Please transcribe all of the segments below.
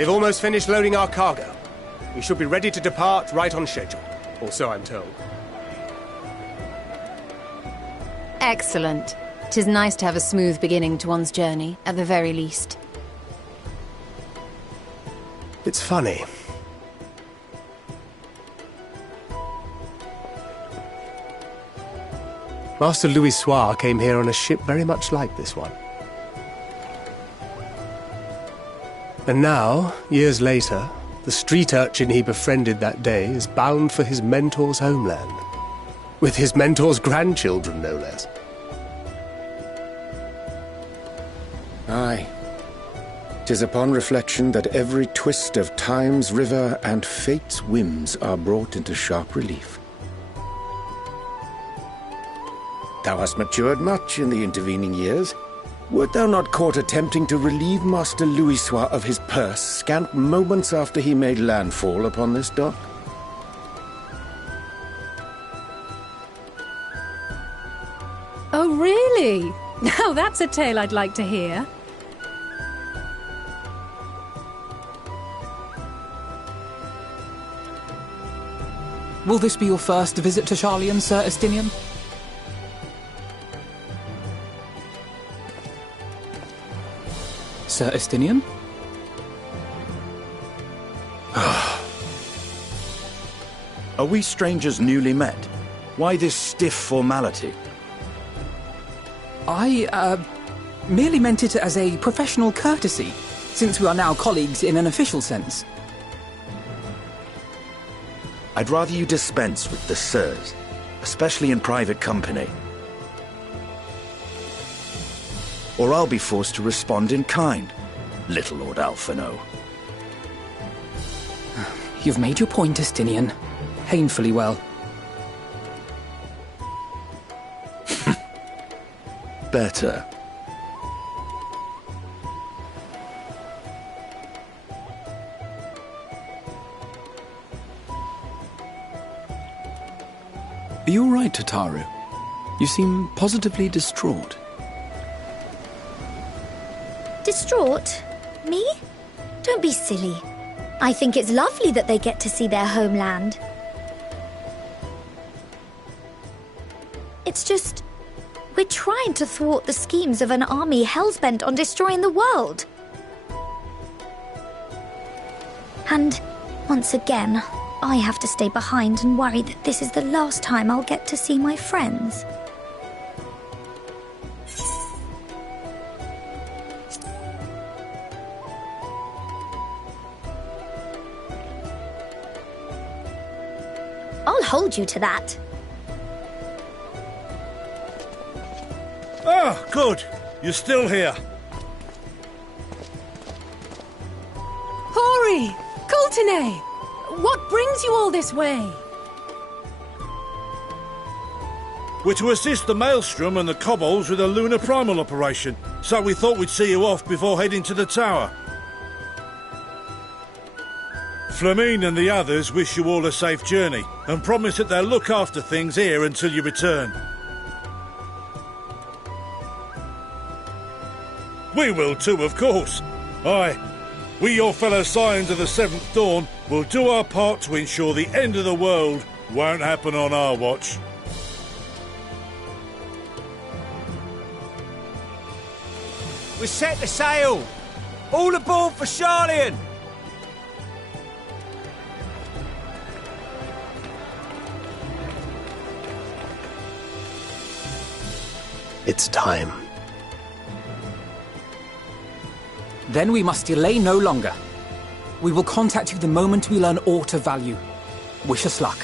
They've almost finished loading our cargo. We should be ready to depart right on schedule. Or so I'm told. Excellent. 'Tis nice to have a smooth beginning to one's journey, at the very least. It's funny. Master Louis Soir came here on a ship very much like this one. And now, years later, the street urchin he befriended that day is bound for his mentor's homeland. With his mentor's grandchildren, no less. Aye. 'Tis upon reflection that every twist of time's river and fate's whims are brought into sharp relief. Thou hast matured much in the intervening years. Wert thou not caught attempting to relieve Master Louis Soir of his purse scant moments after he made landfall upon this dock? Oh, really? Now that's a tale I'd like to hear. Will this be your first visit to Charlian, Sir Estinian? Sir Estinian? Are we strangers newly met? Why this stiff formality? I, merely meant it as a professional courtesy, since we are now colleagues in an official sense. I'd rather you dispense with the sirs, especially in private company. Or I'll be forced to respond in kind, little Lord Alphino. You've made your point, Estinian. Painfully well. Better. Are you all right, Tataru? You seem positively distraught. Distraught? Me? Don't be silly. I think it's lovely that they get to see their homeland. It's just, we're trying to thwart the schemes of an army hellbent on destroying the world. And, once again, I have to stay behind and worry that this is the last time I'll get to see my friends. I'll hold you to that. Ah, good. You're still here. Hori! Coulternay! What brings you all this way? We're to assist the Maelstrom and the Kobolds with a lunar primal operation, so we thought we'd see you off before heading to the tower. Flamine and the others wish you all a safe journey, and promise that they'll look after things here until you return. We will too, of course. Aye, we your fellow Scions of the Seventh Dawn will do our part to ensure the end of the world won't happen on our watch. We set the sail! All aboard for Charlian! It's time. Then we must delay no longer. We will contact you the moment we learn aught of value. Wish us luck.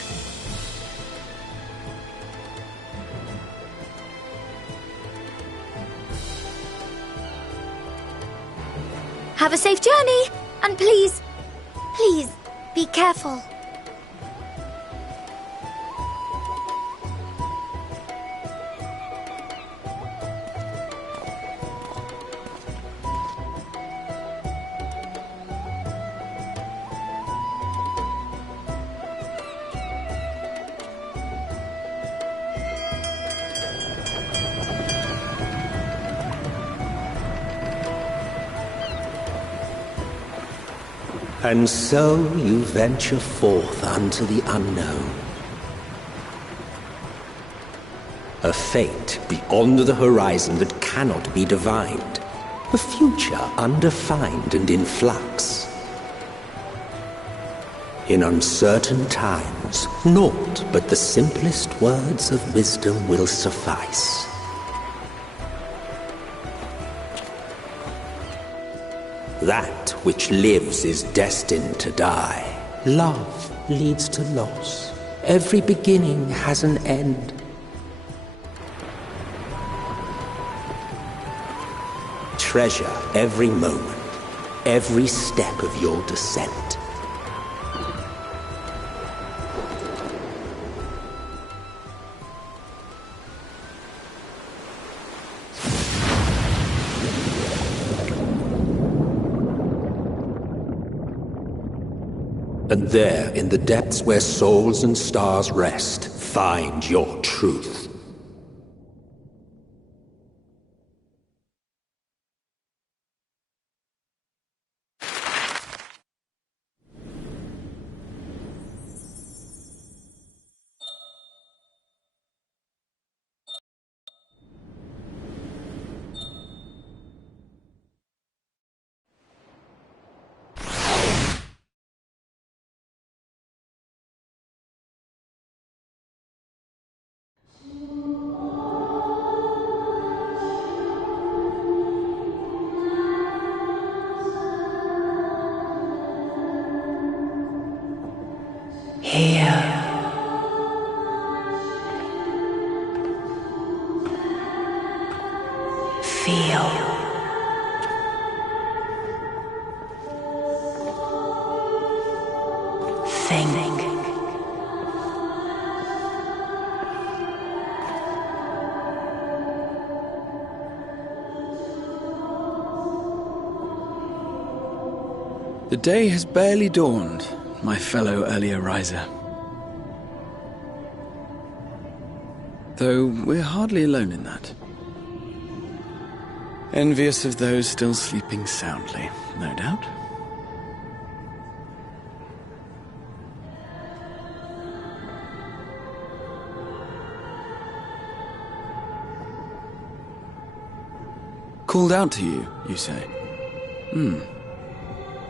Have a safe journey, and please, be careful. And so you venture forth unto the unknown. A fate beyond the horizon that cannot be divined. A future undefined and in flux. In uncertain times, naught but the simplest words of wisdom will suffice. That which lives is destined to die. Love leads to loss. Every beginning has an end. Treasure every moment, every step of your descent. And there, in the depths where souls and stars rest, find your truth. Here. Feel. Think. The day has barely dawned, my fellow earlier riser. Though we're hardly alone in that. Envious of those still sleeping soundly, no doubt. Called out to you, you say?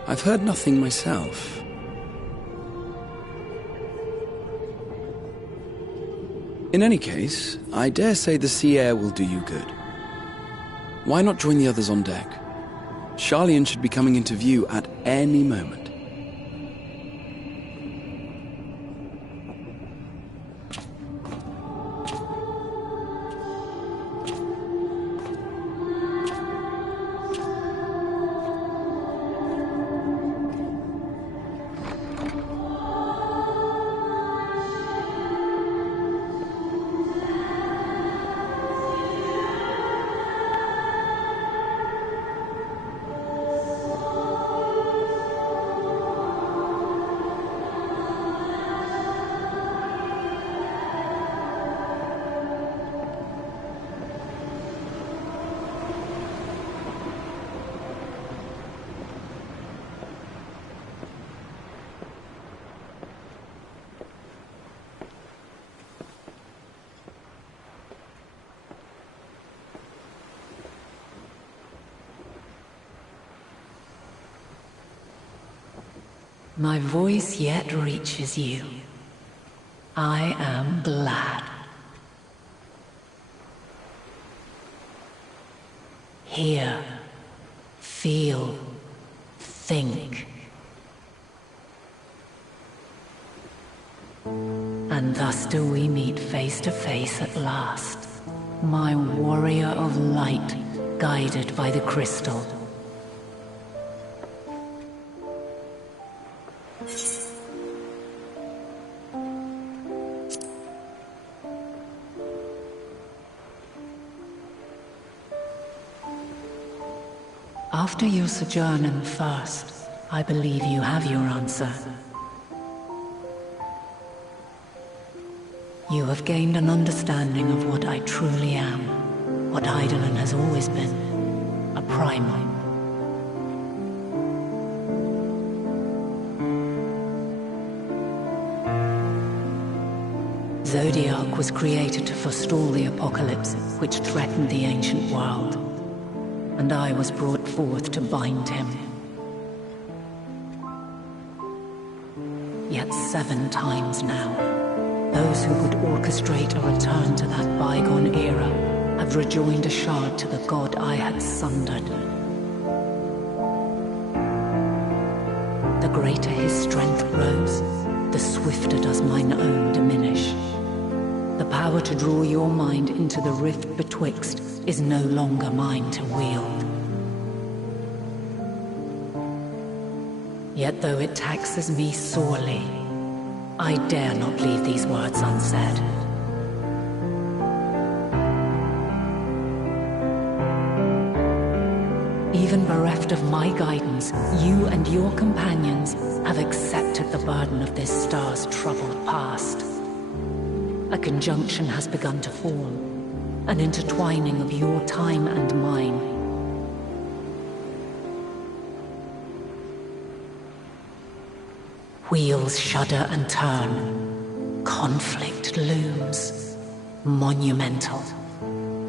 I've heard nothing myself. In any case, I dare say the sea air will do you good. Why not join the others on deck? Charlian should be coming into view at any moment. My voice yet reaches you. I am glad. Hear, feel, think. And thus do we meet face to face at last, my warrior of light, guided by the crystal. After your sojourn in the First, I believe you have your answer. You have gained an understanding of what I truly am, what Eidolon has always been, a primal. Zodiac was created to forestall the apocalypse which threatened the ancient world, and I was brought forth to bind him. Yet 7 times now, those who would orchestrate a return to that bygone era have rejoined a shard to the god I had sundered. The greater his strength grows, the swifter does mine own diminish. The power to draw your mind into the rift betwixt is no longer mine to wield. Yet though it taxes me sorely, I dare not leave these words unsaid. Even bereft of my guidance, you and your companions have accepted the burden of this star's troubled past. A conjunction has begun to form, an intertwining of your time and mine. Wheels shudder and turn. Conflict looms. Monumental.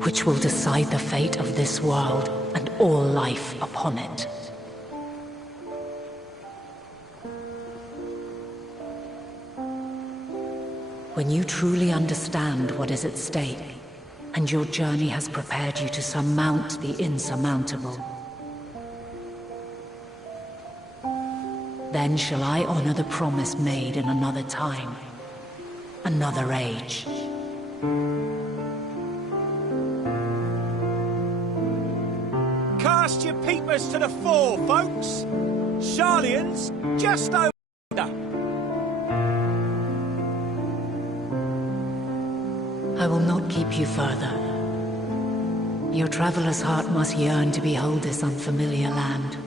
Which will decide the fate of this world and all life upon it. When you truly understand what is at stake, and your journey has prepared you to surmount the insurmountable, then shall I honor the promise made in another time, another age. Cast your peepers to the fore, folks. Sharlian's just over. I will not keep you further. Your traveler's heart must yearn to behold this unfamiliar land.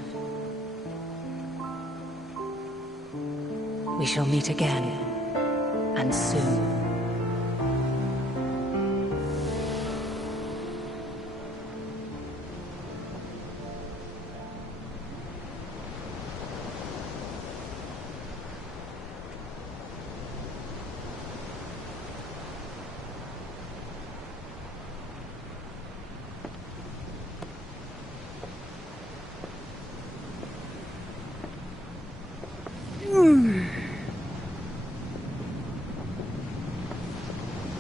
We shall meet again, and soon.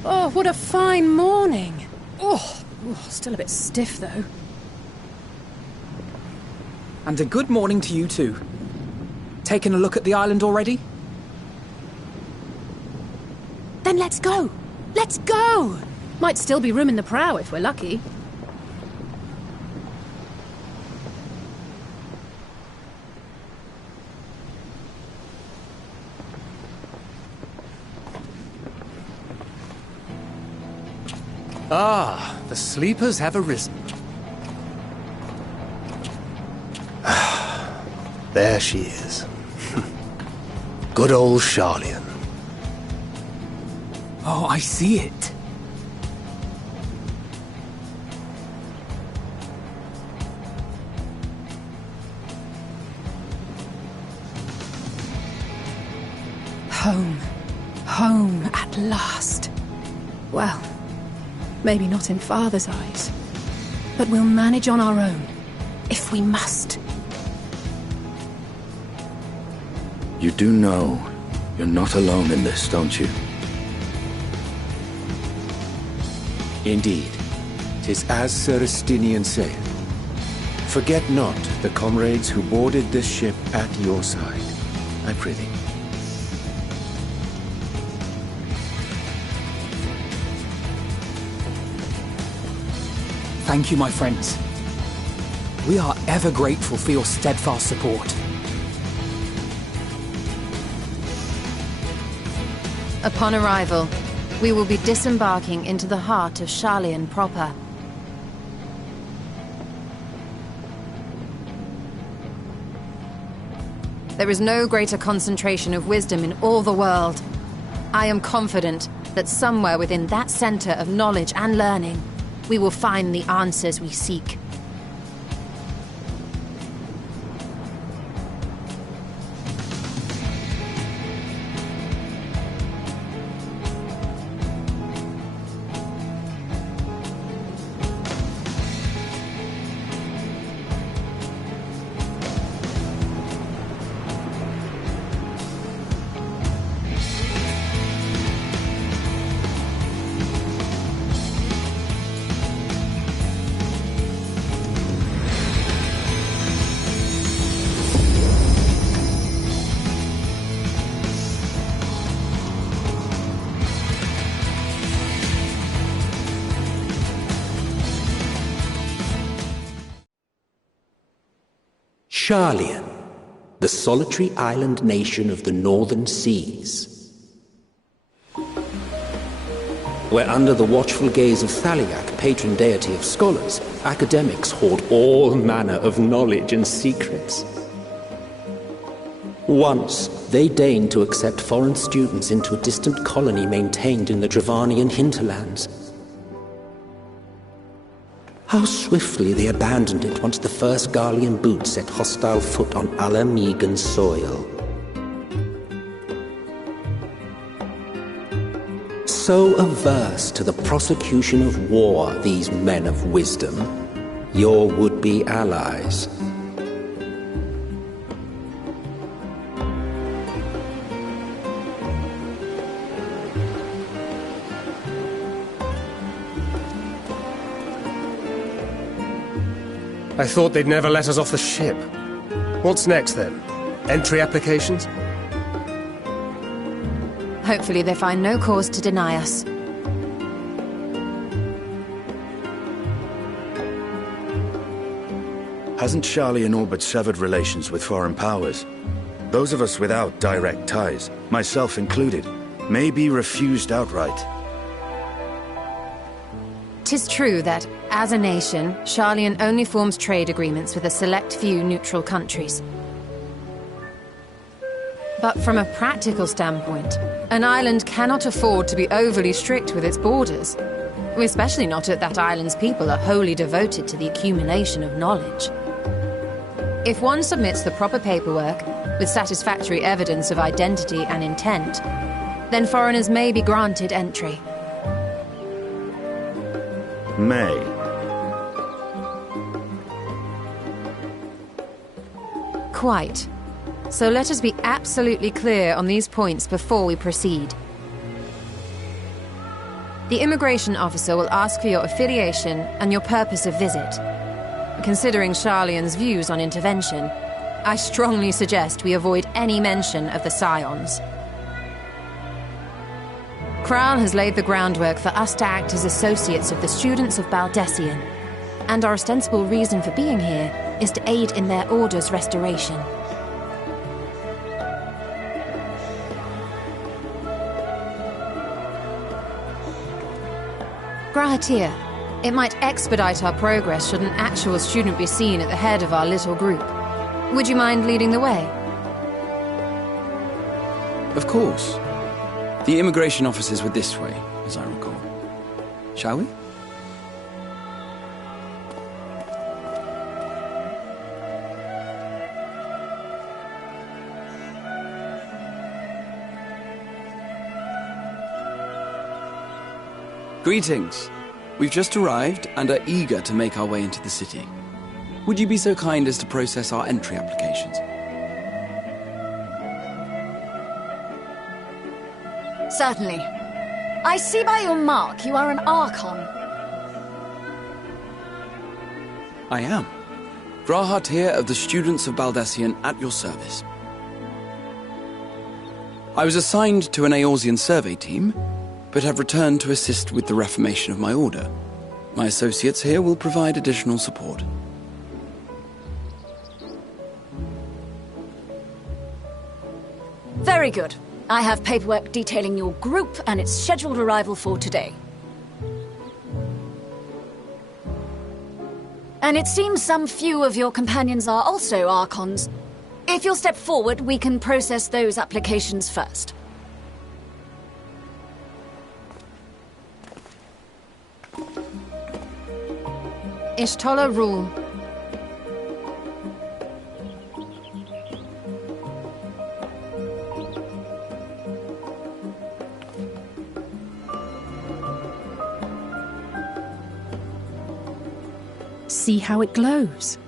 Oh, what a fine morning. Oh, still a bit stiff, though. And a good morning to you too. Taking a look at the island already? Then let's go! Let's go! Might still be room in the prow if we're lucky. Ah, the sleepers have arisen. There she is. Good old Sharlian. Oh, I see it. Home. Home at last. Well, maybe not in Father's eyes, but we'll manage on our own, if we must. You do know you're not alone in this, don't you? Indeed, 'tis as Sir Estinian saith. Forget not the comrades who boarded this ship at your side, I prithee. Thank you, my friends. We are ever grateful for your steadfast support. Upon arrival, we will be disembarking into the heart of Sharlian proper. There is no greater concentration of wisdom in all the world. I am confident that somewhere within that center of knowledge and learning, we will find the answers we seek. Sharlayan, the solitary island nation of the northern seas. Where under the watchful gaze of Thaliak, patron deity of scholars, academics hoard all manner of knowledge and secrets. Once, they deigned to accept foreign students into a distant colony maintained in the Dravanian hinterlands. How swiftly they abandoned it once the first Garlean boot set hostile foot on Alamegan soil. So averse to the prosecution of war, these men of wisdom, your would-be allies. I thought they'd never let us off the ship. What's next, then? Entry applications? Hopefully they find no cause to deny us. Hasn't Sharlayan all but severed relations with foreign powers? Those of us without direct ties, myself included, may be refused outright. 'Tis true that, as a nation, Sharlayan only forms trade agreements with a select few neutral countries. But from a practical standpoint, an island cannot afford to be overly strict with its borders, especially not if that island's people are wholly devoted to the accumulation of knowledge. If one submits the proper paperwork, with satisfactory evidence of identity and intent, then foreigners may be granted entry. May. Quite. So let us be absolutely clear on these points before we proceed. The immigration officer will ask for your affiliation and your purpose of visit. Considering Sharlayan's views on intervention, I strongly suggest we avoid any mention of the Scions. Kral has laid the groundwork for us to act as associates of the students of Baldessian, and our ostensible reason for being here is to aid in their order's restoration. Grahatir, it might expedite our progress should an actual student be seen at the head of our little group. Would you mind leading the way? Of course. The immigration officers were this way, as I recall. Shall we? Greetings. We've just arrived and are eager to make our way into the city. Would you be so kind as to process our entry applications? Certainly. I see by your mark you are an Archon. I am. Grahatir of the Students of Baldessian at your service. I was assigned to an Eorzean survey team, but have returned to assist with the reformation of my order. My associates here will provide additional support. Very good. I have paperwork detailing your group and its scheduled arrival for today. And it seems some few of your companions are also Archons. If you'll step forward, we can process those applications first. Ishtola rule. See how it glows?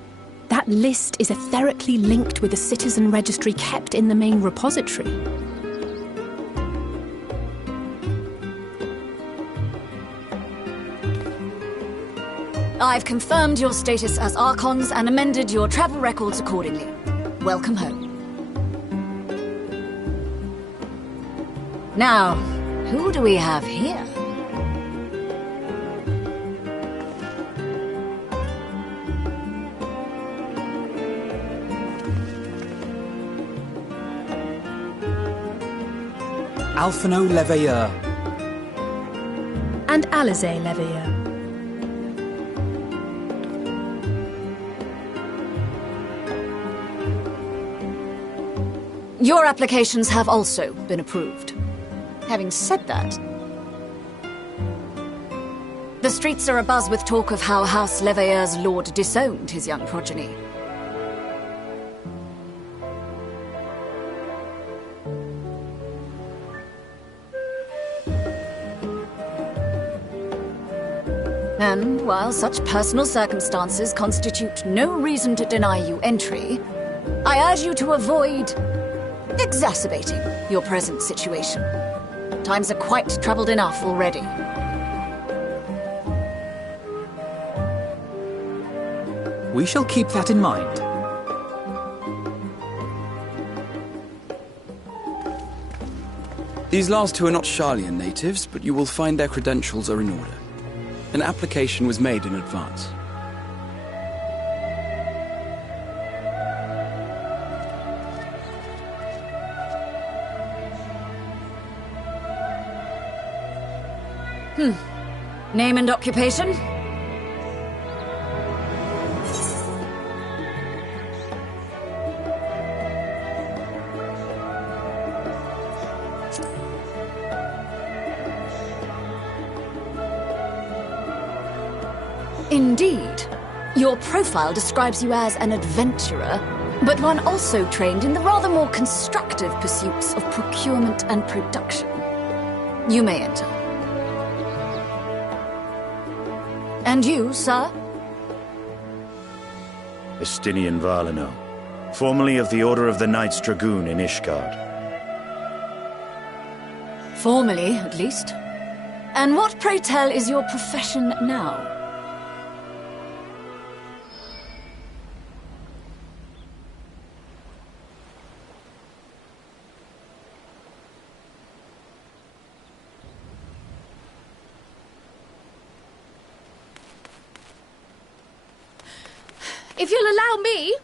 That list is etherically linked with the citizen registry kept in the main repository. I've confirmed your status as Archons and amended your travel records accordingly. Welcome home. Now, who do we have here? Alphino Leveilleur. And Alizé Leveilleur. Your applications have also been approved. Having said that, the streets are abuzz with talk of how House Leveilleur's lord disowned his young progeny. And while such personal circumstances constitute no reason to deny you entry, I urge you to avoid exacerbating your present situation. Times are quite troubled enough already. We shall keep that in mind. These last two are not Sharlayan natives, but you will find their credentials are in order. An application was made in advance. Name and occupation? Indeed. Your profile describes you as an adventurer, but one also trained in the rather more constructive pursuits of procurement and production. You may enter. And you, sir? Estinian Valino, formerly of the Order of the Knights Dragoon in Ishgard. Formally, at least. And what, pray tell, is your profession now? If you'll allow me...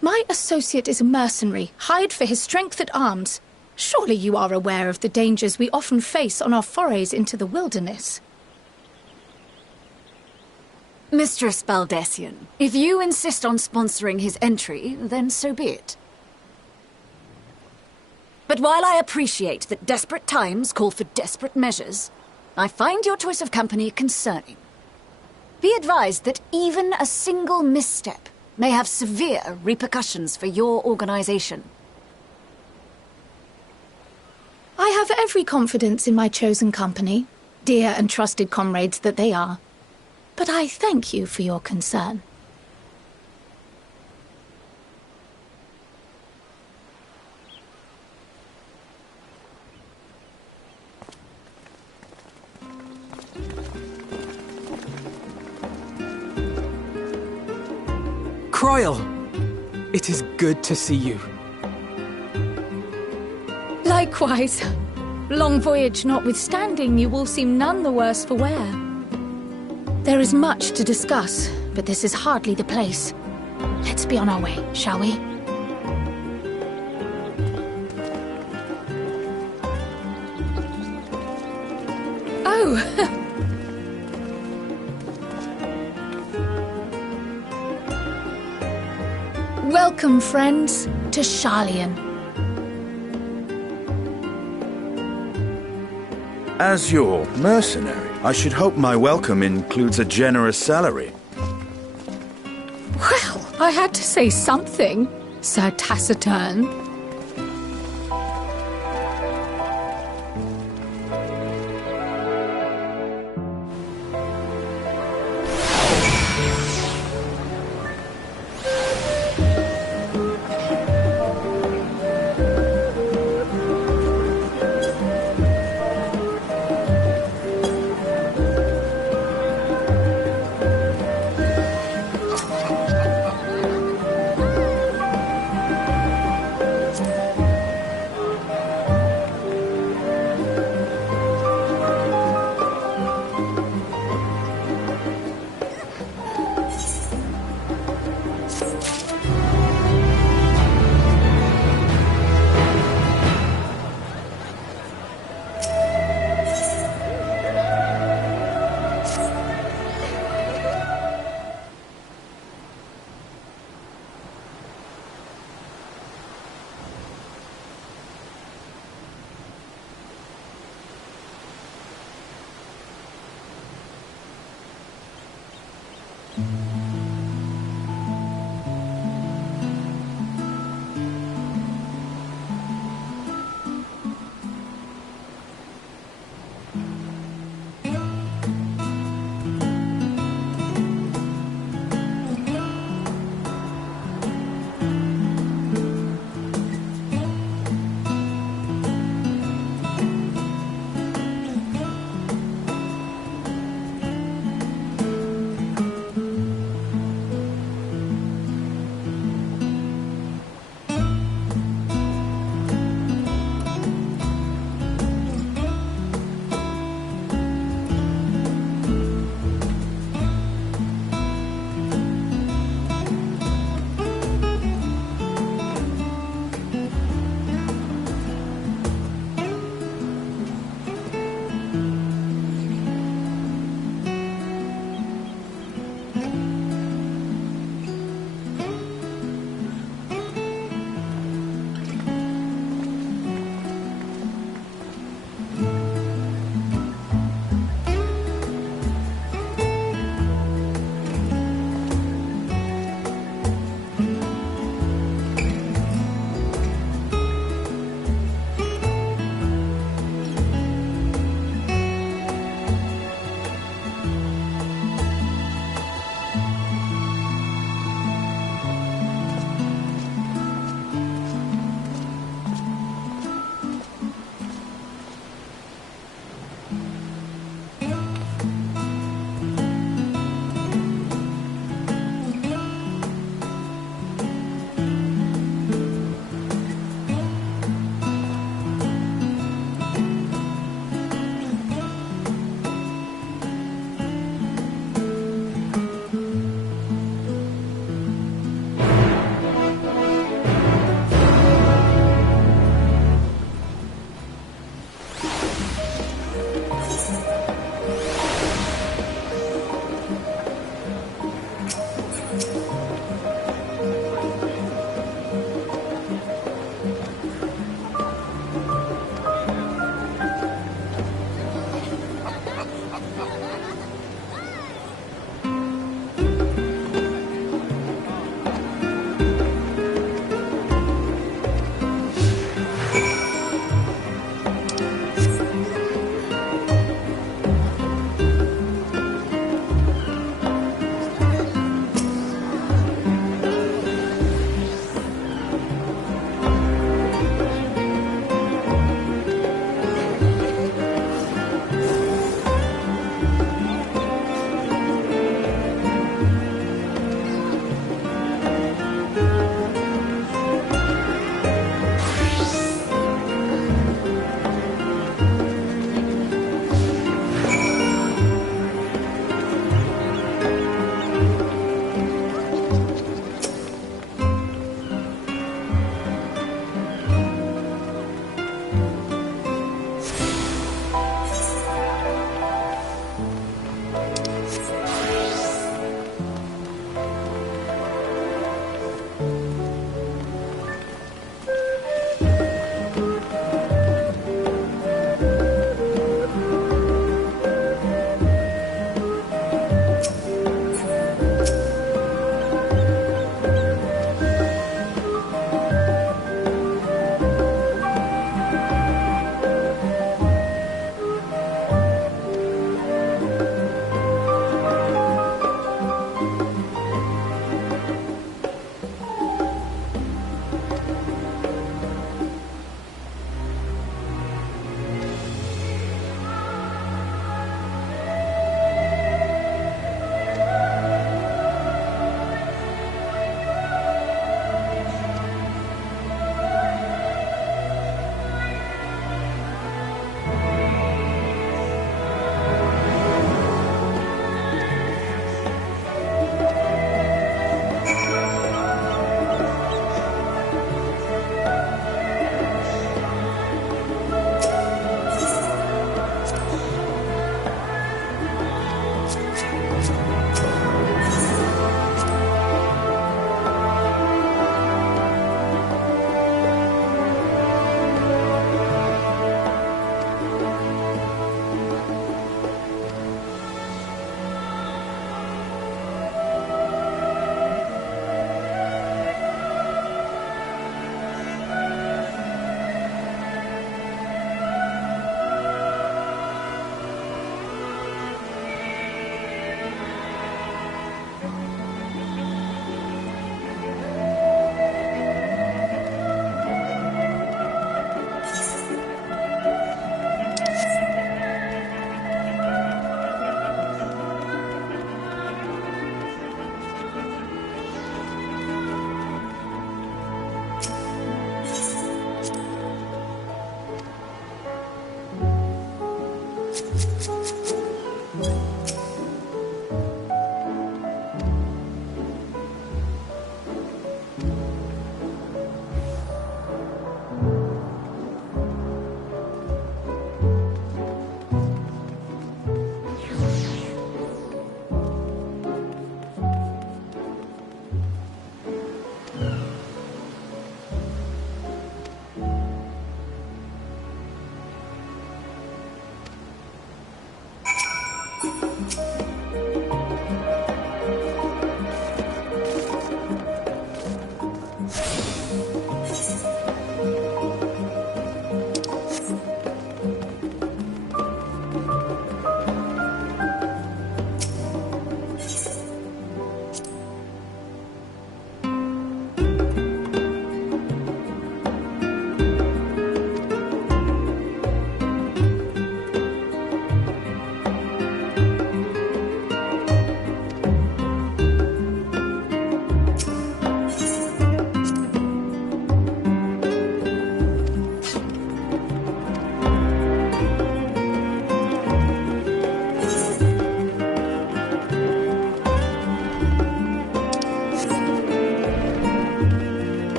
My associate is a mercenary, hired for his strength at arms. Surely you are aware of the dangers we often face on our forays into the wilderness. Mistress Baldessian, if you insist on sponsoring his entry, then so be it. But while I appreciate that desperate times call for desperate measures, I find your choice of company concerning. Be advised that even a single misstep may have severe repercussions for your organization. I have every confidence in my chosen company, dear and trusted comrades that they are. But I thank you for your concern. Croyle! It is good to see you. Likewise. Long voyage notwithstanding, you will seem none the worse for wear. There is much to discuss, but this is hardly the place. Let's be on our way, shall we? Oh! Welcome, friends, to Sharlayan. As your mercenary, I should hope my welcome includes a generous salary. Well, I had to say something, Sir Taciturn.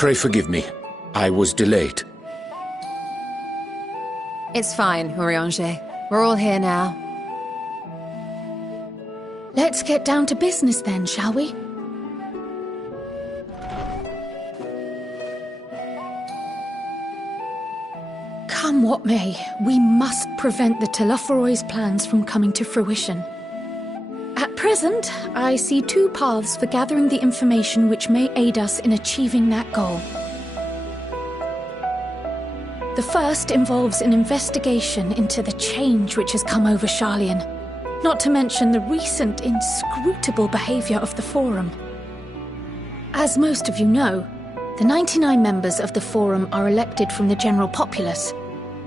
Pray forgive me. I was delayed. It's fine, Urianger. We're all here now. Let's get down to business then, shall we? Come what may, we must prevent the Telophoroi's plans from coming to fruition. At present, I see two paths for gathering the information which may aid us in achieving that goal. The first involves an investigation into the change which has come over Sharlayan, not to mention the recent inscrutable behavior of the Forum. As most of you know, the 99 members of the Forum are elected from the general populace.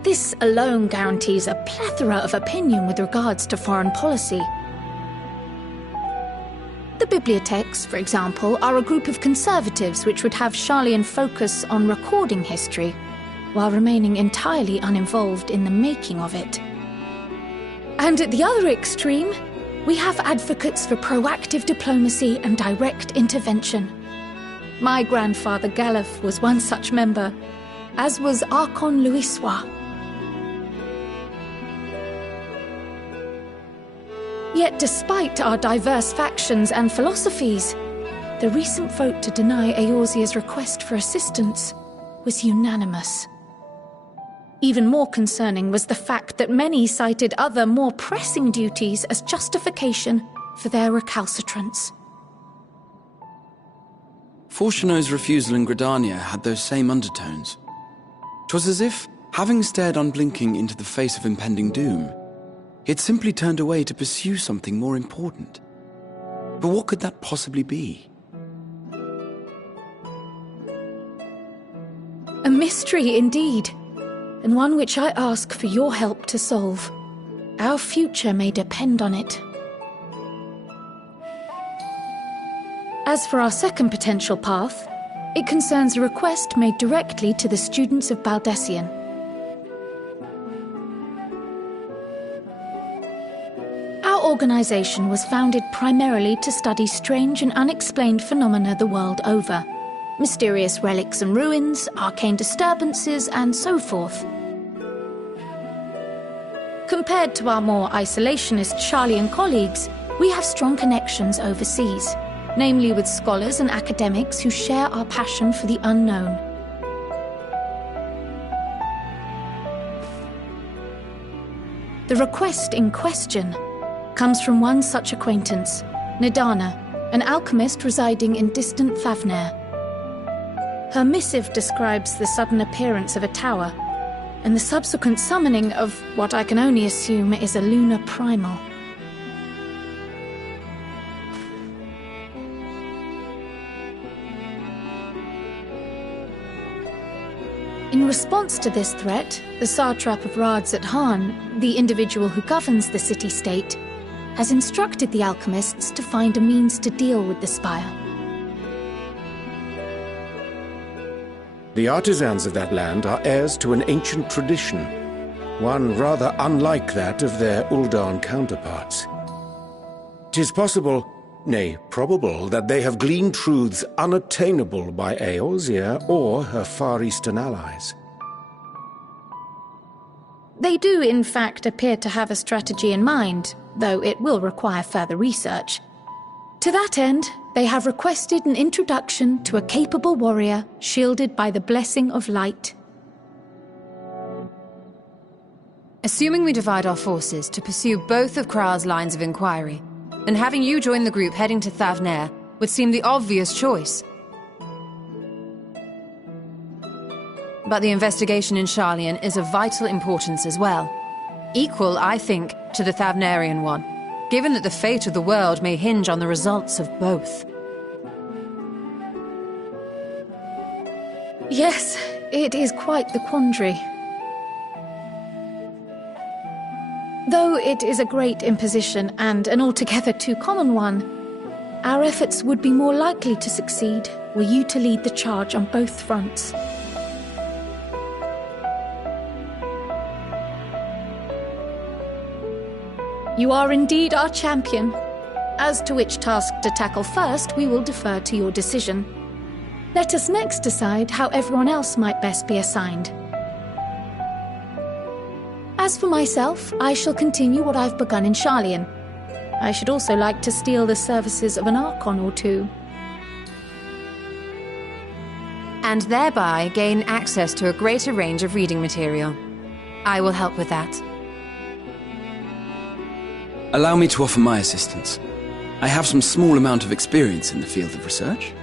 This alone guarantees a plethora of opinion with regards to foreign policy. The bibliotheques, for example, are a group of conservatives which would have Sharlayan focus on recording history, while remaining entirely uninvolved in the making of it. And at the other extreme, we have advocates for proactive diplomacy and direct intervention. My grandfather Galef was one such member, as was Archon Louisois. Yet despite our diverse factions and philosophies, the recent vote to deny Eorzea's request for assistance was unanimous. Even more concerning was the fact that many cited other, more pressing duties as justification for their recalcitrance. Fortuno's refusal in Gridania had those same undertones. 'Twas as if, having stared unblinking into the face of impending doom, he had simply turned away to pursue something more important. But what could that possibly be? A mystery indeed, and one which I ask for your help to solve. Our future may depend on it. As for our second potential path, it concerns a request made directly to the students of Baldessian. Our organization was founded primarily to study strange and unexplained phenomena the world over. Mysterious relics and ruins, arcane disturbances, and so forth. Compared to our more isolationist Sharlayan colleagues, we have strong connections overseas, namely with scholars and academics who share our passion for the unknown. The request in question comes from one such acquaintance, Nidana, an alchemist residing in distant Favner. Her missive describes the sudden appearance of a tower, and the subsequent summoning of what I can only assume is a lunar primal. In response to this threat, the satrap of Radzat-Han, the individual who governs the city-state, has instructed the alchemists to find a means to deal with the spire. The artisans of that land are heirs to an ancient tradition, one rather unlike that of their Uldan counterparts. 'Tis possible, nay, probable, that they have gleaned truths unattainable by Eorzea or her Far Eastern allies. They do, in fact, appear to have a strategy in mind, though it will require further research. To that end, they have requested an introduction to a capable warrior shielded by the blessing of light. Assuming we divide our forces to pursue both of Kral's lines of inquiry, and having you join the group heading to Thavner would seem the obvious choice. But the investigation in Sharlayan is of vital importance as well. Equal, I think, to the Thavnerian one, given that the fate of the world may hinge on the results of both. Yes, it is quite the quandary. Though it is a great imposition and an altogether too common one, our efforts would be more likely to succeed were you to lead the charge on both fronts. You are indeed our champion. As to which task to tackle first, we will defer to your decision. Let us next decide how everyone else might best be assigned. As for myself, I shall continue what I've begun in Sharlayan. I should also like to steal the services of an Archon or two. And thereby gain access to a greater range of reading material. I will help with that. Allow me to offer my assistance. I have some small amount of experience in the field of research.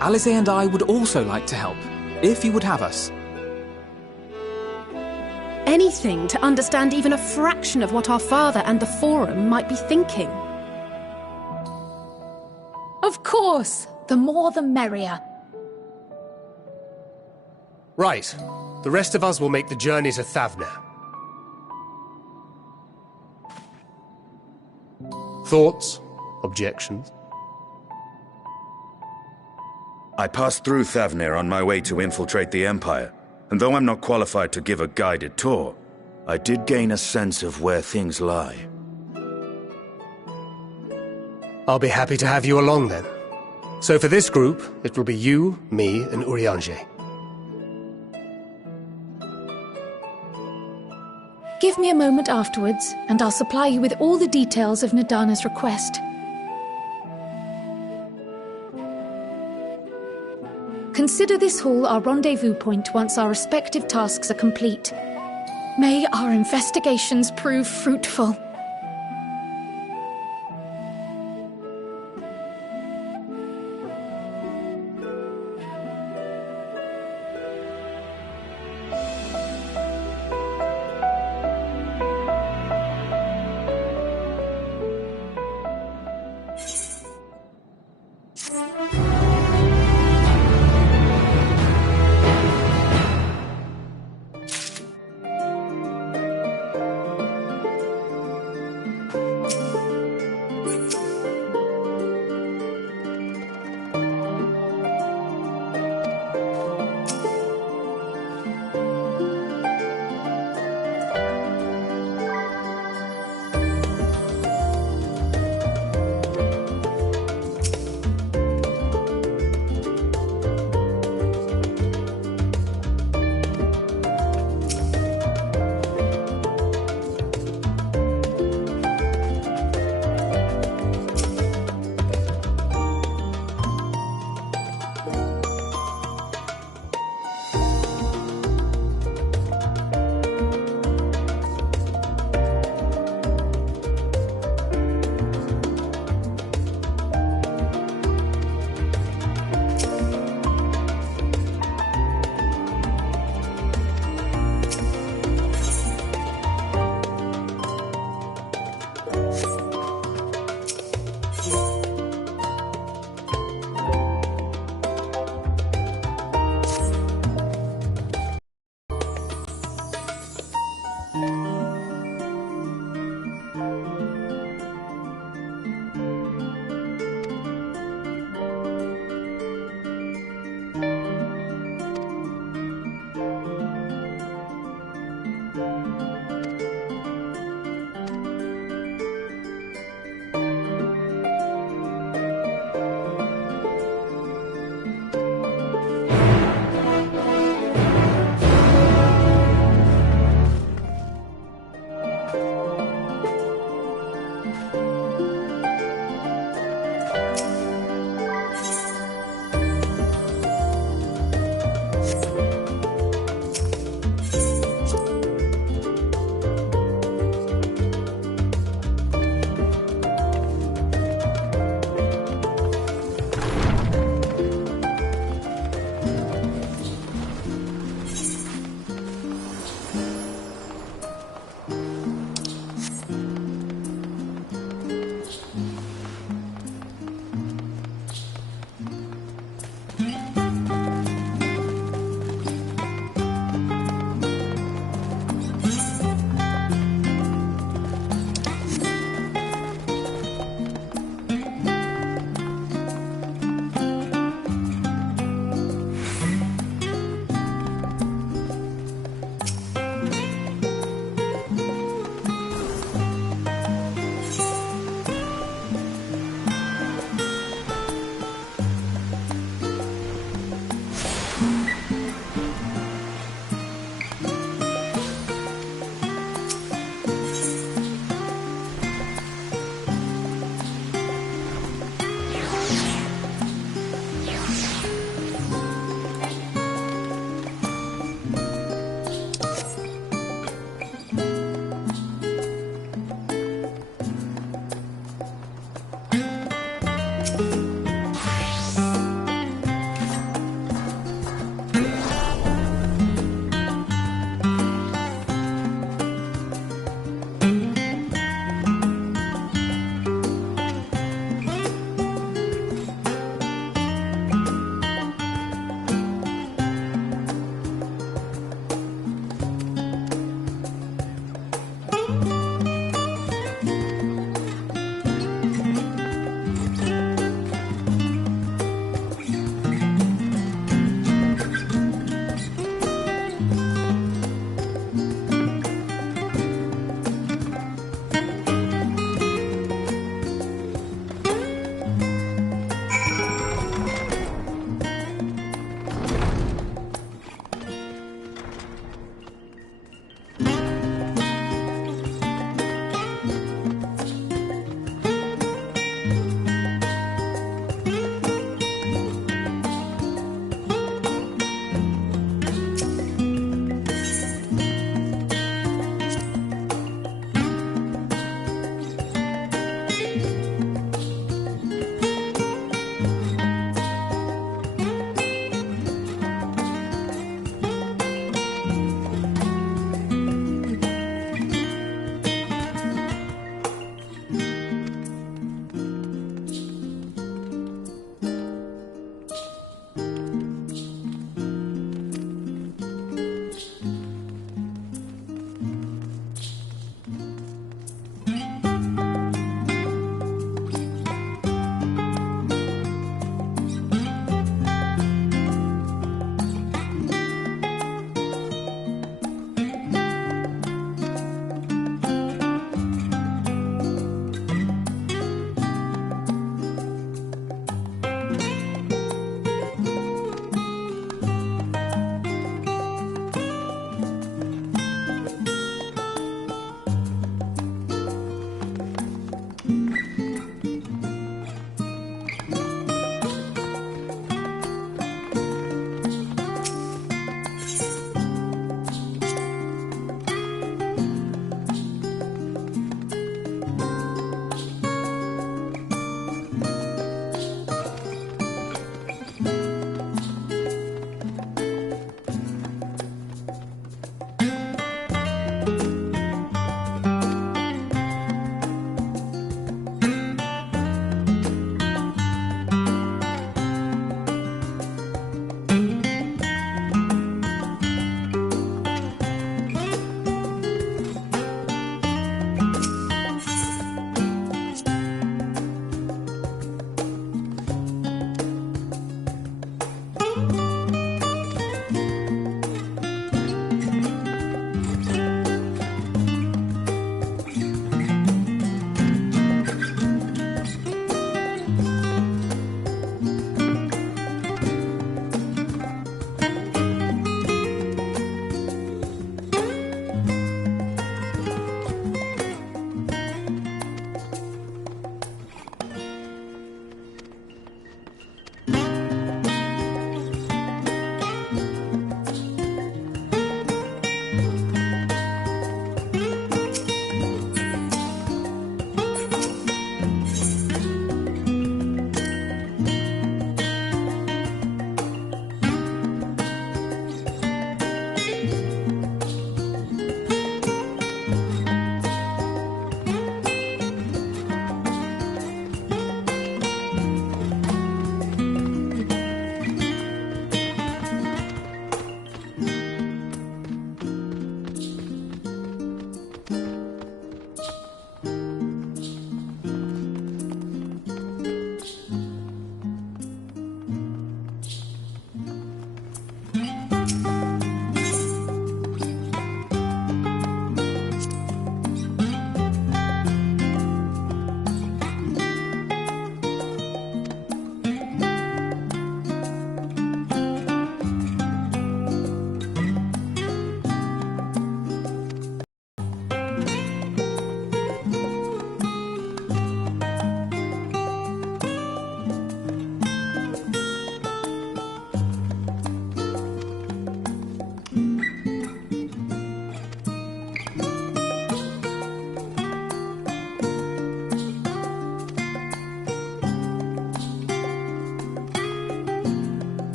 Alize and I would also like to help, if you would have us. Anything to understand even a fraction of what our father and the Forum might be thinking. Of course! The more the merrier. Right. The rest of us will make the journey to Thavner. Thoughts? Objections? I passed through Thavner on my way to infiltrate the Empire, and though I'm not qualified to give a guided tour, I did gain a sense of where things lie. I'll be happy to have you along then. So for this group, it will be you, me, and Urianger. Give me a moment afterwards, and I'll supply you with all the details of Nadana's request. Consider this hall our rendezvous point once our respective tasks are complete. May our investigations prove fruitful.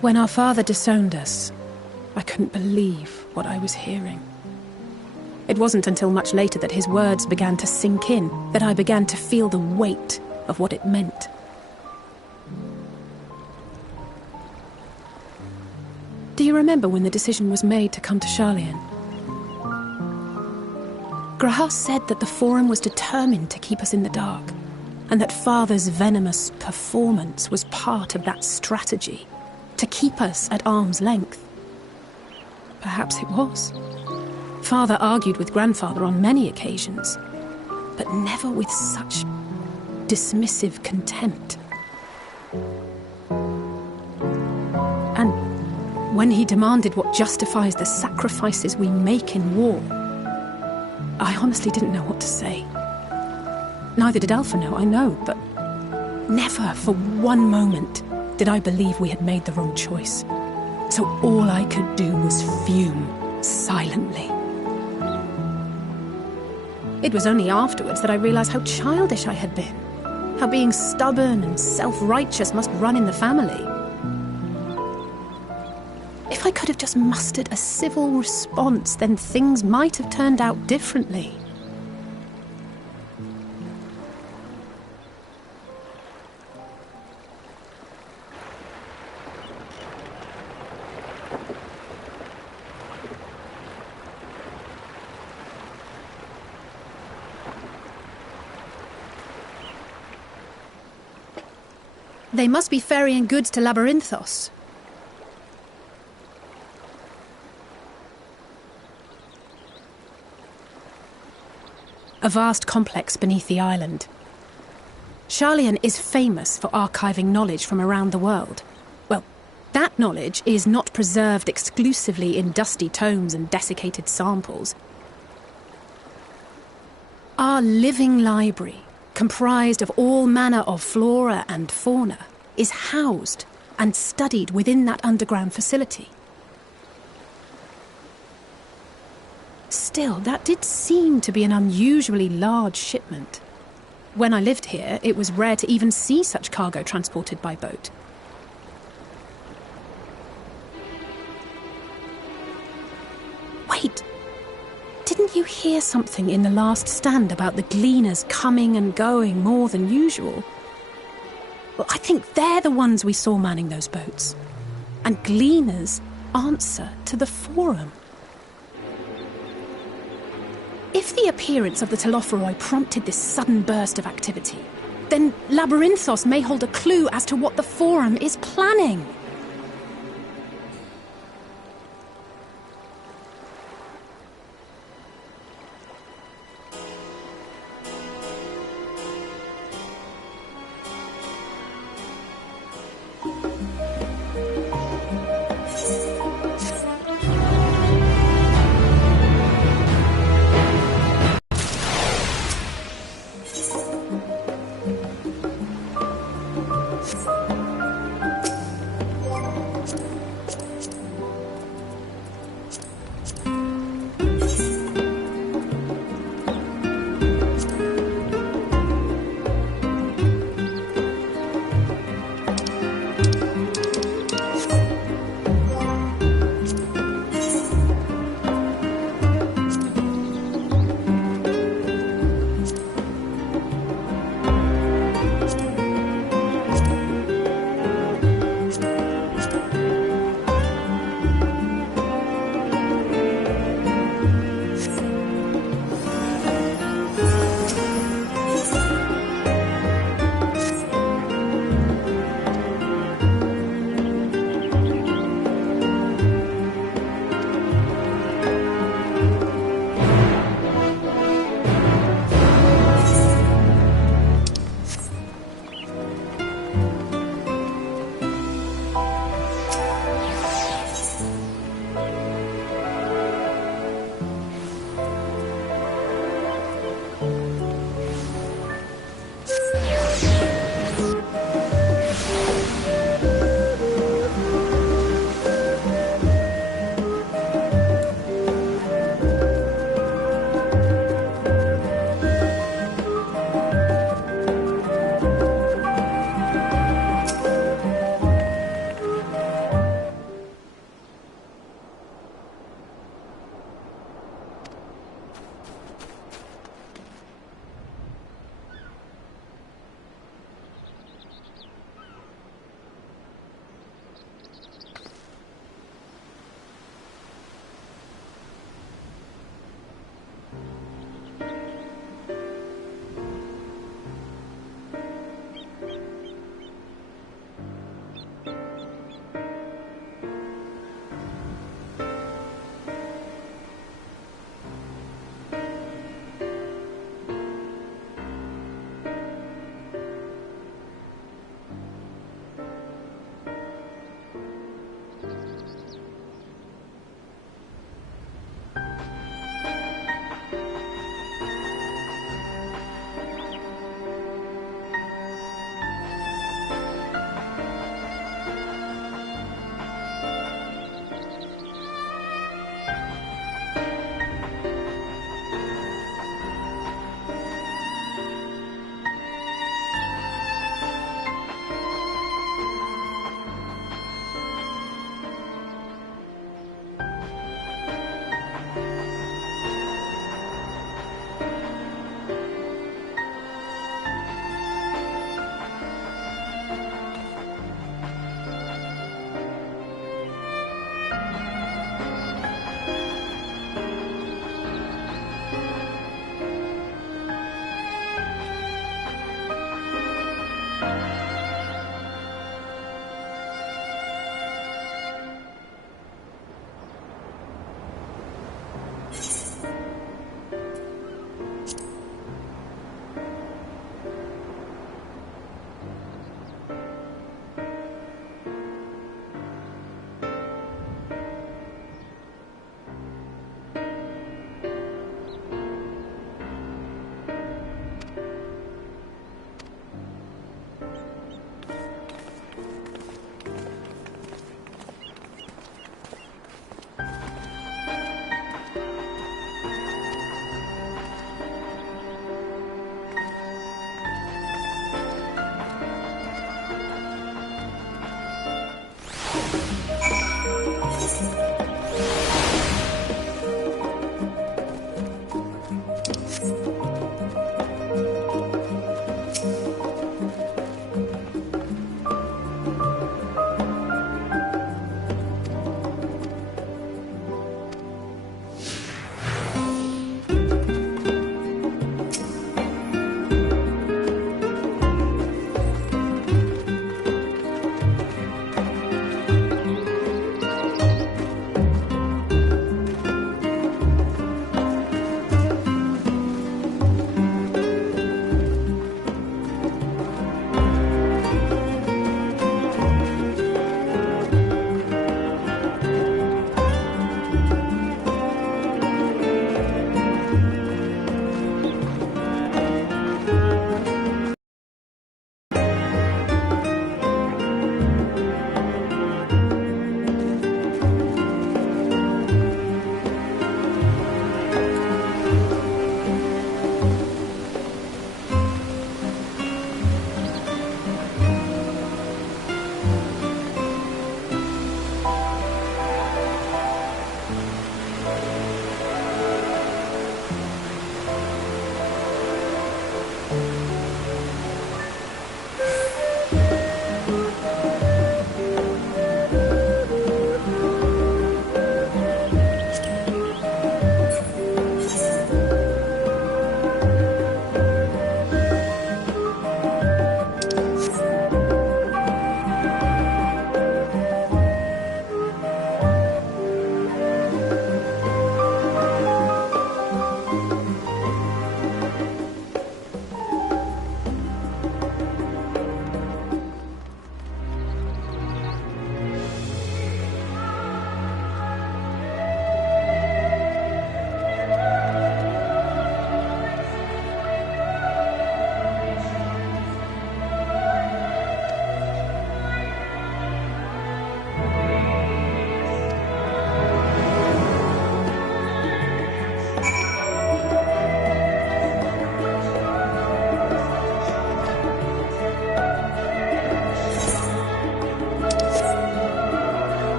When our father disowned us, I couldn't believe what I was hearing. It wasn't until much later that his words began to sink in, that I began to feel the weight of what it meant. Do you remember when the decision was made to come to Sharlayan? Grahas said that the Forum was determined to keep us in the dark, and that Father's venomous performance was part of that strategy, to keep us at arm's length. Perhaps it was. Father argued with Grandfather on many occasions, but never with such dismissive contempt. And when he demanded what justifies the sacrifices we make in war, I honestly didn't know what to say. Neither did Alpha know, I know, but never for one moment did I believe we had made the wrong choice. So all I could do was fume silently. It was only afterwards that I realized how childish I had been, how being stubborn and self-righteous must run in the family. If I could have just mustered a civil response, then things might have turned out differently. They must be ferrying goods to Labyrinthos. A vast complex beneath the island. Sharlayan is famous for archiving knowledge from around the world. Well, that knowledge is not preserved exclusively in dusty tomes and desiccated samples. Our living library, comprised of all manner of flora and fauna, is housed and studied within that underground facility. Still, that did seem to be an unusually large shipment. When I lived here, it was rare to even see such cargo transported by boat. Wait! Didn't you hear something in the last stand about the gleaners coming and going more than usual? Well, I think they're the ones we saw manning those boats. And gleaners answer to the Forum. If the appearance of the Telophoroi prompted this sudden burst of activity, then Labyrinthos may hold a clue as to what the Forum is planning.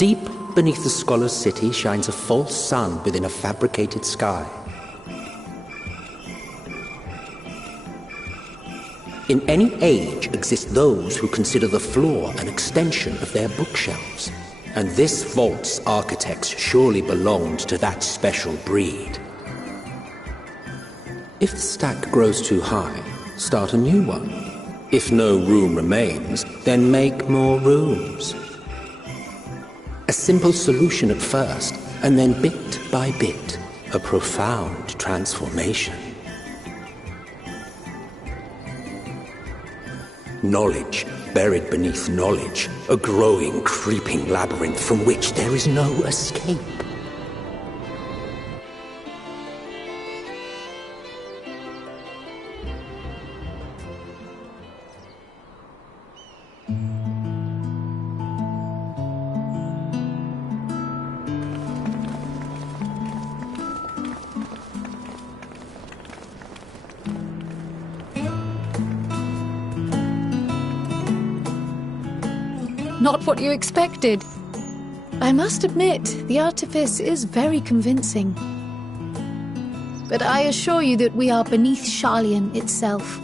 Deep beneath the scholar's city shines a false sun within a fabricated sky. In any age exist those who consider the floor an extension of their bookshelves, and this vault's architects surely belonged to that special breed. If the stack grows too high, start a new one. If no room remains, then make more rooms. A simple solution at first, and then bit by bit, a profound transformation. Knowledge buried beneath knowledge, a growing, creeping labyrinth from which there is no escape. Not what you expected. I must admit, the artifice is very convincing. But I assure you that we are beneath Sharlayan itself.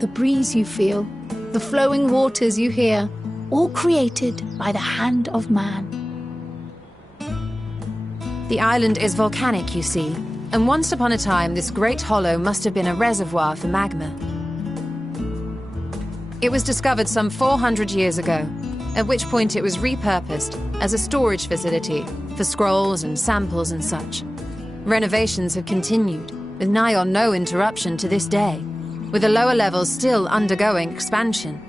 The breeze you feel, the flowing waters you hear, all created by the hand of man. The island is volcanic, you see, and once upon a time this great hollow must have been a reservoir for magma. It was discovered some 400 years ago, at which point it was repurposed as a storage facility for scrolls and samples and such. Renovations have continued, with nigh on no interruption to this day, with the lower levels still undergoing expansion.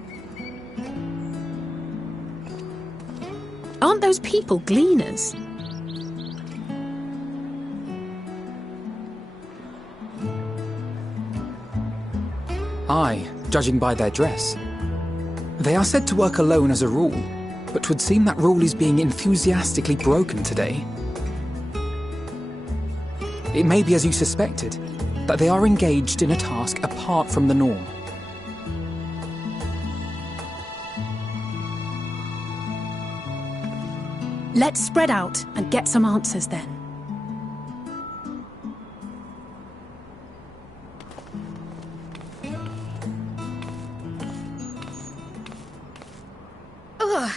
Aren't those people gleaners? Aye, judging by their dress. They are said to work alone as a rule, but 'twould seem that rule is being enthusiastically broken today. It may be as you suspected, that they are engaged in a task apart from the norm. Let's spread out and get some answers then. Ugh.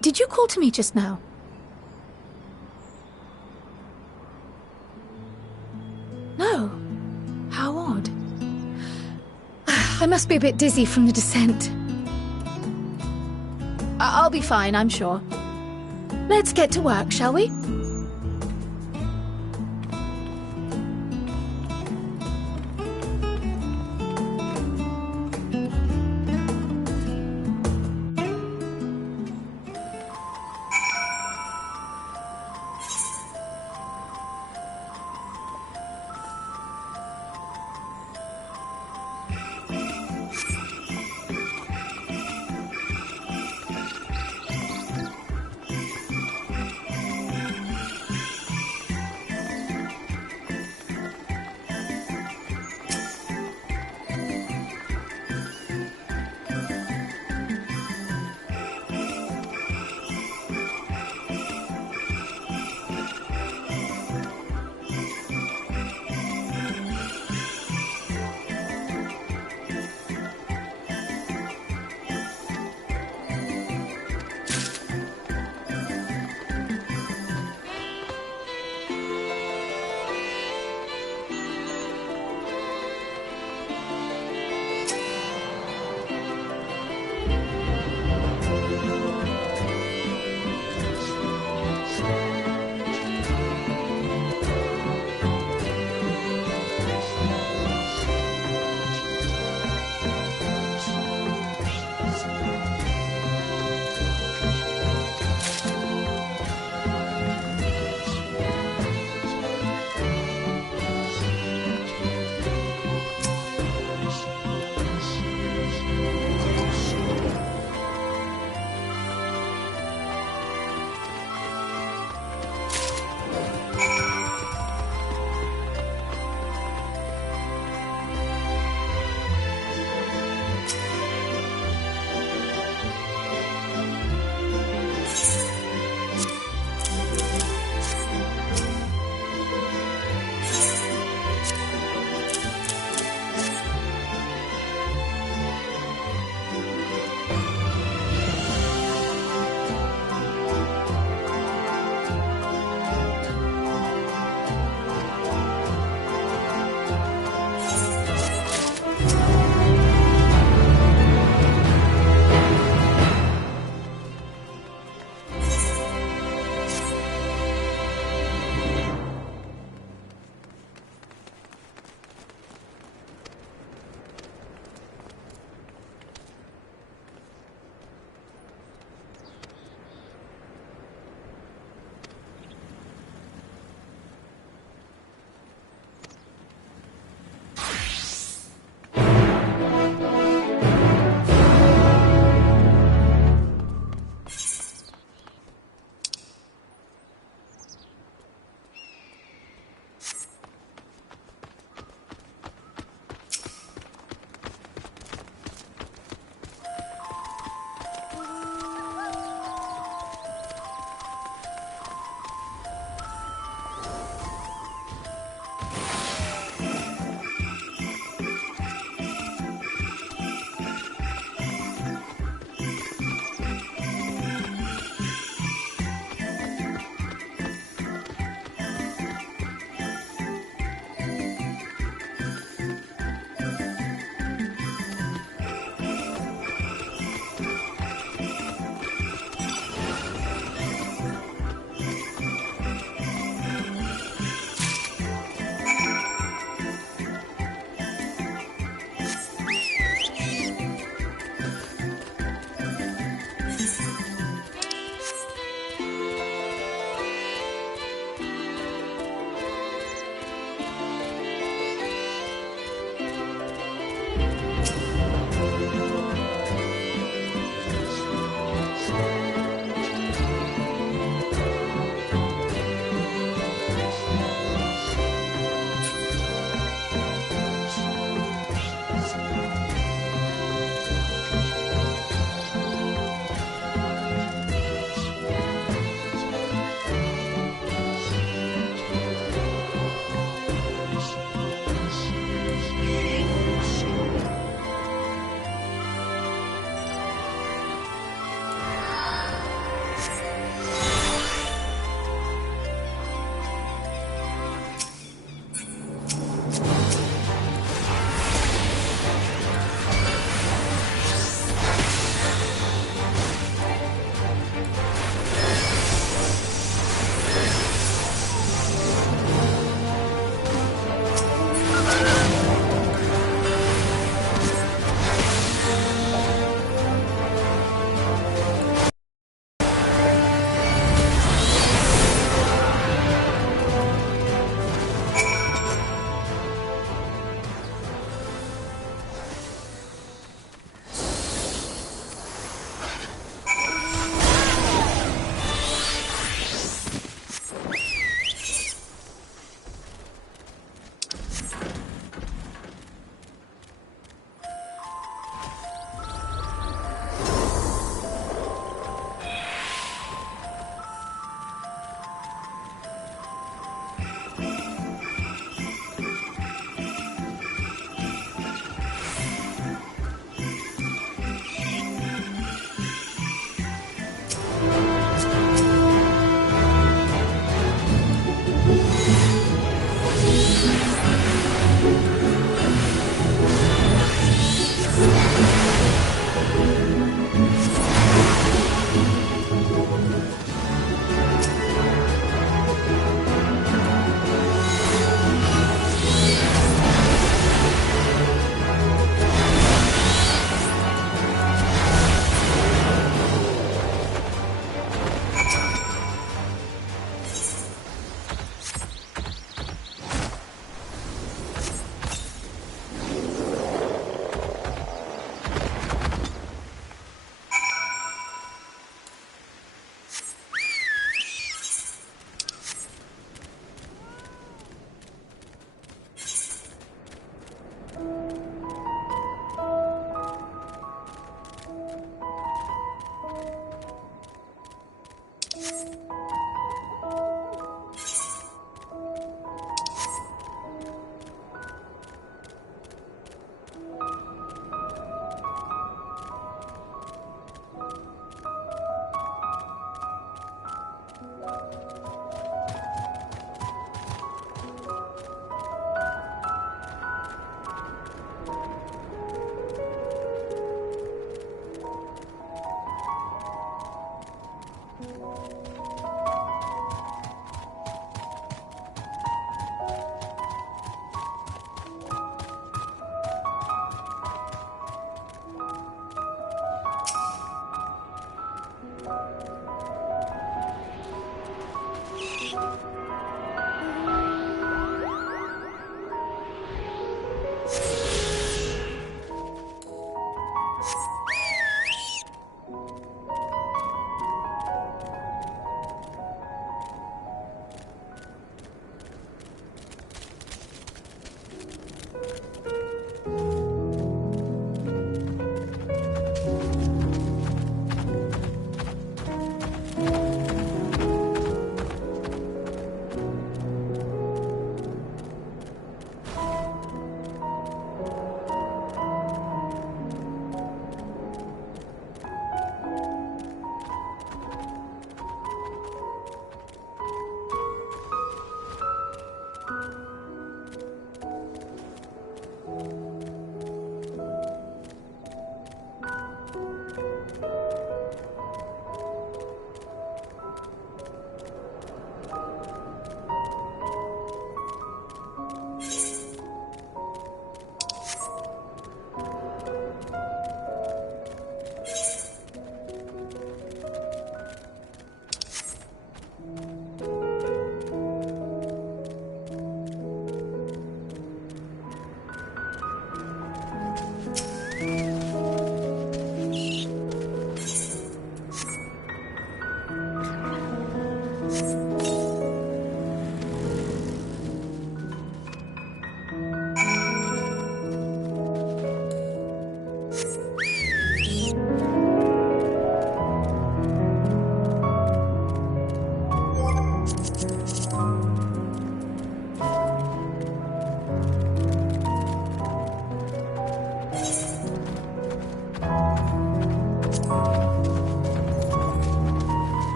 Did you call to me just now? No. How odd. I must be a bit dizzy from the descent. I'll be fine, I'm sure. Let's get to work, shall we?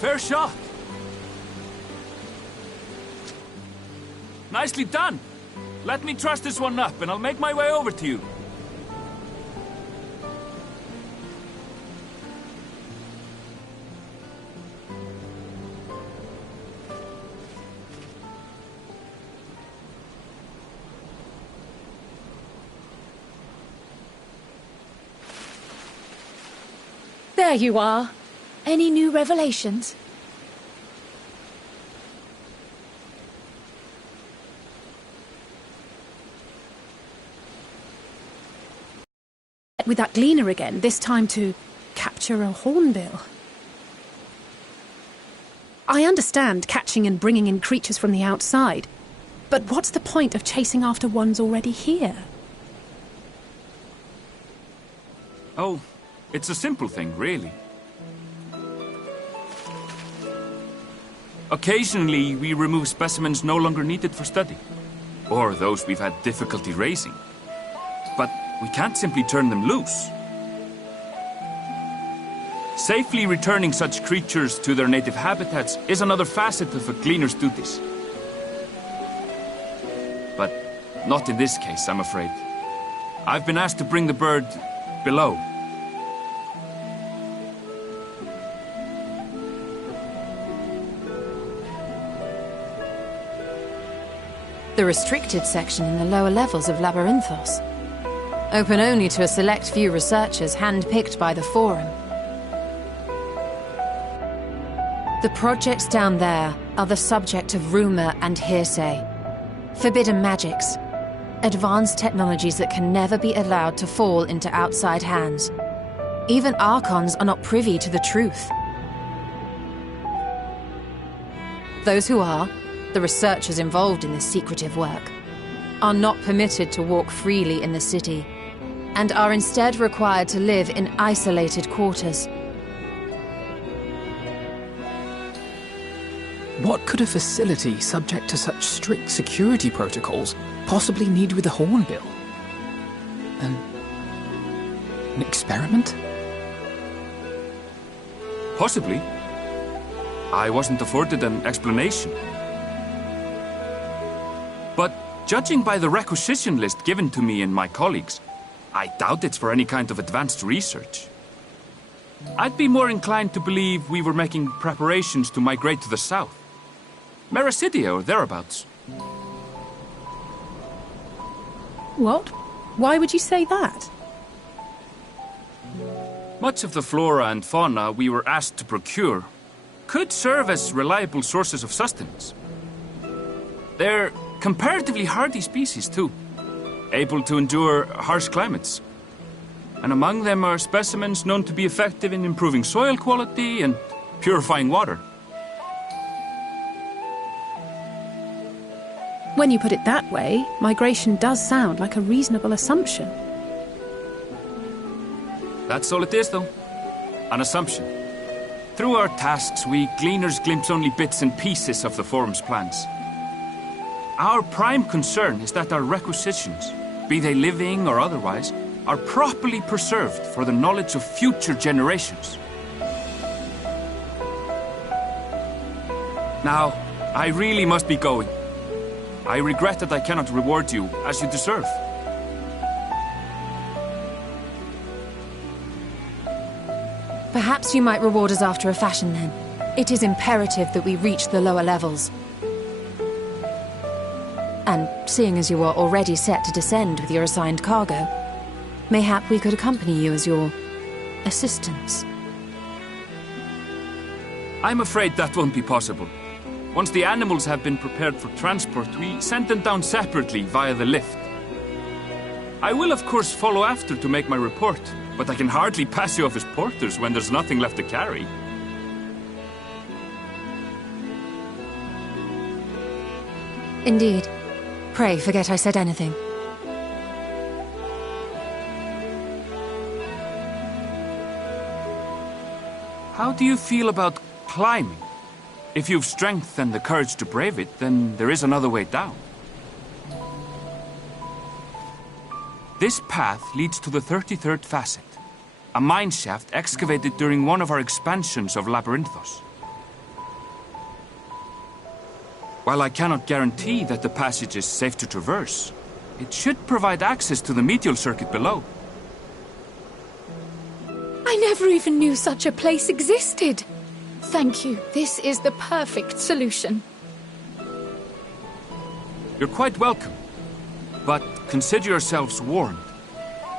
fair shot. Nicely done. Let me truss this one up and I'll make my way over to you. There you are. Any new revelations? With that gleaner again, this time to capture a hornbill. I understand catching and bringing in creatures from the outside, but what's the point of chasing after ones already here? Oh, it's a simple thing, really. Occasionally, we remove specimens no longer needed for study, or those we've had difficulty raising. But we can't simply turn them loose. Safely returning such creatures to their native habitats is another facet of a gleaner's duties. But not in this case, I'm afraid. I've been asked to bring the bird below. The restricted section in the lower levels of Labyrinthos. Open only to a select few researchers handpicked by the Forum. The projects down there are the subject of rumor and hearsay. Forbidden magics. Advanced technologies that can never be allowed to fall into outside hands. Even Archons are not privy to the truth. Those who are, the researchers involved in this secretive work, are not permitted to walk freely in the city, and are instead required to live in isolated quarters. What could a facility subject to such strict security protocols possibly need with a hornbill? An experiment? Possibly. I wasn't afforded an explanation. But judging by the requisition list given to me and my colleagues, I doubt it's for any kind of advanced research. I'd be more inclined to believe we were making preparations to migrate to the south. Mericidia or thereabouts. What? Why would you say that? Much of the flora and fauna we were asked to procure could serve as reliable sources of sustenance. They're comparatively hardy species, too, able to endure harsh climates. And among them are specimens known to be effective in improving soil quality and purifying water. When you put it that way, migration does sound like a reasonable assumption. That's all it is, though. An assumption. Through our tasks, we gleaners glimpse only bits and pieces of the Forum's plans. Our prime concern is that our requisitions, be they living or otherwise, are properly preserved for the knowledge of future generations. Now, I really must be going. I regret that I cannot reward you as you deserve. Perhaps you might reward us after a fashion, then. It is imperative that we reach the lower levels. And seeing as you are already set to descend with your assigned cargo, mayhap we could accompany you as your assistants. I'm afraid that won't be possible. Once the animals have been prepared for transport, we send them down separately via the lift. I will of course follow after to make my report, but I can hardly pass you off as porters when there's nothing left to carry. Indeed. Pray forget I said anything. How do you feel about climbing? If you've strength and the courage to brave it, then there is another way down. This path leads to the 33rd facet, a mine shaft excavated during one of our expansions of Labyrinthos. While I cannot guarantee that the passage is safe to traverse, it should provide access to the medial circuit below. I never even knew such a place existed. Thank you. This is the perfect solution. You're quite welcome. But consider yourselves warned.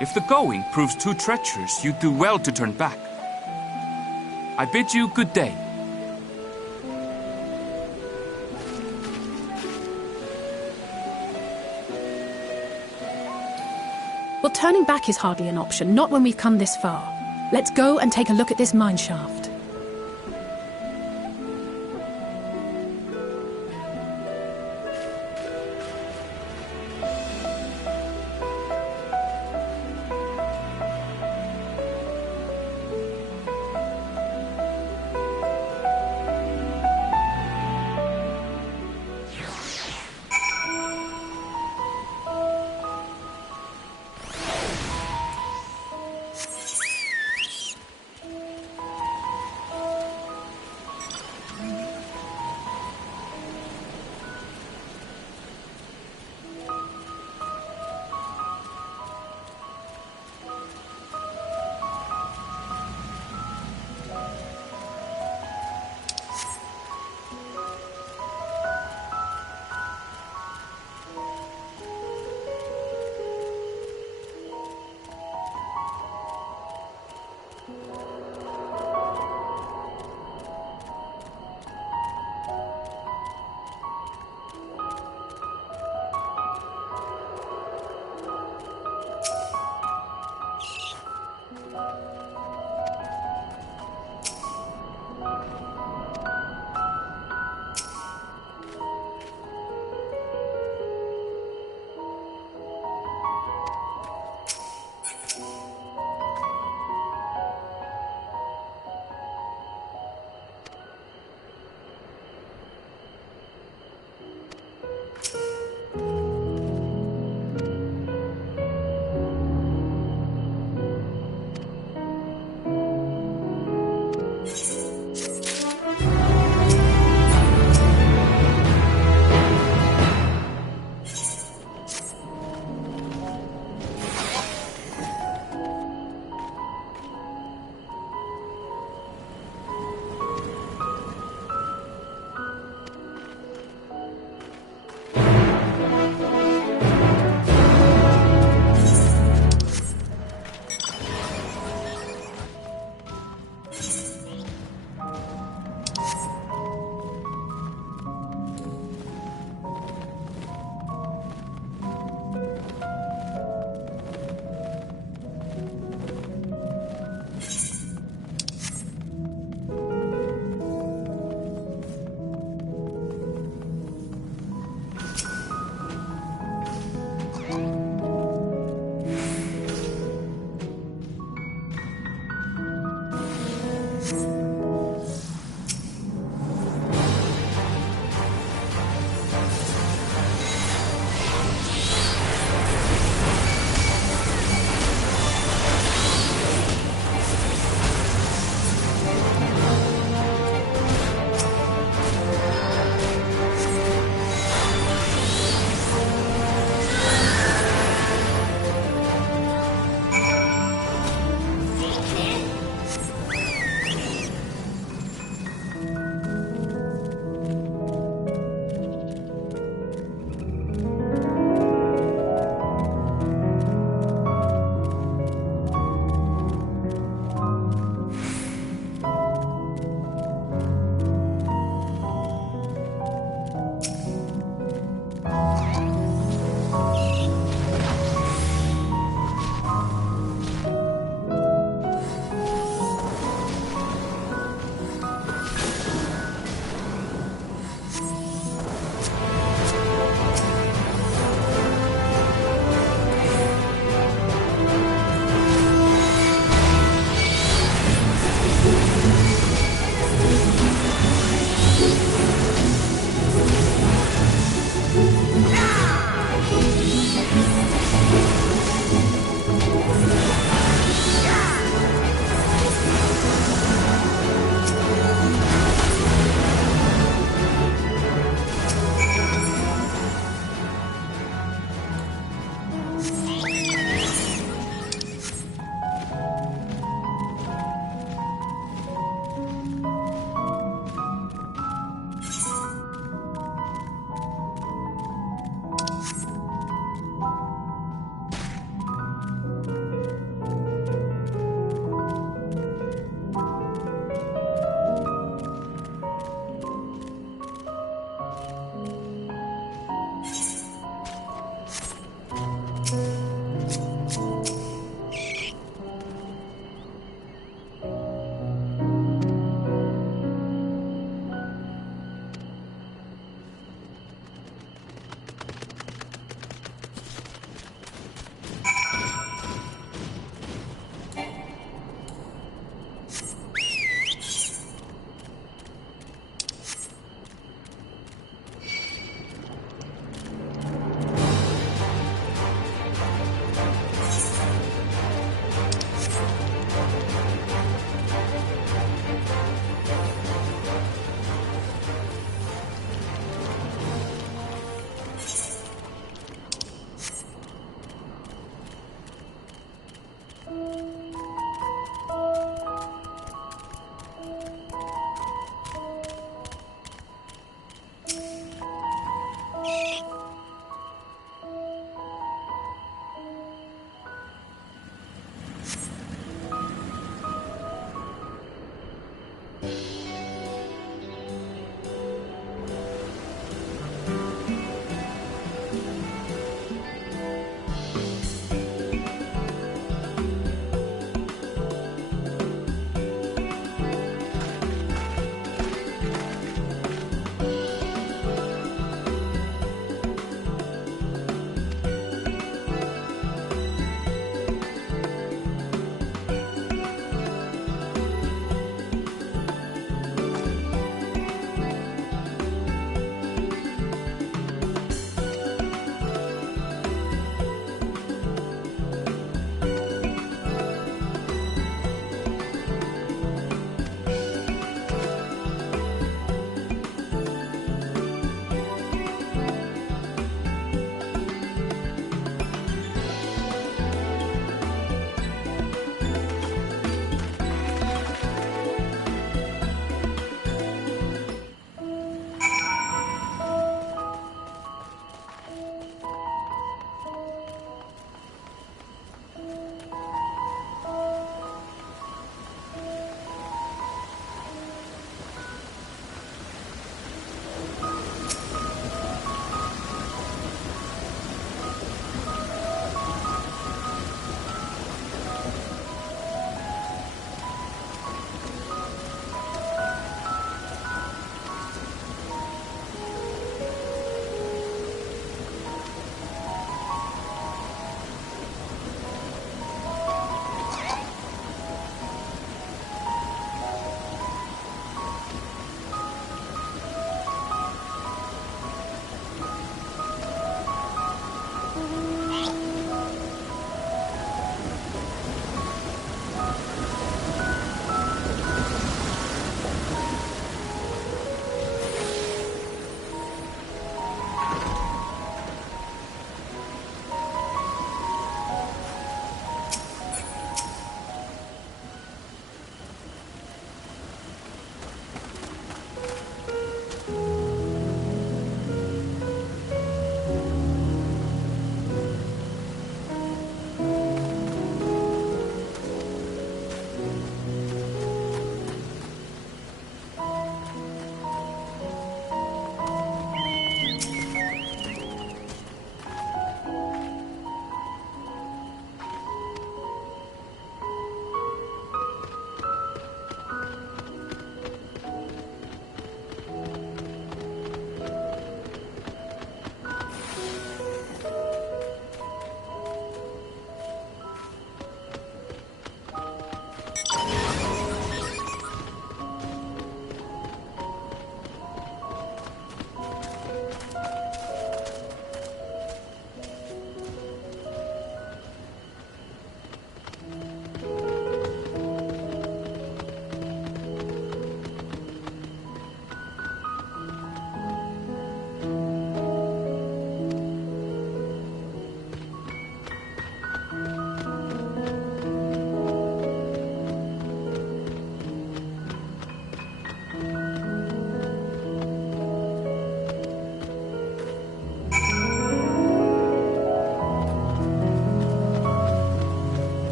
If the going proves too treacherous, you do well to turn back. I bid you good day. Well, turning back is hardly an option, not when we've come this far. Let's go and take a look at this mine shaft.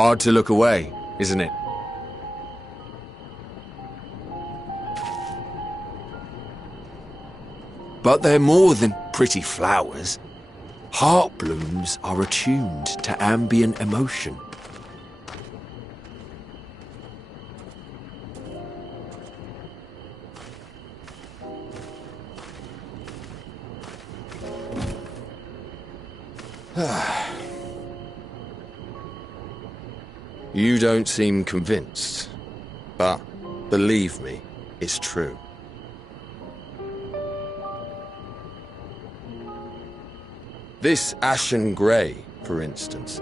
Hard to look away, isn't it? But they're more than pretty flowers. Heart blooms are attuned to ambient emotion. You don't seem convinced, but believe me, it's true. This ashen grey, for instance,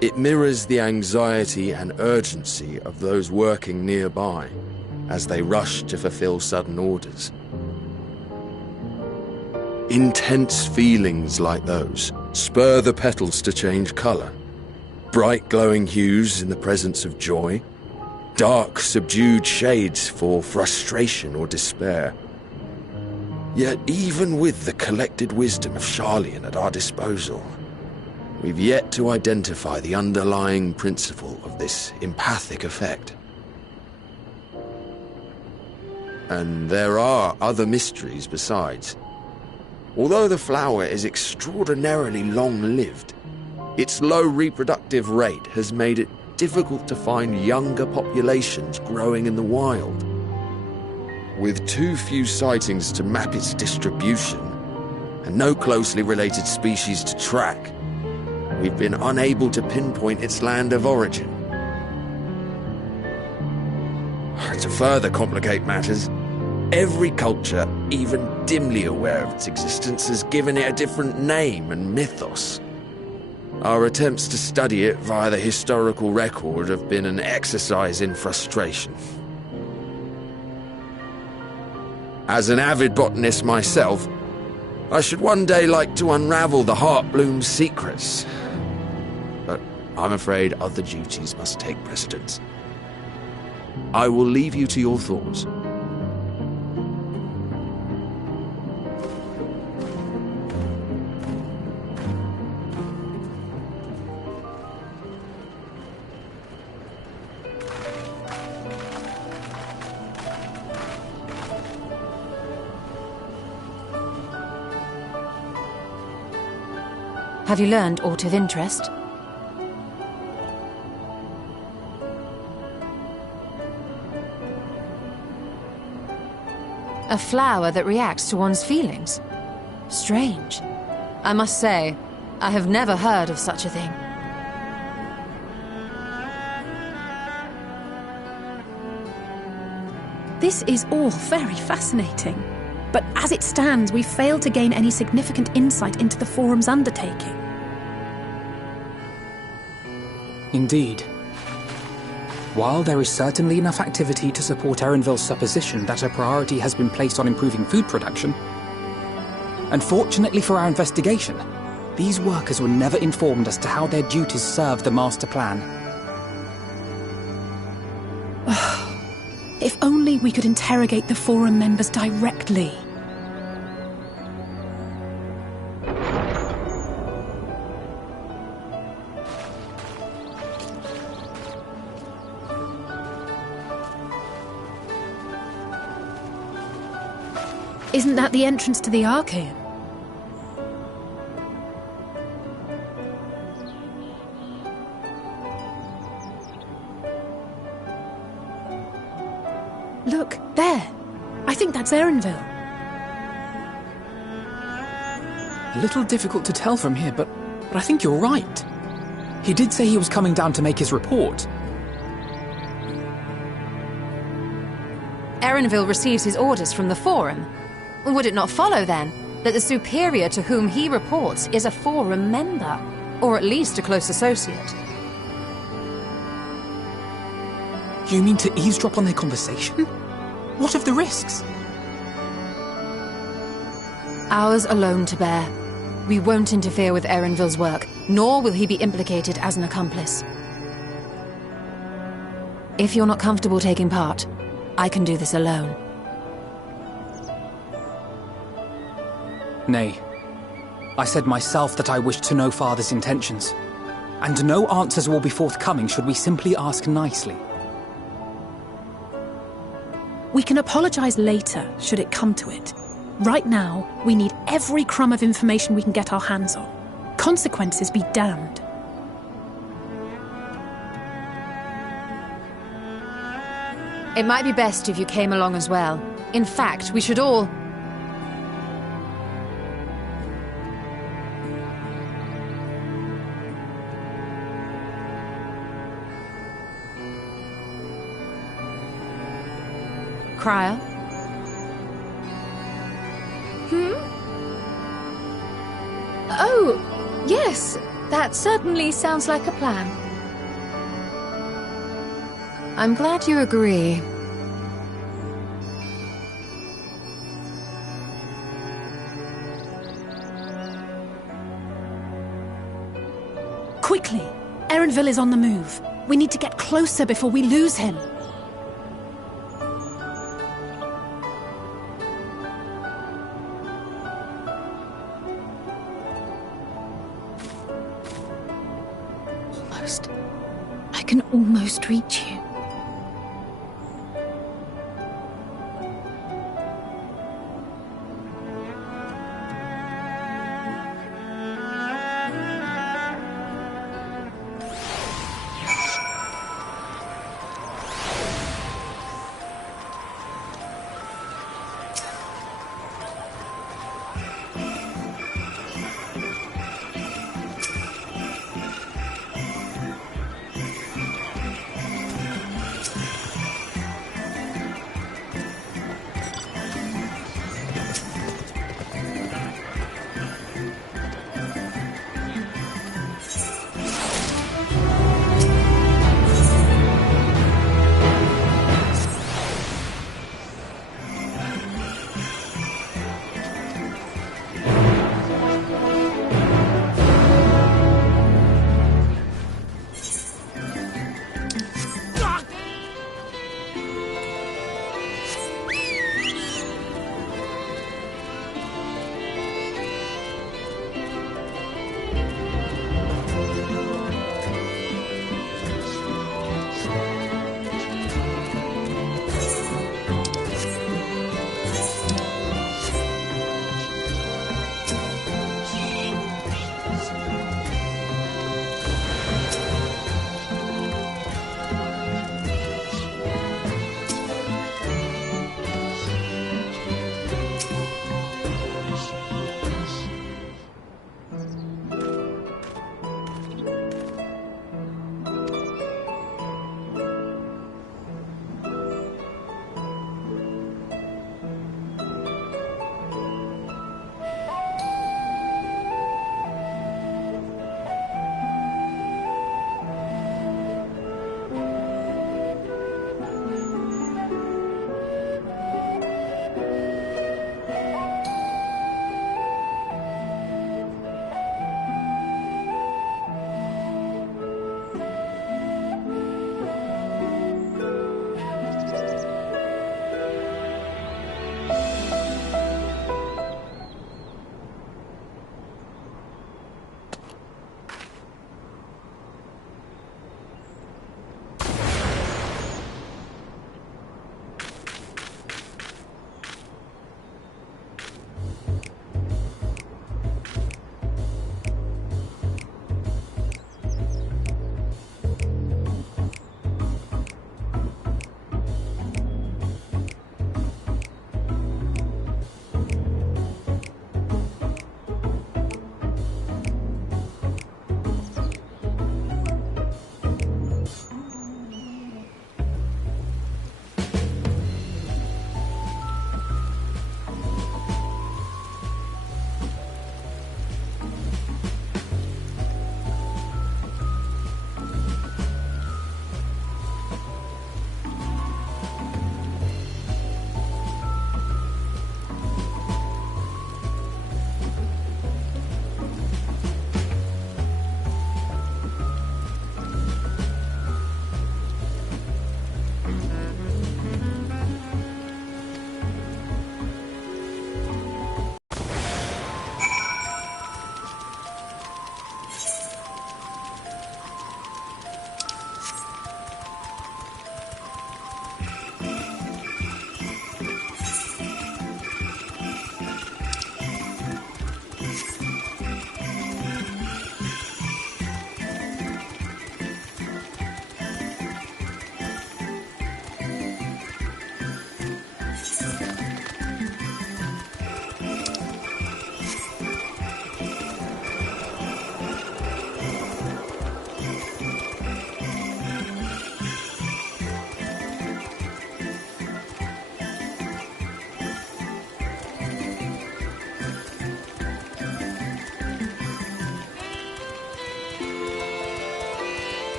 it mirrors the anxiety and urgency of those working nearby as they rush to fulfill sudden orders. Intense feelings like those spur the petals to change colour. Bright glowing hues in the presence of joy, dark subdued shades for frustration or despair. Yet even with the collected wisdom of Sharlayan at our disposal, we've yet to identify the underlying principle of this empathic effect. And there are other mysteries besides. Although the flower is extraordinarily long-lived, its low reproductive rate has made it difficult to find younger populations growing in the wild. With too few sightings to map its distribution, and no closely related species to track, we've been unable to pinpoint its land of origin. To further complicate matters, every culture, even dimly aware of its existence, has given it a different name and mythos. Our attempts to study it via the historical record have been an exercise in frustration. As an avid botanist myself, I should one day like to unravel the Heartbloom's secrets. But I'm afraid other duties must take precedence. I will leave you to your thoughts. Have you learned aught of interest? A flower that reacts to one's feelings? Strange. I must say, I have never heard of such a thing. This is all very fascinating. But as it stands, we've failed to gain any significant insight into the Forum's undertaking. Indeed. While there is certainly enough activity to support Erenville's supposition that a priority has been placed on improving food production, unfortunately for our investigation, these workers were never informed as to how their duties serve the master plan. If only we could interrogate the Forum members directly. Isn't that the entrance to the Archaeum? Look, there. I think that's Erenville. A little difficult to tell from here, but I think you're right. He did say he was coming down to make his report. Erenville receives his orders from the Forum. Would it not follow, then, that the superior to whom he reports is a Forum member, or at least a close associate? You mean to eavesdrop on their conversation? What of the risks? Ours alone to bear. We won't interfere with Erenville's work, nor will he be implicated as an accomplice. If you're not comfortable taking part, I can do this alone. Nay. I said myself that I wished to know Father's intentions. And no answers will be forthcoming should we simply ask nicely. We can apologize later, should it come to it. Right now, we need every crumb of information we can get our hands on. Consequences be damned. It might be best if you came along as well. In fact, we should all... Cryer? Oh, yes. That certainly sounds like a plan. I'm glad you agree. Quickly! Erenville is on the move. We need to get closer before we lose him. I can almost reach you.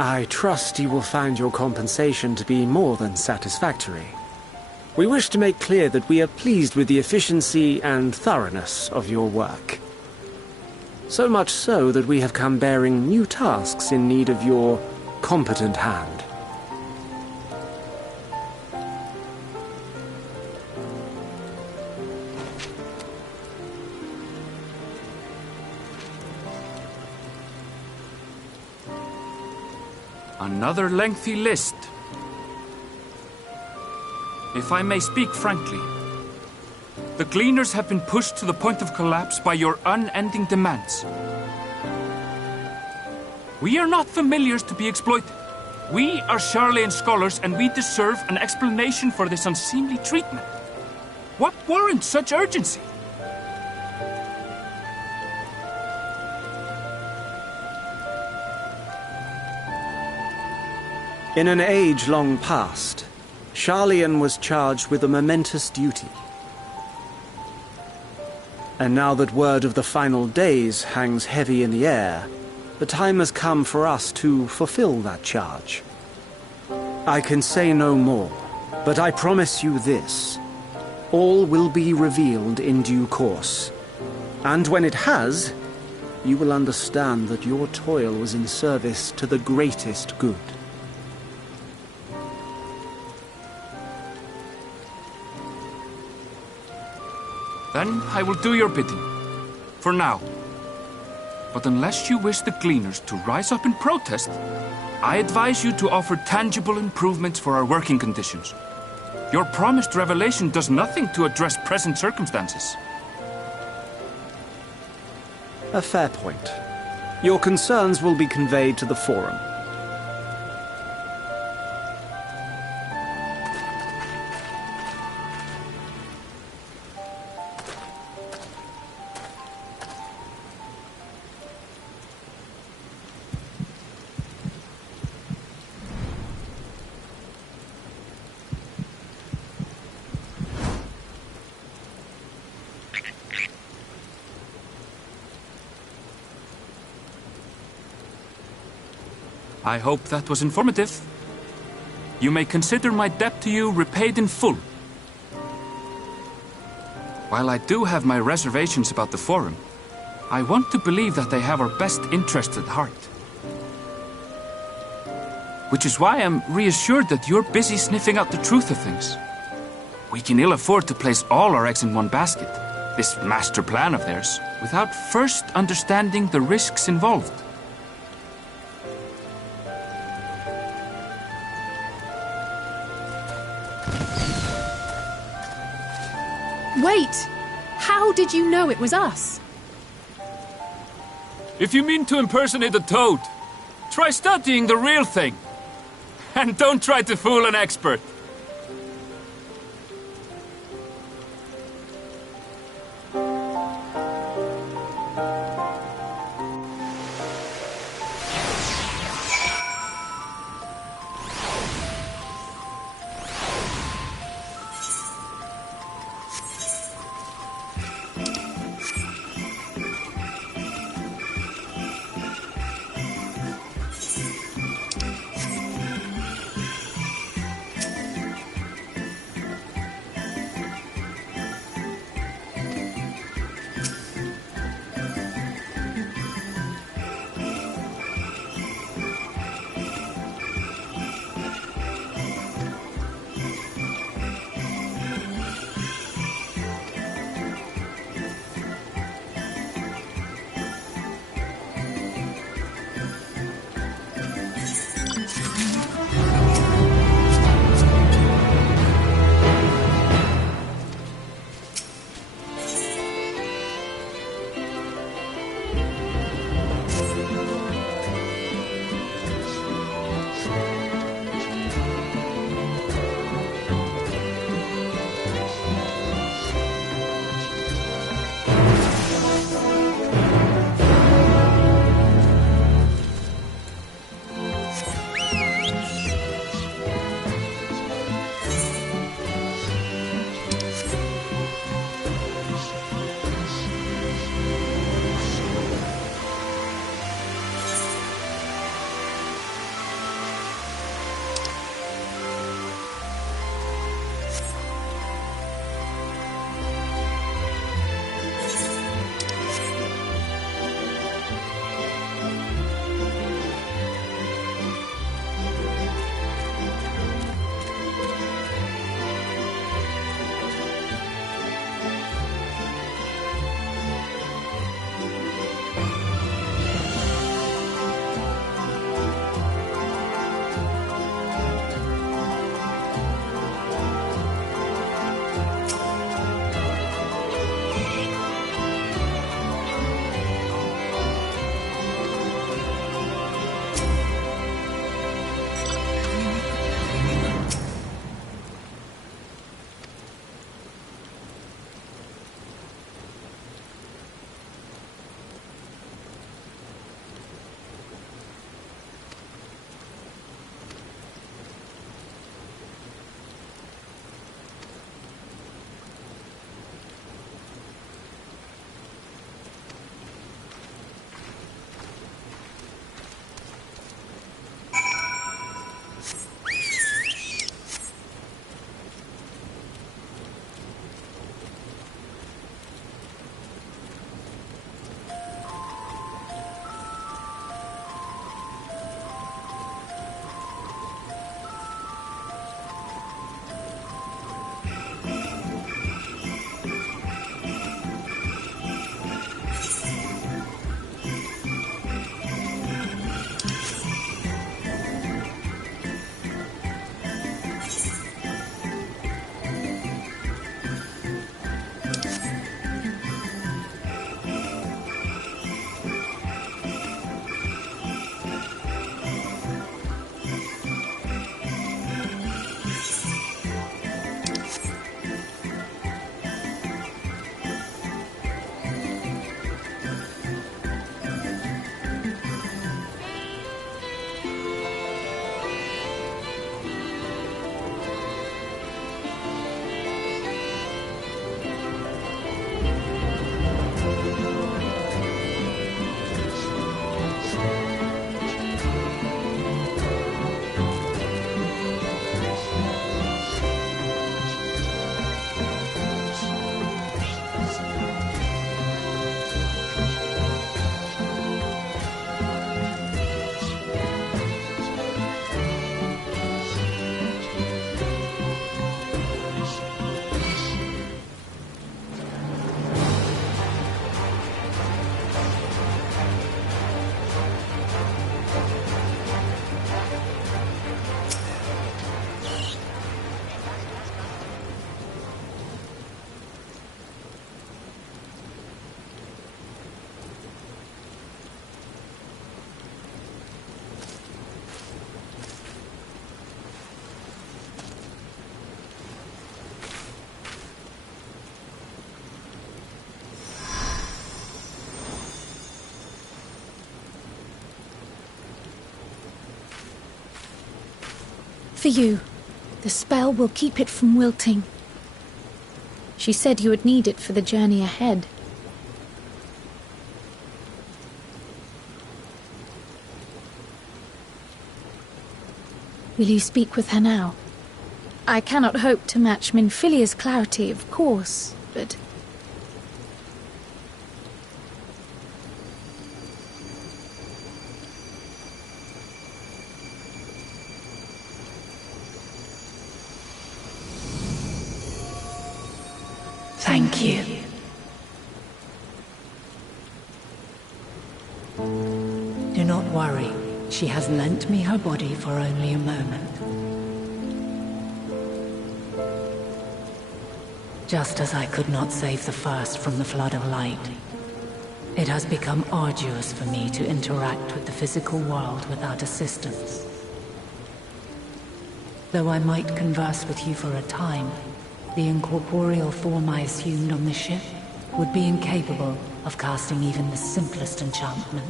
I trust you will find your compensation to be more than satisfactory. We wish to make clear that we are pleased with the efficiency and thoroughness of your work. So much so that we have come bearing new tasks in need of your competent hand. Another lengthy list. If I may speak frankly, the Gleaners have been pushed to the point of collapse by your unending demands. We are not familiars to be exploited. We are Sharlayan scholars, and we deserve an explanation for this unseemly treatment. What warrants such urgency? In an age long past, Sharlayan was charged with a momentous duty. And now that word of the final days hangs heavy in the air, the time has come for us to fulfill that charge. I can say no more, but I promise you this. All will be revealed in due course. And when it has, you will understand that your toil was in service to the greatest good. Then I will do your bidding. For now. But unless you wish the Gleaners to rise up in protest, I advise you to offer tangible improvements for our working conditions. Your promised revelation does nothing to address present circumstances. A fair point. Your concerns will be conveyed to the Forum. I hope that was informative. You may consider my debt to you repaid in full. While I do have my reservations about the Forum, I want to believe that they have our best interests at heart. Which is why I'm reassured that you're busy sniffing out the truth of things. We can ill afford to place all our eggs in one basket, this master plan of theirs, without first understanding the risks involved. Wait! How did you know it was us? If you mean to impersonate a toad, try studying the real thing. And don't try to fool an expert. you. The spell will keep it from wilting. She said you would need it for the journey ahead. Will you speak with her now? I cannot hope to match Minfilia's clarity, of course, but... Thank you. Do not worry. She has lent me her body for only a moment. Just as I could not save the first from the flood of light, it has become arduous for me to interact with the physical world without assistance. Though I might converse with you for a time, the incorporeal form I assumed on the ship would be incapable of casting even the simplest enchantment.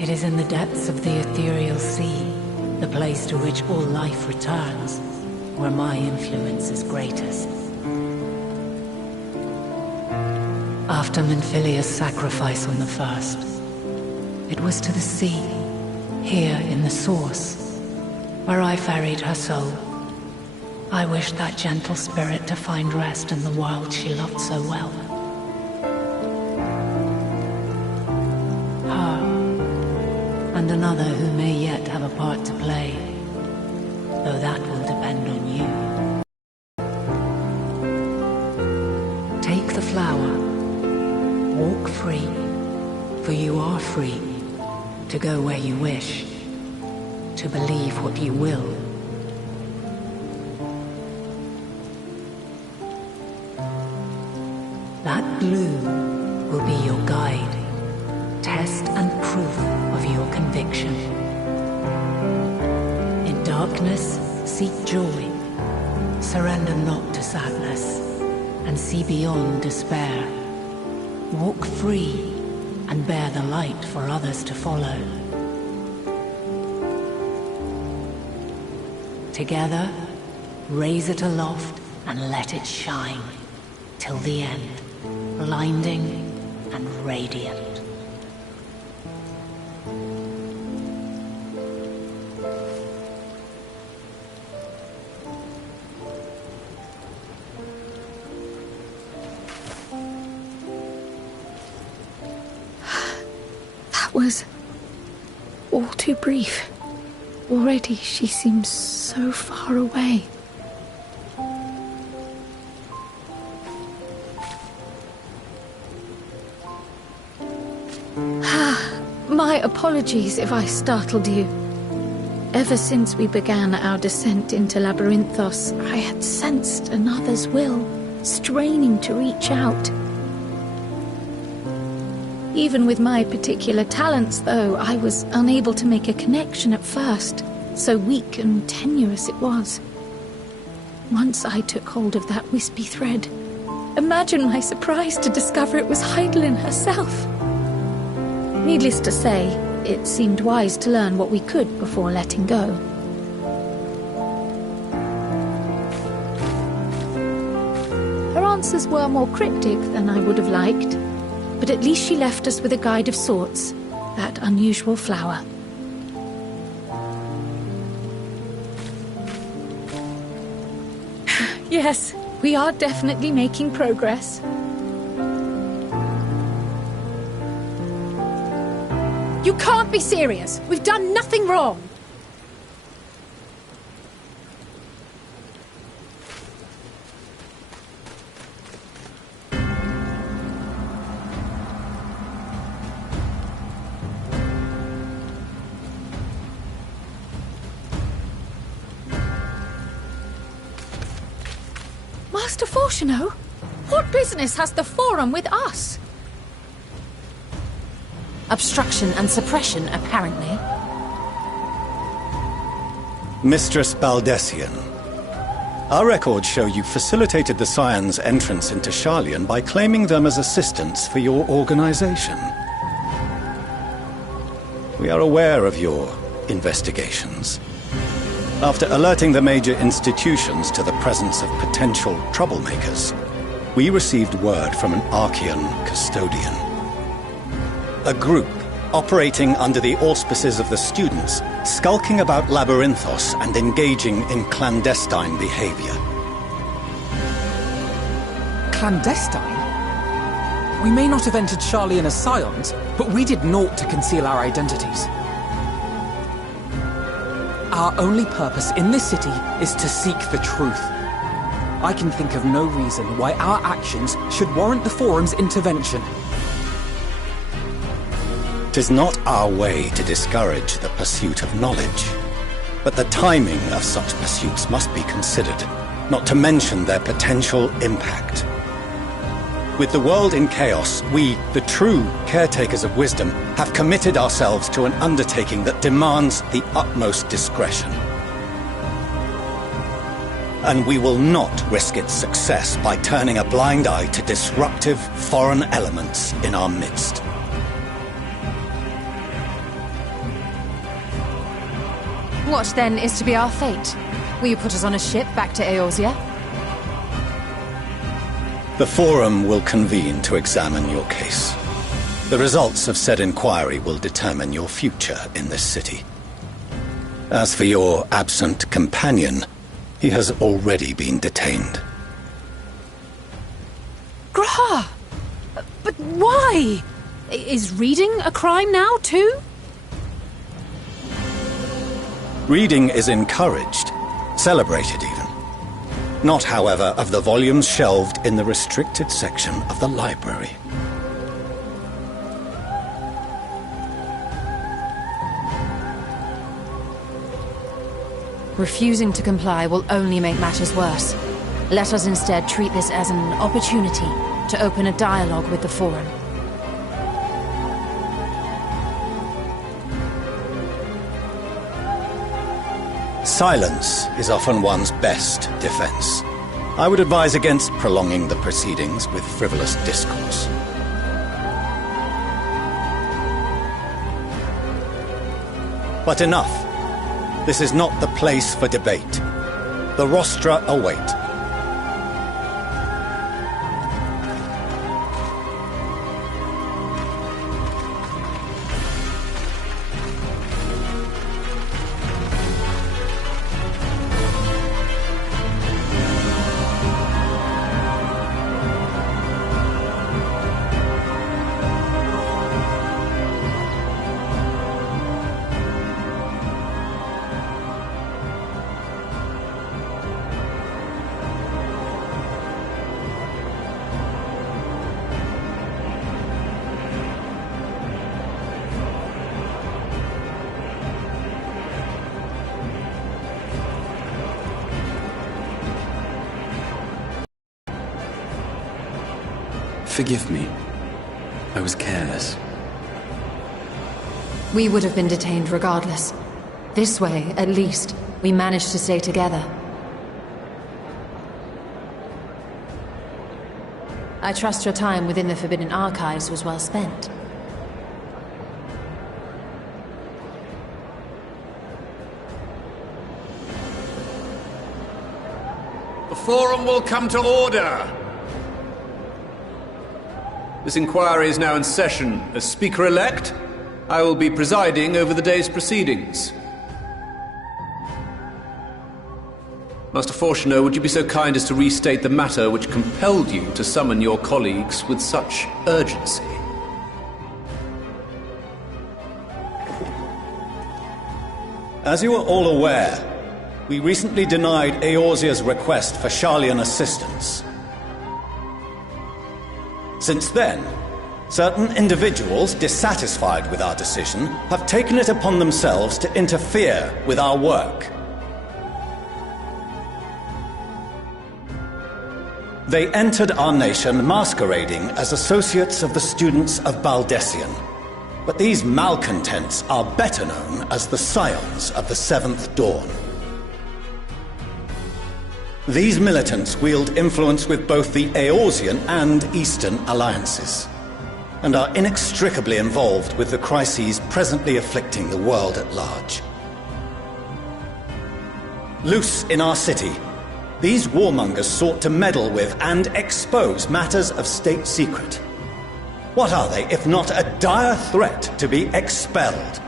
It is in the depths of the ethereal sea, the place to which all life returns, where my influence is greatest. After Minfilia's sacrifice on the first, it was to the sea, here in the source, where I ferried her soul. I wished that gentle spirit to find rest in the world she loved so well. Her, and another who may yet have a part to play, though that will depend on you. Take the flower, walk free, for you are free, to go where you wish, to believe what you will. That blue will be your guide, test and proof of your conviction. In darkness, seek joy, surrender not to sadness, and see beyond despair. Walk free, and bear the light for others to follow. Together, raise it aloft and let it shine, till the end, blinding and radiant. That was all too brief. Already she seems so far away. My apologies if I startled you. Ever since we began our descent into Labyrinthos, I had sensed another's will, straining to reach out. Even with my particular talents, though, I was unable to make a connection at first, so weak and tenuous it was. Once I took hold of that wispy thread, imagine my surprise to discover it was Heidelin herself. Needless to say, it seemed wise to learn what we could before letting go. Her answers were more cryptic than I would have liked, but at least she left us with a guide of sorts, that unusual flower. Yes, we are definitely making progress. You can't be serious! We've done nothing wrong! Master Fortuno? What business has the Forum with us? Obstruction and suppression, apparently. Mistress Baldessian, our records show you facilitated the Scion's entrance into Sharlayan by claiming them as assistants for your organization. We are aware of your investigations. After alerting the major institutions to the presence of potential troublemakers, we received word from an Archean custodian. A group operating under the auspices of the students, skulking about Labyrinthos and engaging in clandestine behavior. Clandestine? We may not have entered Sharlayan as scions, but we did naught to conceal our identities. Our only purpose in this city is to seek the truth. I can think of no reason why our actions should warrant the Forum's intervention. 'Tis not our way to discourage the pursuit of knowledge, but the timing of such pursuits must be considered, not to mention their potential impact. With the world in chaos, we, the true caretakers of wisdom, have committed ourselves to an undertaking that demands the utmost discretion. And we will not risk its success by turning a blind eye to disruptive foreign elements in our midst. What then is to be our fate? Will you put us on a ship back to Eorzea? The Forum will convene to examine your case. The results of said inquiry will determine your future in this city. As for your absent companion, he has already been detained. Graha! But why? Is reading a crime now, too? Reading is encouraged, celebrated even. Not, however, of the volumes shelved in the restricted section of the library. Refusing to comply will only make matters worse. Let us instead treat this as an opportunity to open a dialogue with the Forum. Silence is often one's best defense. I would advise against prolonging the proceedings with frivolous discourse. But enough. This is not the place for debate. The rostra await. Forgive me. I was careless. We would have been detained regardless. This way, at least, we managed to stay together. I trust your time within the Forbidden Archives was well spent. The Forum will come to order! This inquiry is now in session. As Speaker-elect, I will be presiding over the day's proceedings. Master Fortuner, would you be so kind as to restate the matter which compelled you to summon your colleagues with such urgency? As you are all aware, we recently denied Eorzea's request for Sharlayan assistance. Since then, certain individuals dissatisfied with our decision have taken it upon themselves to interfere with our work. They entered our nation masquerading as associates of the students of Baldessian. But these malcontents are better known as the Scions of the Seventh Dawn. These militants wield influence with both the Eorzean and Eastern alliances, and are inextricably involved with the crises presently afflicting the world at large. Loose in our city, these warmongers sought to meddle with and expose matters of state secret. What are they, if not a dire threat to be expelled?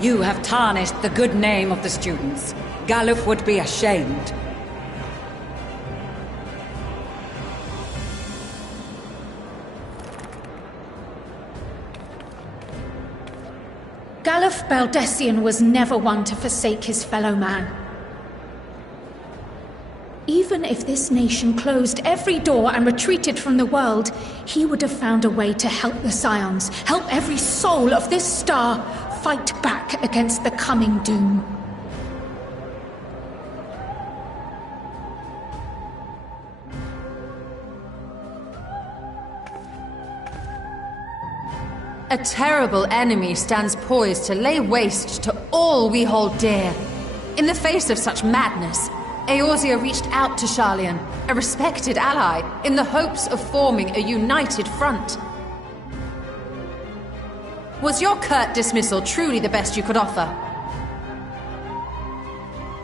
You have tarnished the good name of the students. Galuf would be ashamed. Galuf Baldessian was never one to forsake his fellow man. Even if this nation closed every door and retreated from the world, he would have found a way to help the Scions, help every soul of this star fight back against the coming doom. A terrible enemy stands poised to lay waste to all we hold dear. In the face of such madness, Eorzea reached out to Sharlayan, a respected ally, in the hopes of forming a united front. Was your curt dismissal truly the best you could offer?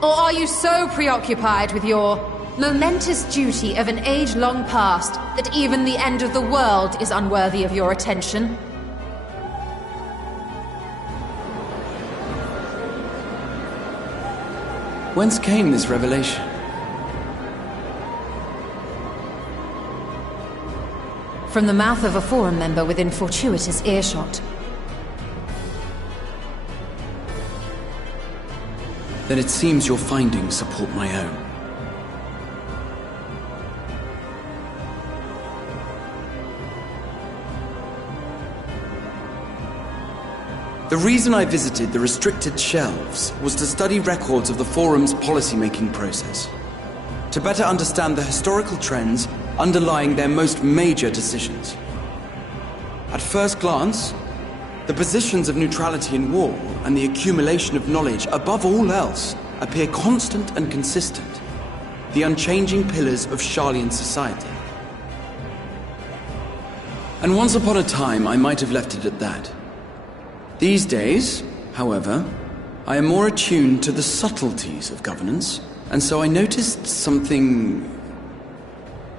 Or are you so preoccupied with your momentous duty of an age-long past that even the end of the world is unworthy of your attention? Whence came this revelation? From the mouth of a Forum member within fortuitous earshot. Then it seems your findings support my own. The reason I visited the restricted shelves was to study records of the Forum's policy-making process, to better understand the historical trends underlying their most major decisions. At first glance, the positions of neutrality in war and the accumulation of knowledge above all else appear constant and consistent, the unchanging pillars of Sharlayan society. And once upon a time, I might have left it at that. These days, however, I am more attuned to the subtleties of governance, and so I noticed something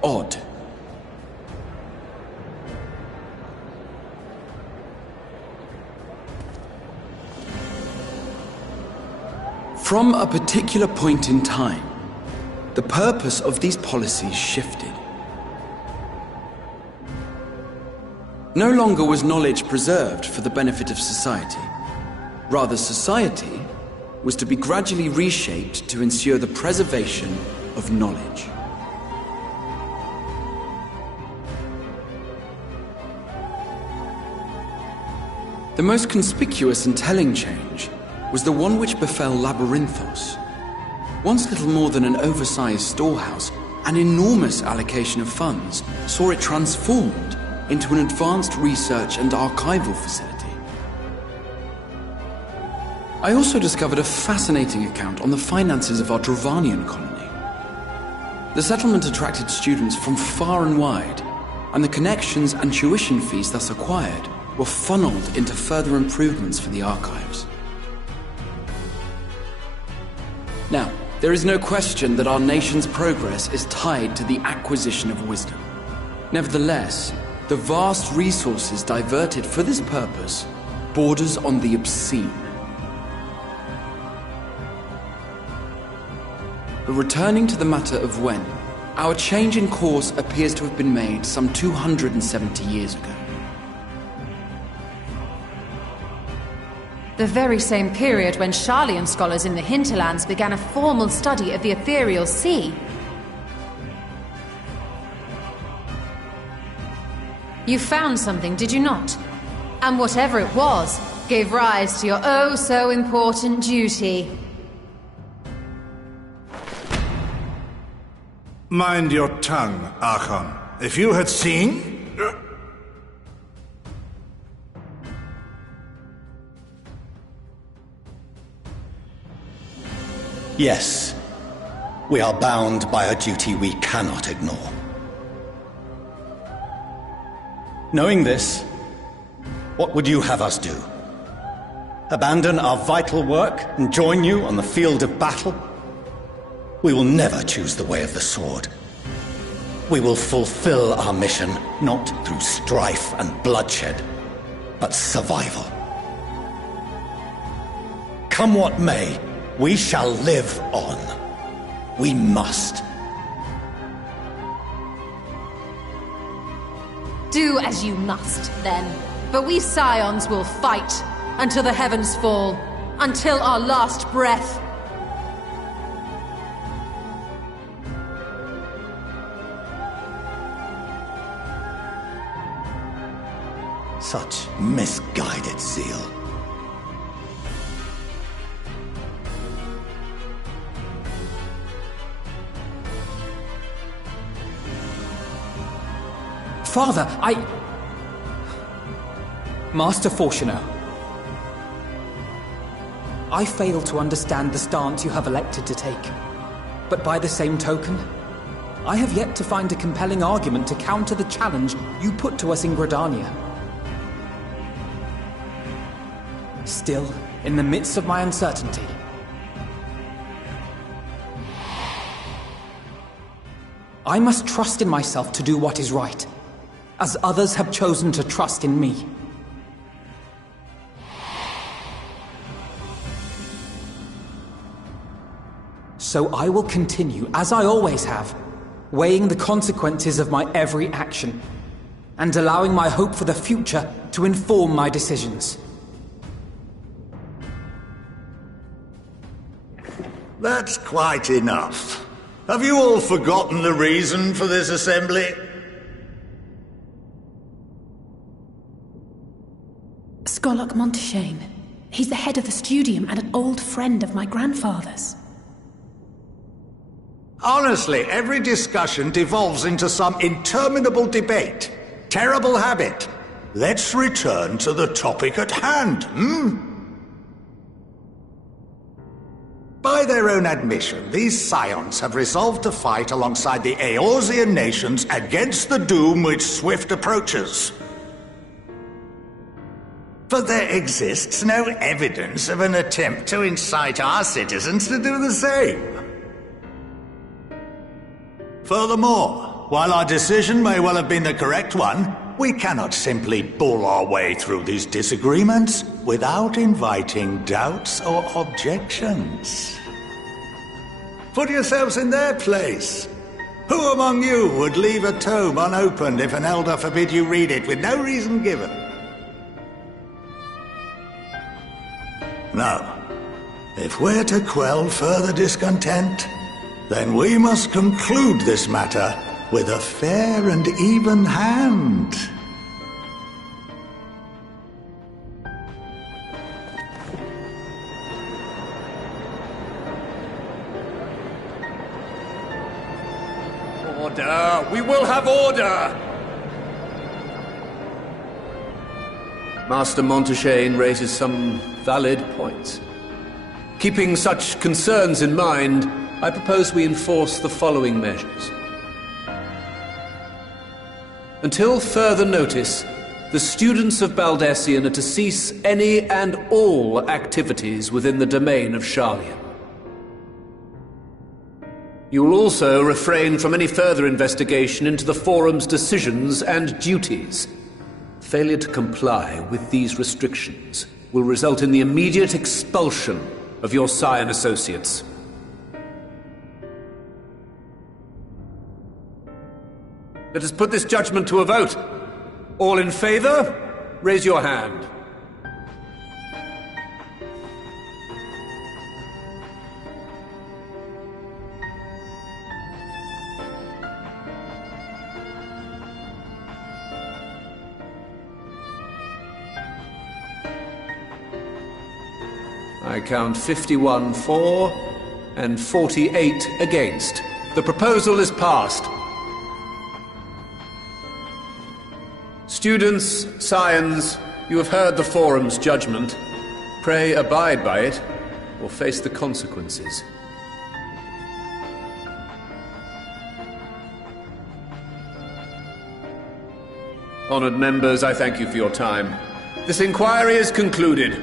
odd. From a particular point in time, the purpose of these policies shifted. No longer was knowledge preserved for the benefit of society. Rather, society was to be gradually reshaped to ensure the preservation of knowledge. The most conspicuous and telling change was the one which befell Labyrinthos. Once little more than an oversized storehouse, an enormous allocation of funds saw it transformed into an advanced research and archival facility. I also discovered a fascinating account on the finances of our Dravanian colony. The settlement attracted students from far and wide, and the connections and tuition fees thus acquired were funneled into further improvements for the archives. Now, there is no question that our nation's progress is tied to the acquisition of wisdom. Nevertheless, the vast resources diverted for this purpose borders on the obscene. But returning to the matter of when, our change in course appears to have been made some 270 years ago. The very same period when Sharlayan scholars in the hinterlands began a formal study of the ethereal sea. You found something, did you not? And whatever it was, gave rise to your oh-so-important duty. Mind your tongue, Archon. If you had seen... Yes. we are bound by a duty we cannot ignore. Knowing this, what would you have us do? Abandon our vital work and join you on the field of battle? We will never choose the way of the sword. We will fulfill our mission not through strife and bloodshed, but survival. Come what may, we shall live on. We must. Do as you must, then. But we Scions will fight until the heavens fall, until our last breath. Such misguided zeal. Father, Master Fortuno, I fail to understand the stance you have elected to take. But by the same token, I have yet to find a compelling argument to counter the challenge you put to us in Gridania. Still, in the midst of my uncertainty, I must trust in myself to do what is right, as others have chosen to trust in me. So I will continue, as I always have, weighing the consequences of my every action, and allowing my hope for the future to inform my decisions. That's quite enough. Have you all forgotten the reason for this assembly? Skolok Monteshane. He's the head of the Studium and an old friend of my grandfather's. Honestly, every discussion devolves into some interminable debate. Terrible habit. Let's return to the topic at hand, By their own admission, these Scions have resolved to fight alongside the Eorzean nations against the doom which swift approaches. But there exists no evidence of an attempt to incite our citizens to do the same. Furthermore, while our decision may well have been the correct one, we cannot simply bull our way through these disagreements without inviting doubts or objections. Put yourselves in their place. Who among you would leave a tome unopened if an elder forbid you read it with no reason given? Now, if we're to quell further discontent, then we must conclude this matter with a fair and even hand. Order! We will have order! Master Monteshane raises some valid points. Keeping such concerns in mind, I propose we enforce the following measures. Until further notice, the students of Baldessian are to cease any and all activities within the domain of Sharlayan. You will also refrain from any further investigation into the Forum's decisions and duties. Failure to comply with these restrictions will result in the immediate expulsion of your Scion associates. Let us put this judgment to a vote. All in favor, raise your hand. I count 51 for and 48 against. The proposal is passed. Students, Scions, you have heard the Forum's judgment. Pray abide by it, or face the consequences. Honored members, I thank you for your time. This inquiry is concluded.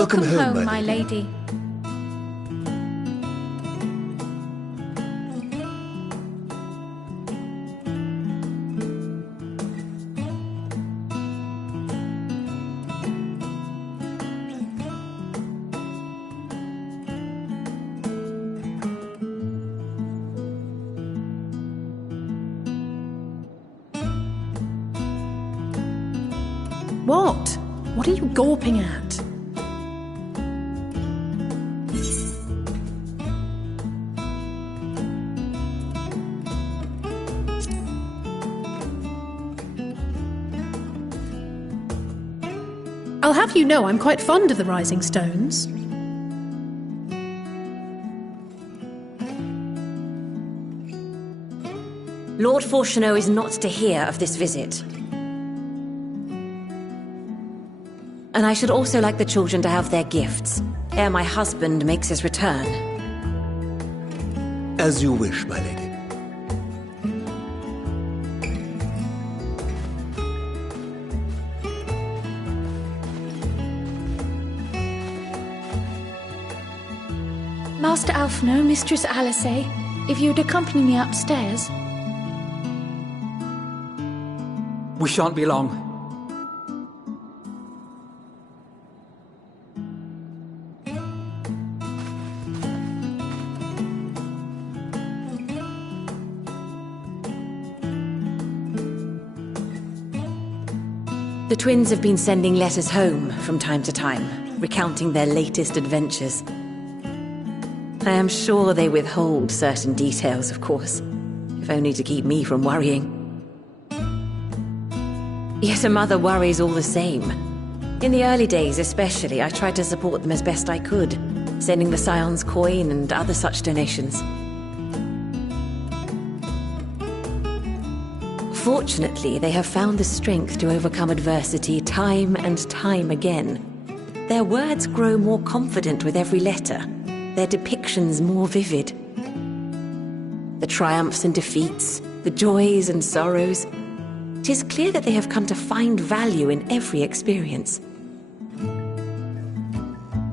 Welcome home, my lady. What? What are you gawping at? I'll have you know I'm quite fond of the Rising Stones. Lord Fortuneau is not to hear of this visit. And I should also like the children to have their gifts, ere my husband makes his return. As you wish, my lady. Master Alphino, Mistress Alice, if you'd accompany me upstairs. We shan't be long. The twins have been sending letters home from time to time, recounting their latest adventures. I am sure they withhold certain details, of course, if only to keep me from worrying. Yet a mother worries all the same. In the early days especially, I tried to support them as best I could, sending the Scion's coin and other such donations. Fortunately, they have found the strength to overcome adversity time and time again. Their words grow more confident with every letter, their depictions more vivid. The triumphs and defeats, the joys and sorrows. It is clear that they have come to find value in every experience.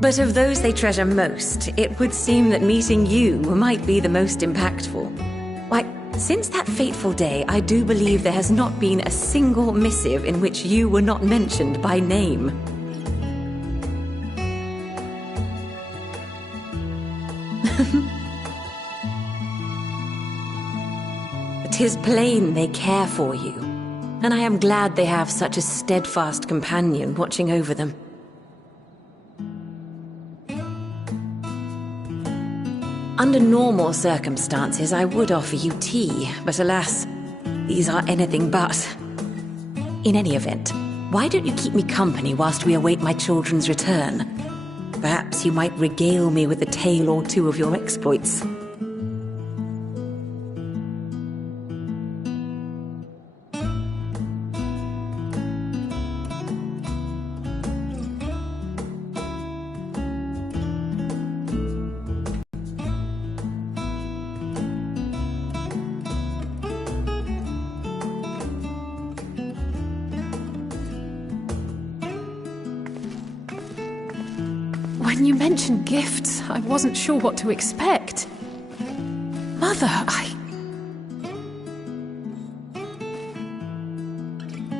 But of those they treasure most, it would seem that meeting you might be the most impactful. Why, since that fateful day, I do believe there has not been a single missive in which you were not mentioned by name. It is plain they care for you, and I am glad they have such a steadfast companion watching over them. Under normal circumstances, I would offer you tea, but alas, these are anything but. In any event, why don't you keep me company whilst we await my children's return? Perhaps you might regale me with a tale or two of your exploits. When you mentioned gifts, I wasn't sure what to expect. Mother,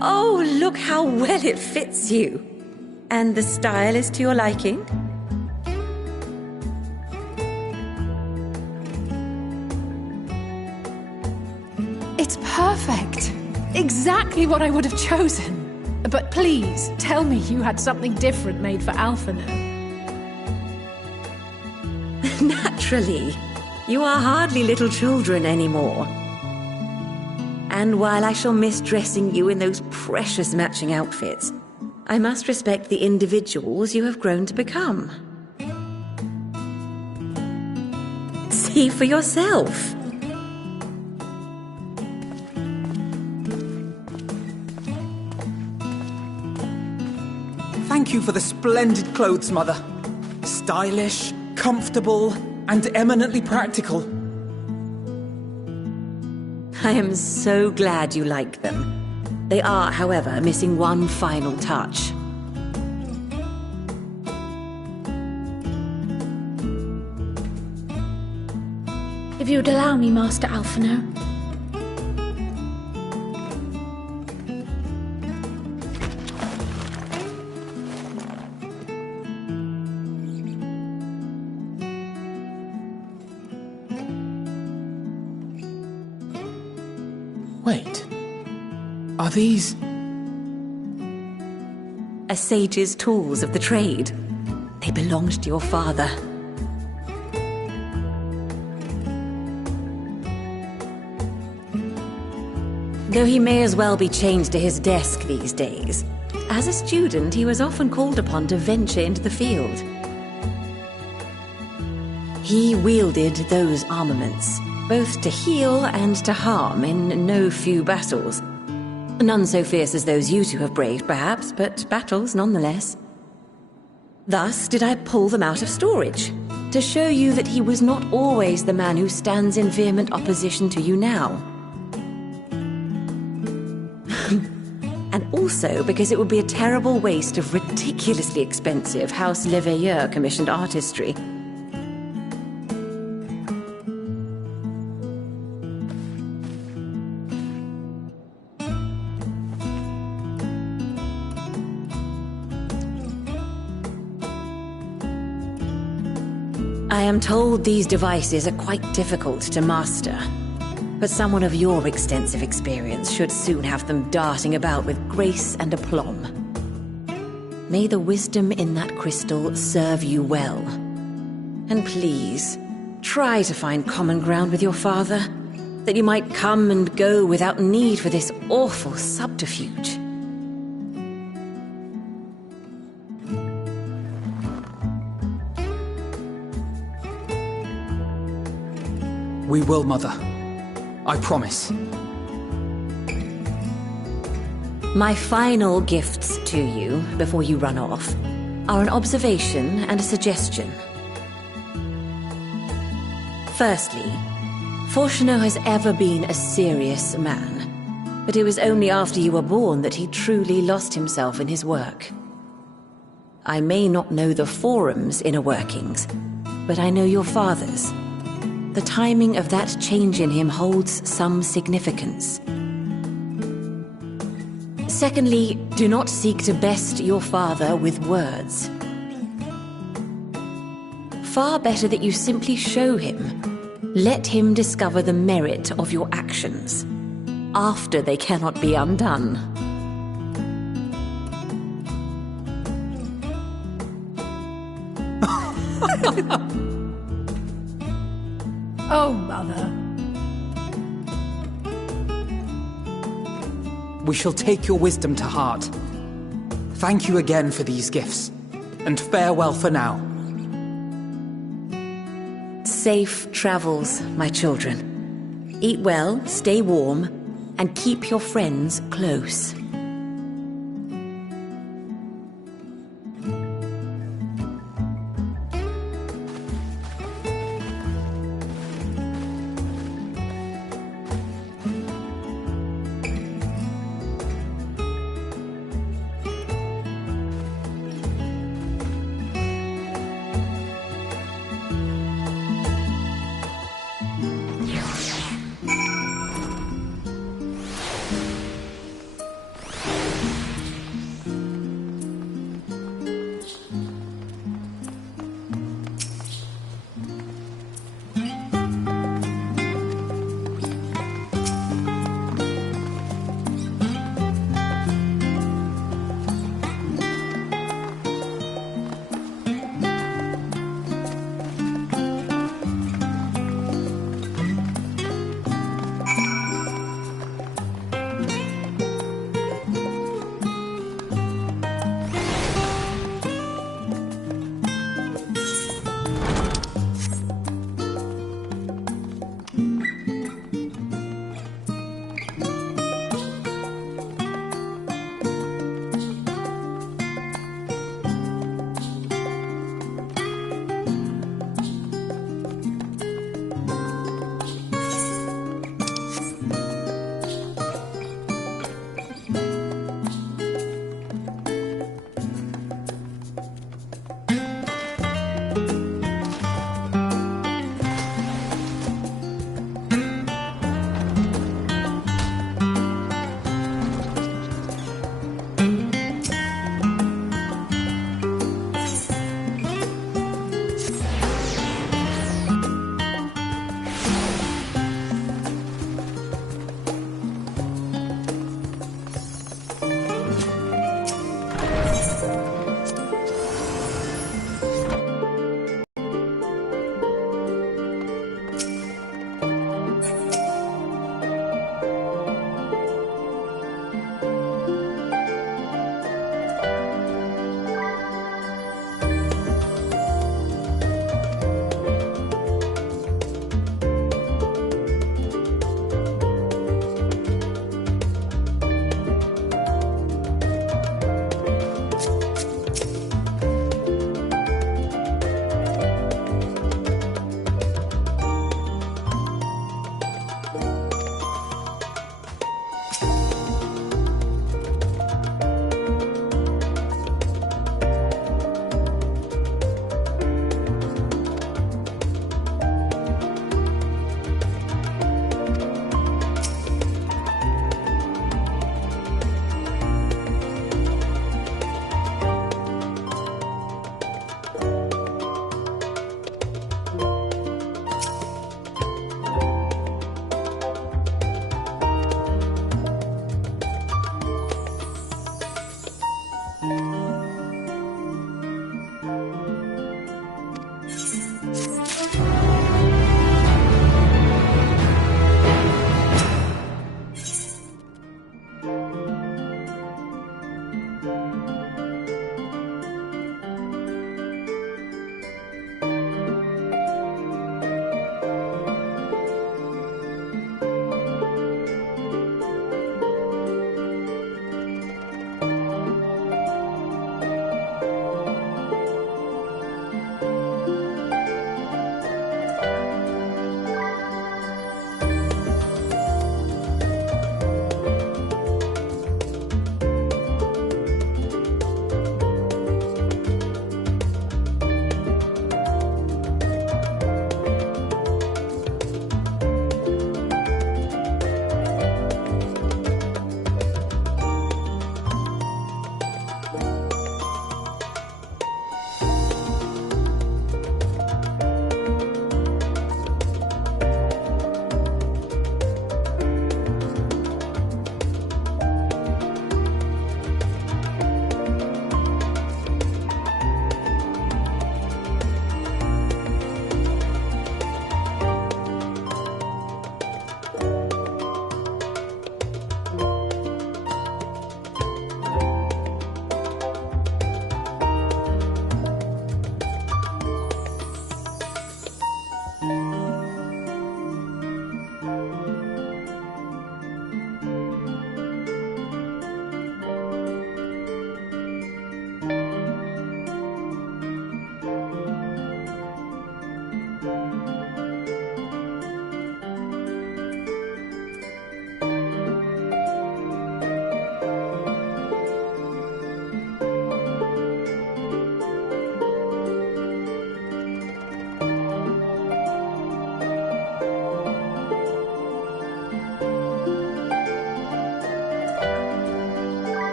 Oh, look how well it fits you. And the style is to your liking? It's perfect. Exactly what I would have chosen. But please, tell me you had something different made for Alphino. Naturally. You are hardly little children anymore. And while I shall miss dressing you in those precious matching outfits, I must respect the individuals you have grown to become. See for yourself. Thank you for the splendid clothes, Mother. Stylish, comfortable, and eminently practical. I am so glad you like them. They are, however, missing one final touch. If you'd allow me, Master Alphino. Wait. Are these... A sage's tools of the trade. They belonged to your father. Though he may as well be chained to his desk these days, as a student he was often called upon to venture into the field. He wielded those armaments, both to heal and to harm in no few battles. None so fierce as those you two have braved, perhaps, but battles nonetheless. Thus did I pull them out of storage, to show you that he was not always the man who stands in vehement opposition to you now. And also because it would be a terrible waste of ridiculously expensive House Leveilleur commissioned artistry. I am told these devices are quite difficult to master, but someone of your extensive experience should soon have them darting about with grace and aplomb. May the wisdom in that crystal serve you well. And please, try to find common ground with your father, that you might come and go without need for this awful subterfuge. We will, Mother. I promise. My final gifts to you, before you run off, are an observation and a suggestion. Firstly, Fortunato has ever been a serious man, but it was only after you were born that he truly lost himself in his work. I may not know the Forum's inner workings, but I know your father's. The timing of that change in him holds some significance. Secondly, do not seek to best your father with words. Far better that you simply show him. Let him discover the merit of your actions, after they cannot be undone. Oh, Mother. We shall take your wisdom to heart. Thank you again for these gifts, and farewell for now. Safe travels, my children. Eat well, stay warm, and keep your friends close.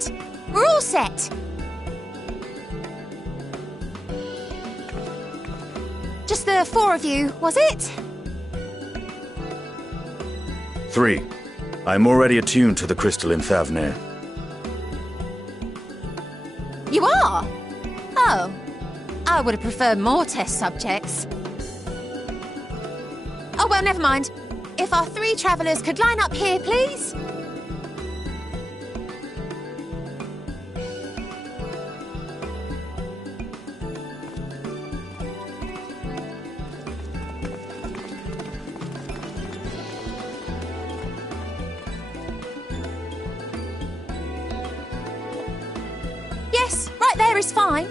set. We're all set. Just the 4 of you, was it? 3. I'm already attuned to the crystal in Thavnir. You are? Oh. I would have preferred more test subjects. Oh, well, never mind. If our 3 travellers could line up here, please. Yes, right there is fine.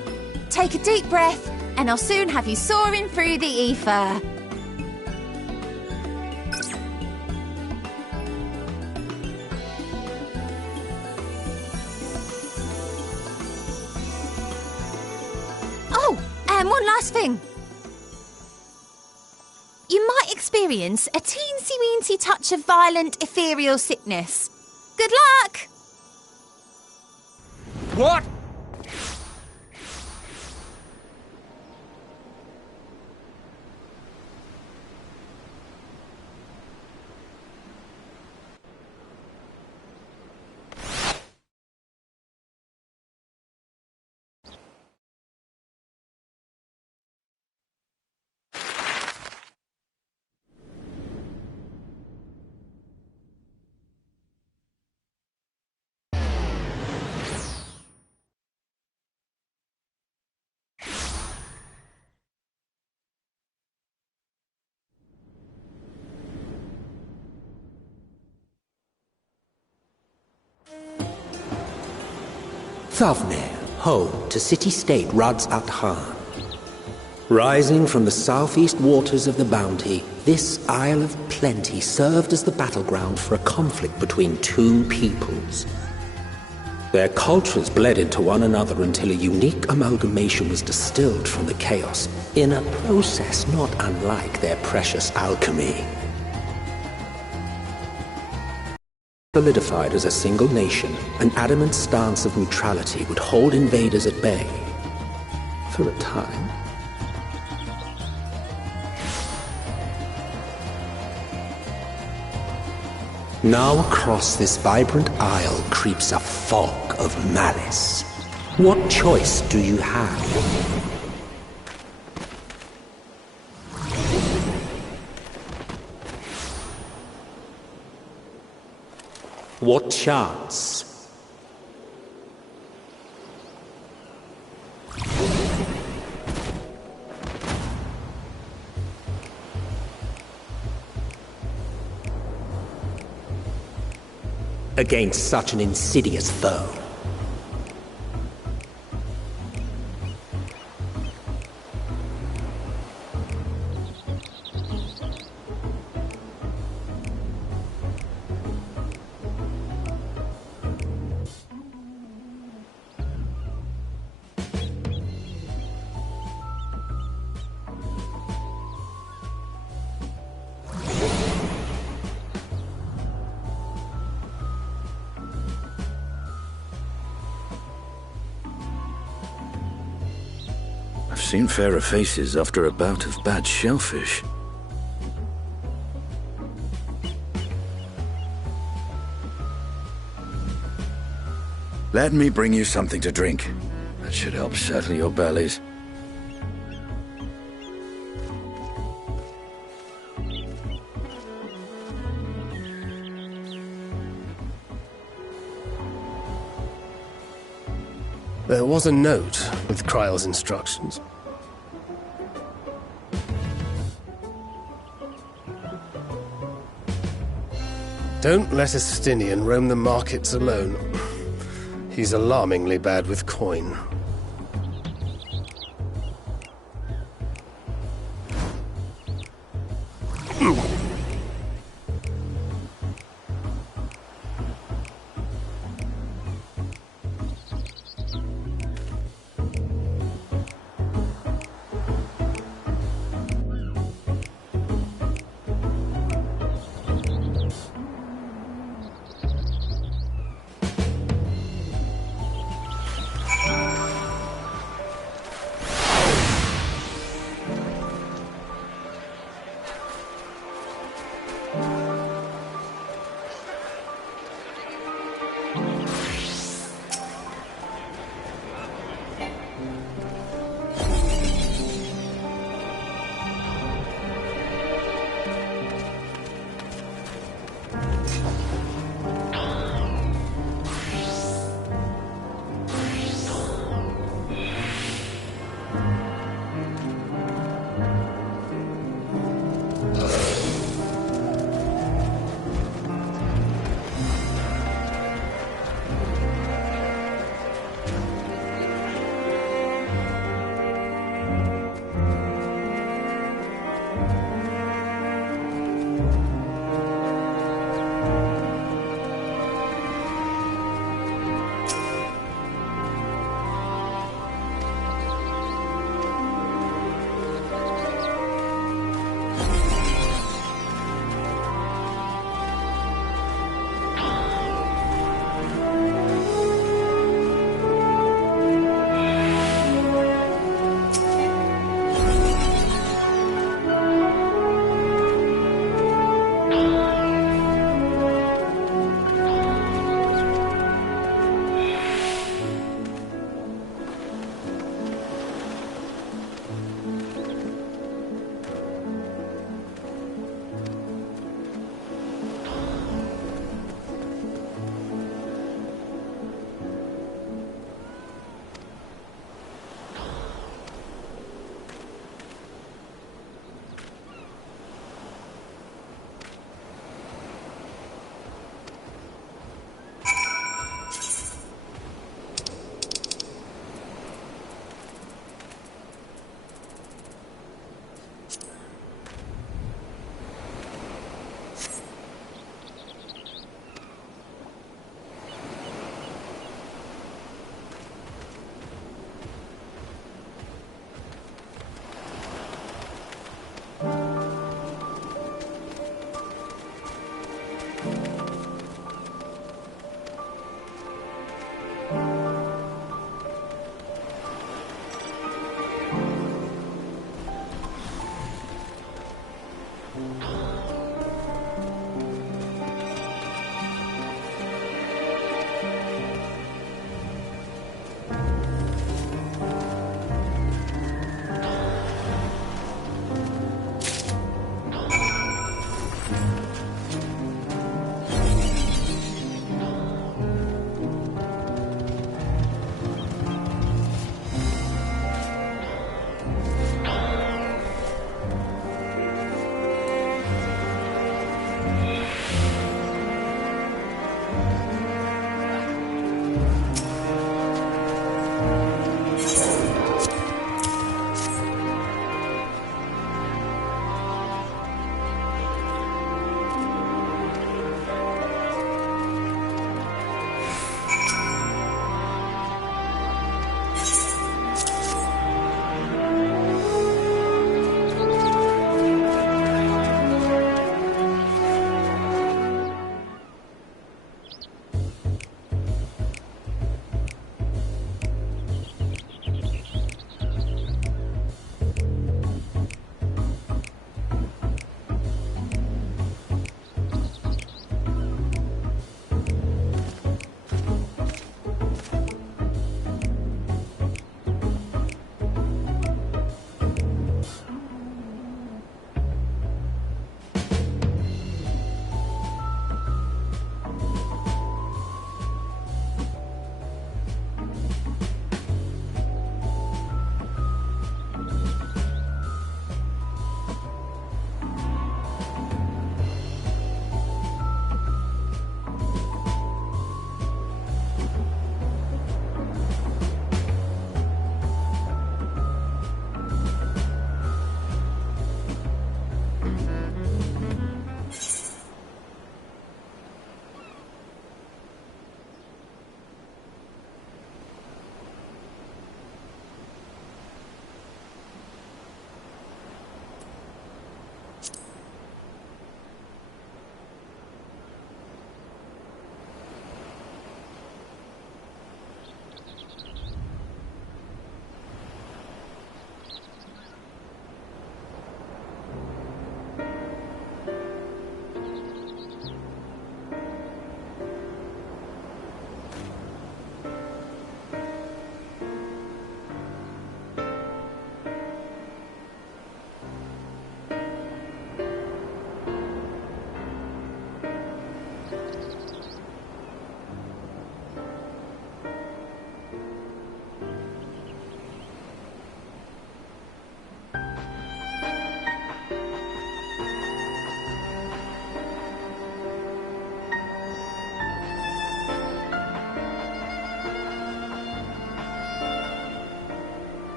Take a deep breath, and I'll soon have you soaring through the ether. Oh, and one last thing. You might experience a teensy-weensy touch of violent ethereal sickness. Good luck! What? Thavnir, home to city-state Rads at Han. Rising from the southeast waters of the Bounty, this Isle of Plenty served as the battleground for a conflict between 2 peoples. Their cultures bled into one another until a unique amalgamation was distilled from the chaos, in a process not unlike their precious alchemy. Solidified as a single nation, an adamant stance of neutrality would hold invaders at bay. For a time. Now across this vibrant isle creeps a fog of malice. What choice do you have? What chance? Against such an insidious foe. I've seen fairer faces after a bout of bad shellfish. Let me bring you something to drink. That should help settle your bellies. There was a note with Kryle's instructions. Don't let Estinian roam the markets alone. He's alarmingly bad with coin.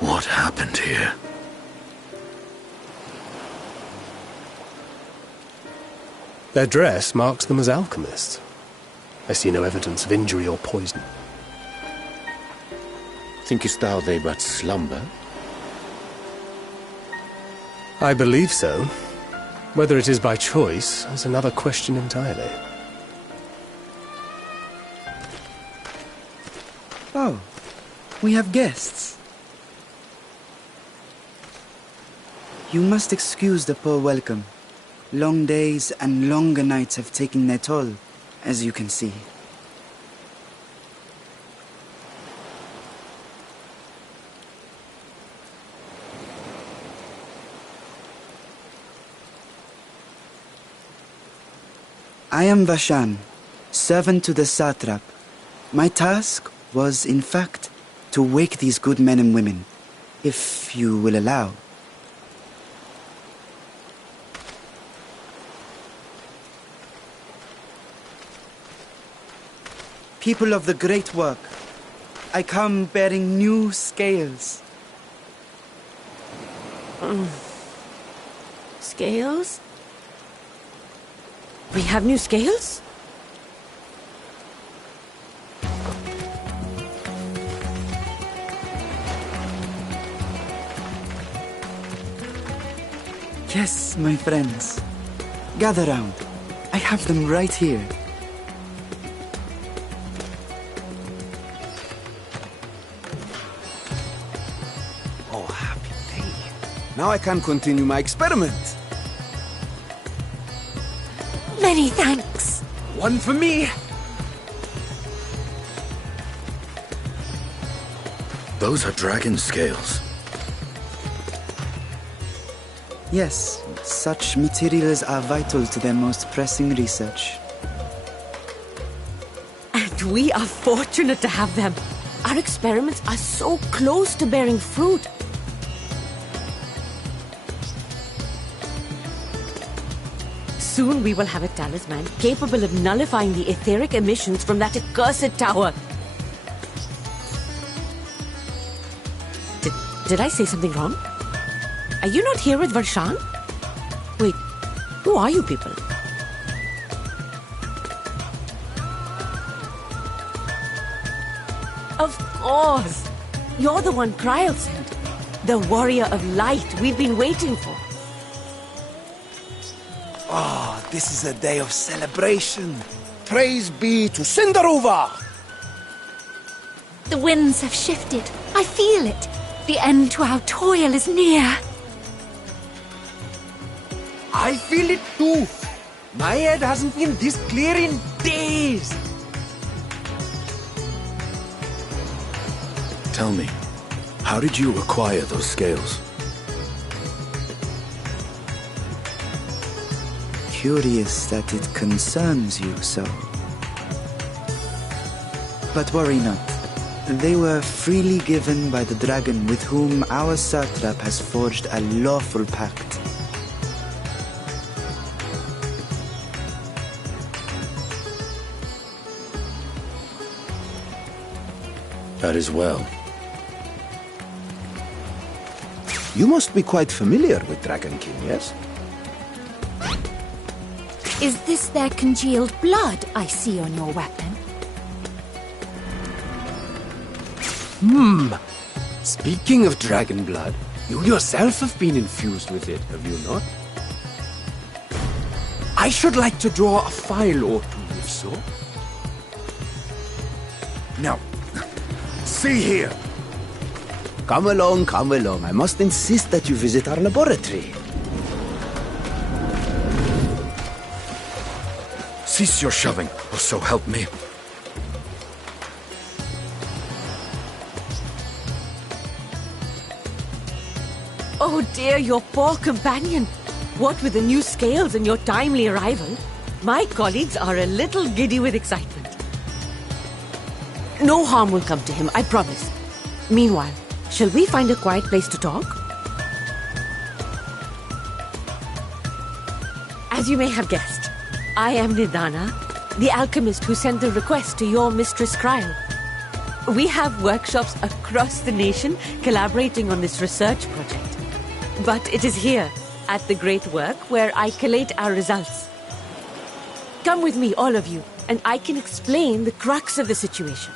What happened here? Their dress marks them as alchemists. I see no evidence of injury or poison. Thinkest thou they but slumber? I believe so. Whether it is by choice is another question entirely. Oh, we have guests. You must excuse the poor welcome. Long days and longer nights have taken their toll, as you can see. I am Vashan, servant to the satrap. My task was, in fact, to wake these good men and women, if you will allow. People of the great work, I come bearing new scales. Scales? We have new scales? Yes, my friends. Gather round. I have them right here. Oh, happy day. Now I can continue my experiment. Many thanks. One for me, Those are dragon scales. Yes, such materials are vital to their most pressing research. And we are fortunate to have them. Our experiments are so close to bearing fruit. Soon we will have a talisman capable of nullifying the etheric emissions from that accursed tower. Did I say something wrong? Are you not here with Varshan? Wait, who are you people? Of course! You're the one Kryl sent. The warrior of light we've been waiting for. Ah, this is a day of celebration. Praise be to Cinderova! The winds have shifted. I feel it. The end to our toil is near. I feel it too. My head hasn't been this clear in days. Tell me, how did you acquire those scales? Curious that it concerns you so. But worry not. They were freely given by the dragon with whom our satrap has forged a lawful pact. That is well. You must be quite familiar with Dragon King, yes? Is this their congealed blood I see on your weapon? Speaking of dragon blood, you yourself have been infused with it, have you not? I should like to draw a file or two, if so. Now, see here. Come along, come along. I must insist that you visit our laboratory. Cease your shoving, or so help me. Oh dear, your poor companion. What with the new scales and your timely arrival, my colleagues are a little giddy with excitement. No harm will come to him, I promise. Meanwhile, shall we find a quiet place to talk? As you may have guessed, I am Nidana, the alchemist who sent the request to your Mistress Kryl. We have workshops across the nation collaborating on this research project. But it is here, at the Great Work, where I collate our results. Come with me, all of you, and I can explain the crux of the situation.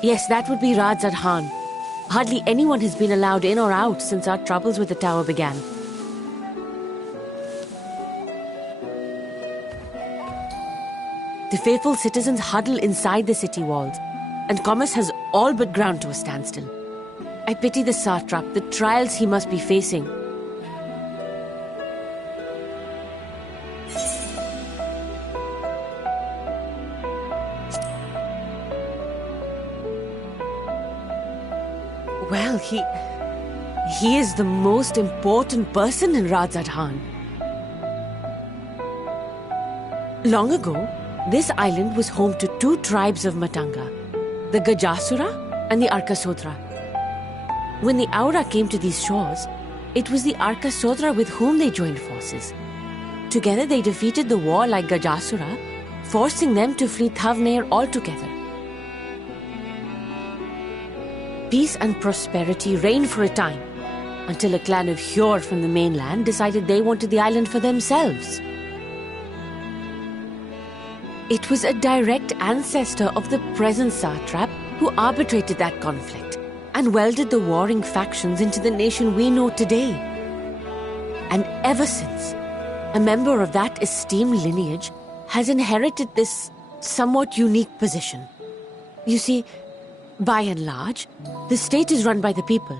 Yes, that would be Radzad Khan. Hardly anyone has been allowed in or out since our troubles with the tower began. The faithful citizens huddle inside the city walls, and commerce has all but ground to a standstill. I pity the satrap, the trials he must be facing. Well, he is the most important person in Radzad Khan. Long ago, this island was home to two tribes of Matanga, the Gajasura and the Arkasodra. When the Aura came to these shores, it was the Arkasodra with whom they joined forces. Together they defeated the warlike Gajasura, forcing them to flee Thavnair altogether. Peace and prosperity reigned for a time, until a clan of Hjor from the mainland decided they wanted the island for themselves. It was a direct ancestor of the present satrap who arbitrated that conflict and welded the warring factions into the nation we know today. And ever since, a member of that esteemed lineage has inherited this somewhat unique position. You see, by and large, the state is run by the people,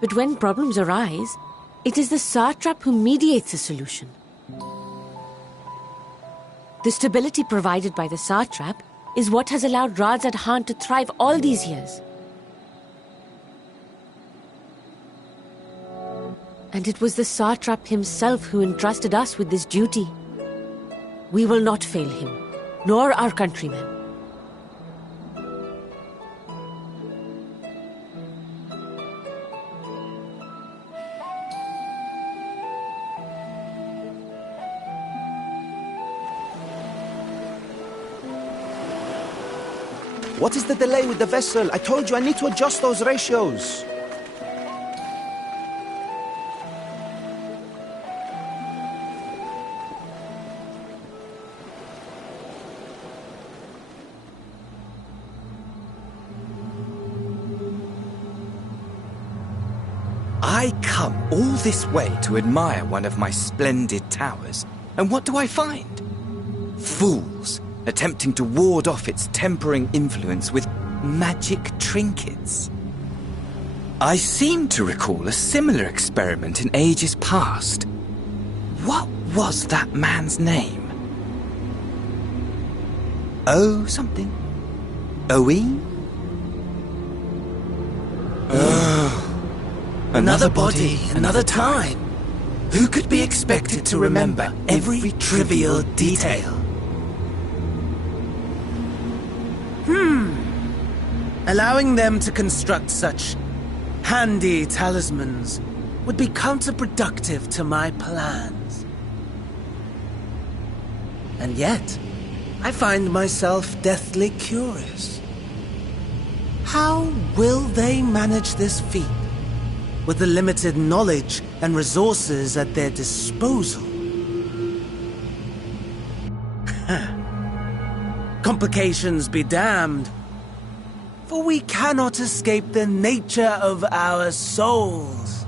but when problems arise, it is the satrap who mediates a solution. The stability provided by the satrap is what has allowed Radzad Khan to thrive all these years. And it was the satrap himself who entrusted us with this duty. We will not fail him, nor our countrymen. What is the delay with the vessel? I told you I need to adjust those ratios. I come all this way to admire one of my splendid towers, and what do I find? Fools attempting to ward off its tempering influence with magic trinkets. I seem to recall a similar experiment in ages past. What was that man's name? Oh, something. Owen? Another body, another time. Who could be expected to remember every trivial detail? Allowing them to construct such handy talismans would be counterproductive to my plans. And yet, I find myself deathly curious. How will they manage this feat with the limited knowledge and resources at their disposal? Complications be damned, for we cannot escape the nature of our souls.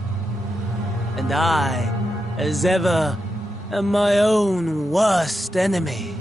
And I, as ever, am my own worst enemy.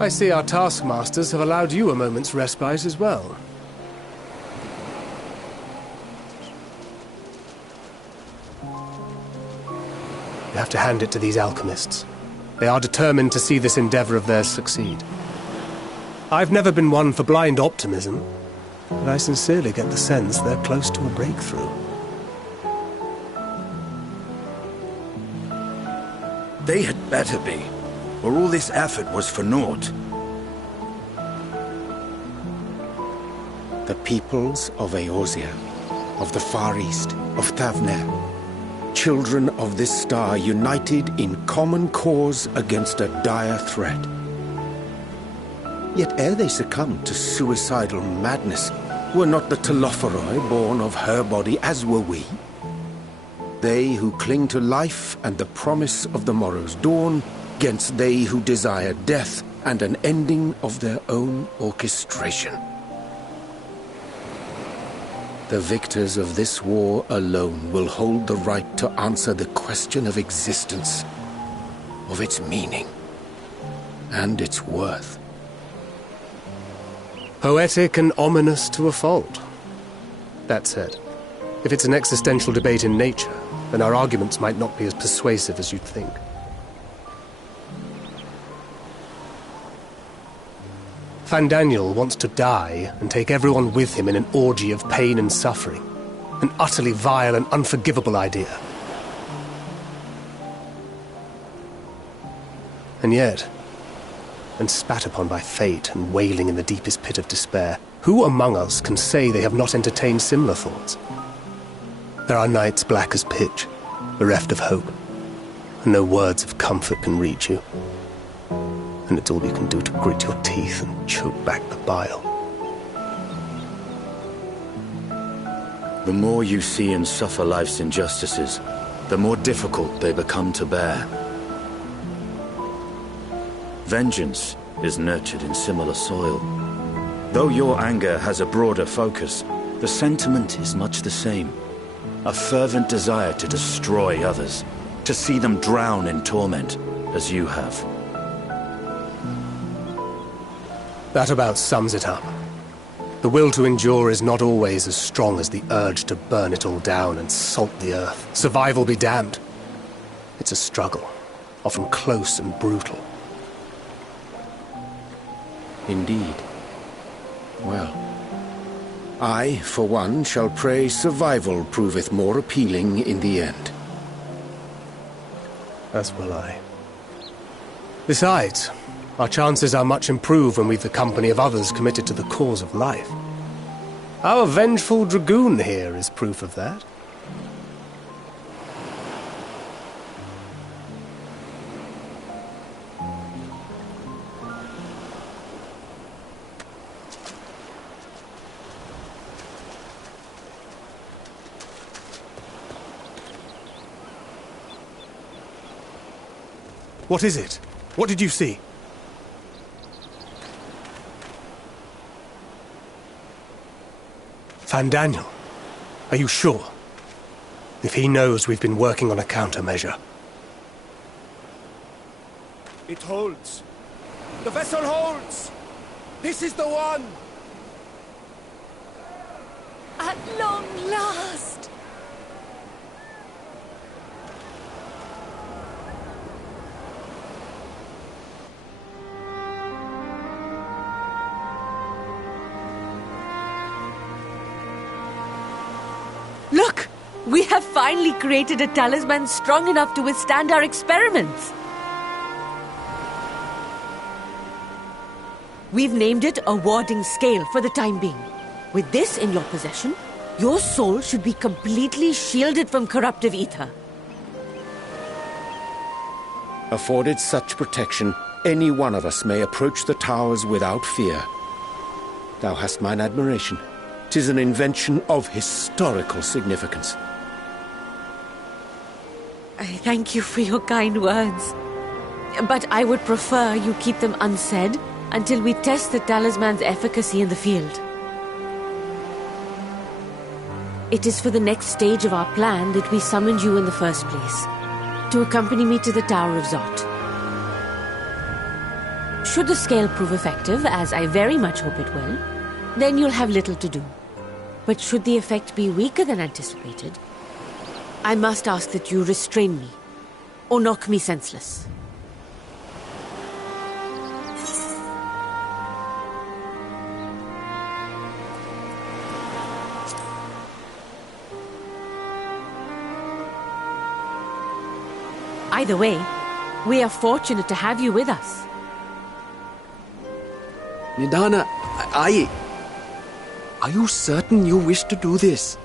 I see our taskmasters have allowed you a moment's respite as well. You have to hand it to these alchemists. They are determined to see this endeavor of theirs succeed. I've never been one for blind optimism, but I sincerely get the sense they're close to a breakthrough. They had better be, or all this effort was for naught. The peoples of Eorzea, of the Far East, of Thavner, children of this star united in common cause against a dire threat. Yet ere they succumbed to suicidal madness, were not the Telophoroi born of her body as were we? They who cling to life and the promise of the morrow's dawn, against they who desire death and an ending of their own orchestration. The victors of this war alone will hold the right to answer the question of existence, of its meaning, and its worth. Poetic and ominous to a fault. That said, if it's an existential debate in nature, then our arguments might not be as persuasive as you'd think. Fandaniel wants to die and take everyone with him in an orgy of pain and suffering. An utterly vile and unforgivable idea. And yet, and spat upon by fate and wailing in the deepest pit of despair, who among us can say they have not entertained similar thoughts? There are nights black as pitch, bereft of hope, and no words of comfort can reach you. And it's all you can do to grit your teeth and choke back the bile. The more you see and suffer life's injustices, the more difficult they become to bear. Vengeance is nurtured in similar soil. Though your anger has a broader focus, the sentiment is much the same. A fervent desire to destroy others, to see them drown in torment, as you have. That about sums it up. The will to endure is not always as strong as the urge to burn it all down and salt the earth. Survival be damned. It's a struggle, often close and brutal. Indeed. Well, I, for one, shall pray survival proveth more appealing in the end. As will I. Besides, our chances are much improved when we've the company of others committed to the cause of life. Our vengeful dragoon here is proof of that. What is it? What did you see? Fandaniel, are you sure? If he knows we've been working on a countermeasure. It holds. The vessel holds! This is the one! At long last! Look! We have finally created a talisman strong enough to withstand our experiments! We've named it a warding scale for the time being. With this in your possession, your soul should be completely shielded from corruptive ether. Afforded such protection, any one of us may approach the towers without fear. Thou hast mine admiration. 'Tis an invention of historical significance. I thank you for your kind words. But I would prefer you keep them unsaid until we test the talisman's efficacy in the field. It is for the next stage of our plan that we summoned you in the first place, to accompany me to the Tower of Zot. Should the scale prove effective, as I very much hope it will, then you'll have little to do. But should the effect be weaker than anticipated, I must ask that you restrain me, or knock me senseless. Either way, we are fortunate to have you with us. Nidana, are you certain you wish to do this?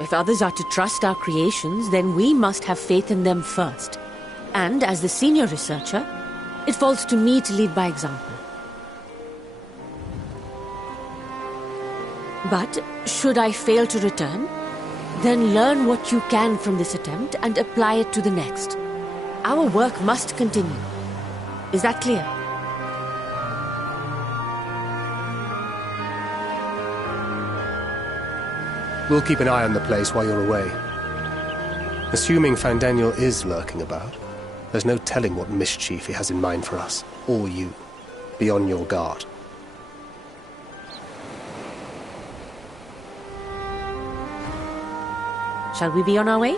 If others are to trust our creations, then we must have faith in them first. And as the senior researcher, it falls to me to lead by example. But should I fail to return, then learn what you can from this attempt and apply it to the next. Our work must continue. Is that clear? We'll keep an eye on the place while you're away. Assuming Fandaniel is lurking about, there's no telling what mischief he has in mind for us, or you. Be on your guard. Shall we be on our way?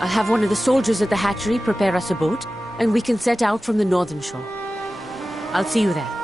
I'll have one of the soldiers at the hatchery prepare us a boat, and we can set out from the northern shore. I'll see you there.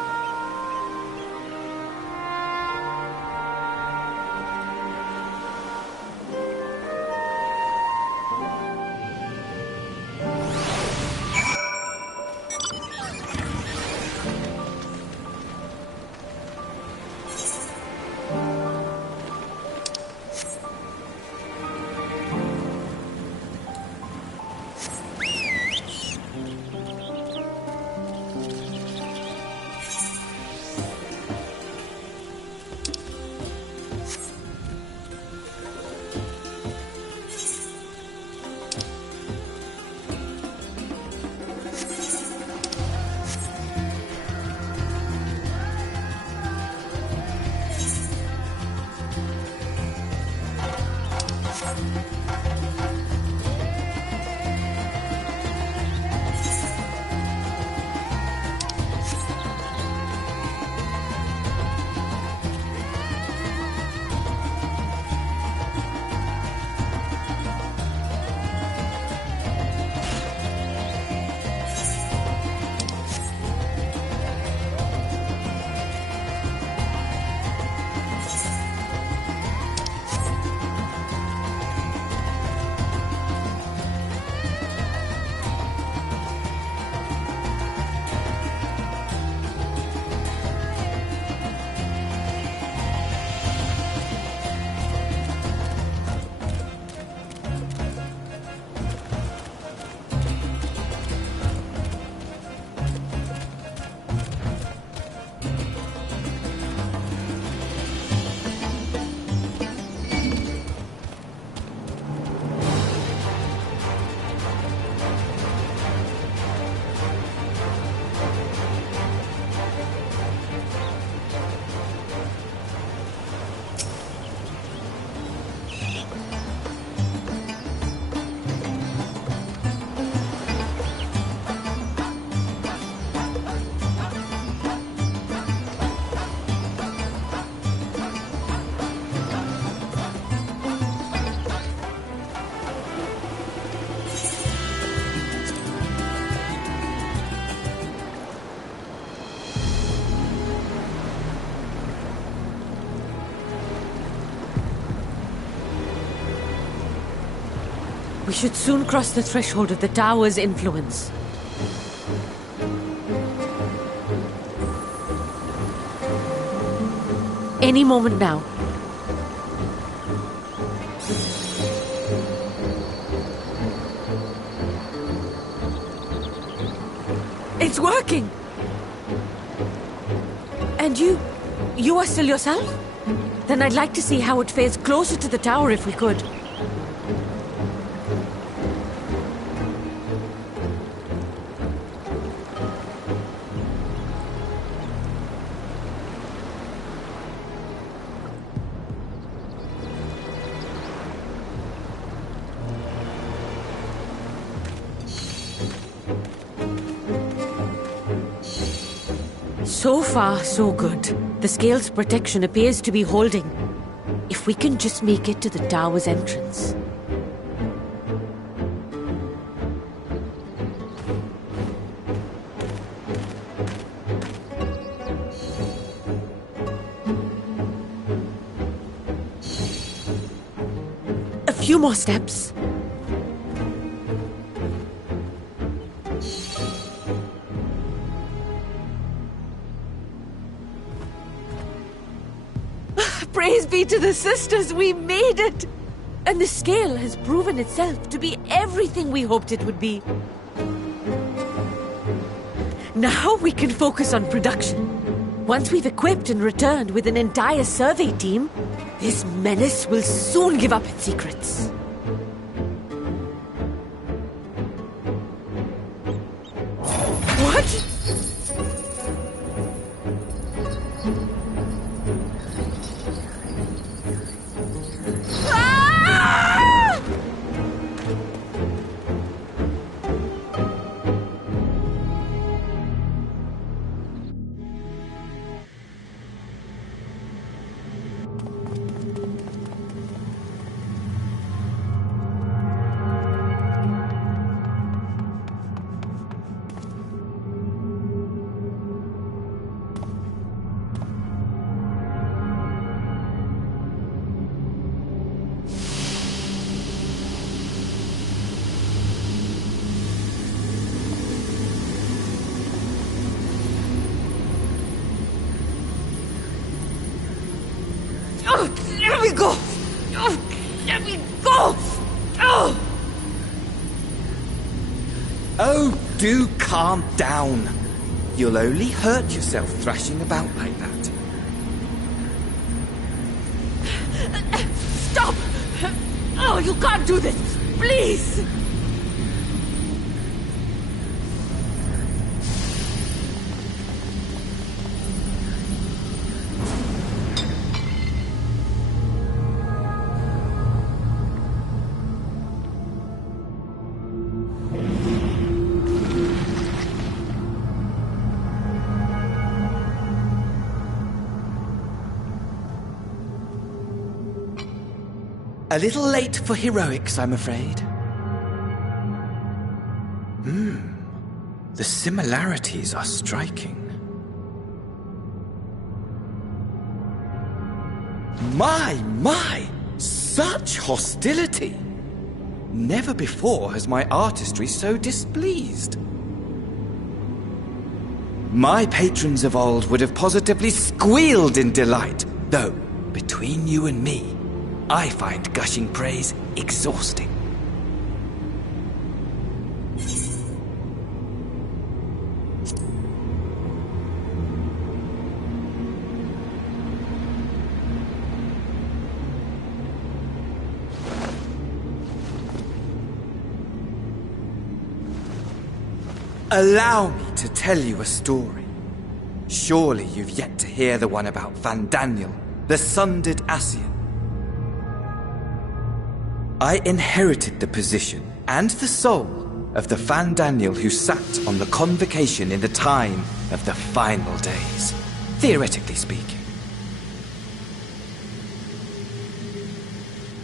We should soon cross the threshold of the tower's influence. Any moment now. It's working! And you are still yourself? Then I'd like to see how it fares closer to the tower if we could. So far, so good. The scale's protection appears to be holding. If we can just make it to the tower's entrance. A few more steps. Praise be to the sisters, we made it! And the scale has proven itself to be everything we hoped it would be. Now we can focus on production. Once we've equipped and returned with an entire survey team, this menace will soon give up its secrets. What? Let me go! Let me go! Oh, do calm down. You'll only hurt yourself thrashing about like that. Stop! Oh, you can't do this! Please! A little late for heroics, I'm afraid. The similarities are striking. My! Such hostility! Never before has my artistry so displeased. My patrons of old would have positively squealed in delight, though, between you and me, I find gushing praise exhausting. Allow me to tell you a story. Surely you've yet to hear the one about Van Daniel, the sundered Ascian. I inherited the position and the soul of the Van Daniel who sat on the convocation in the time of the final days, theoretically speaking.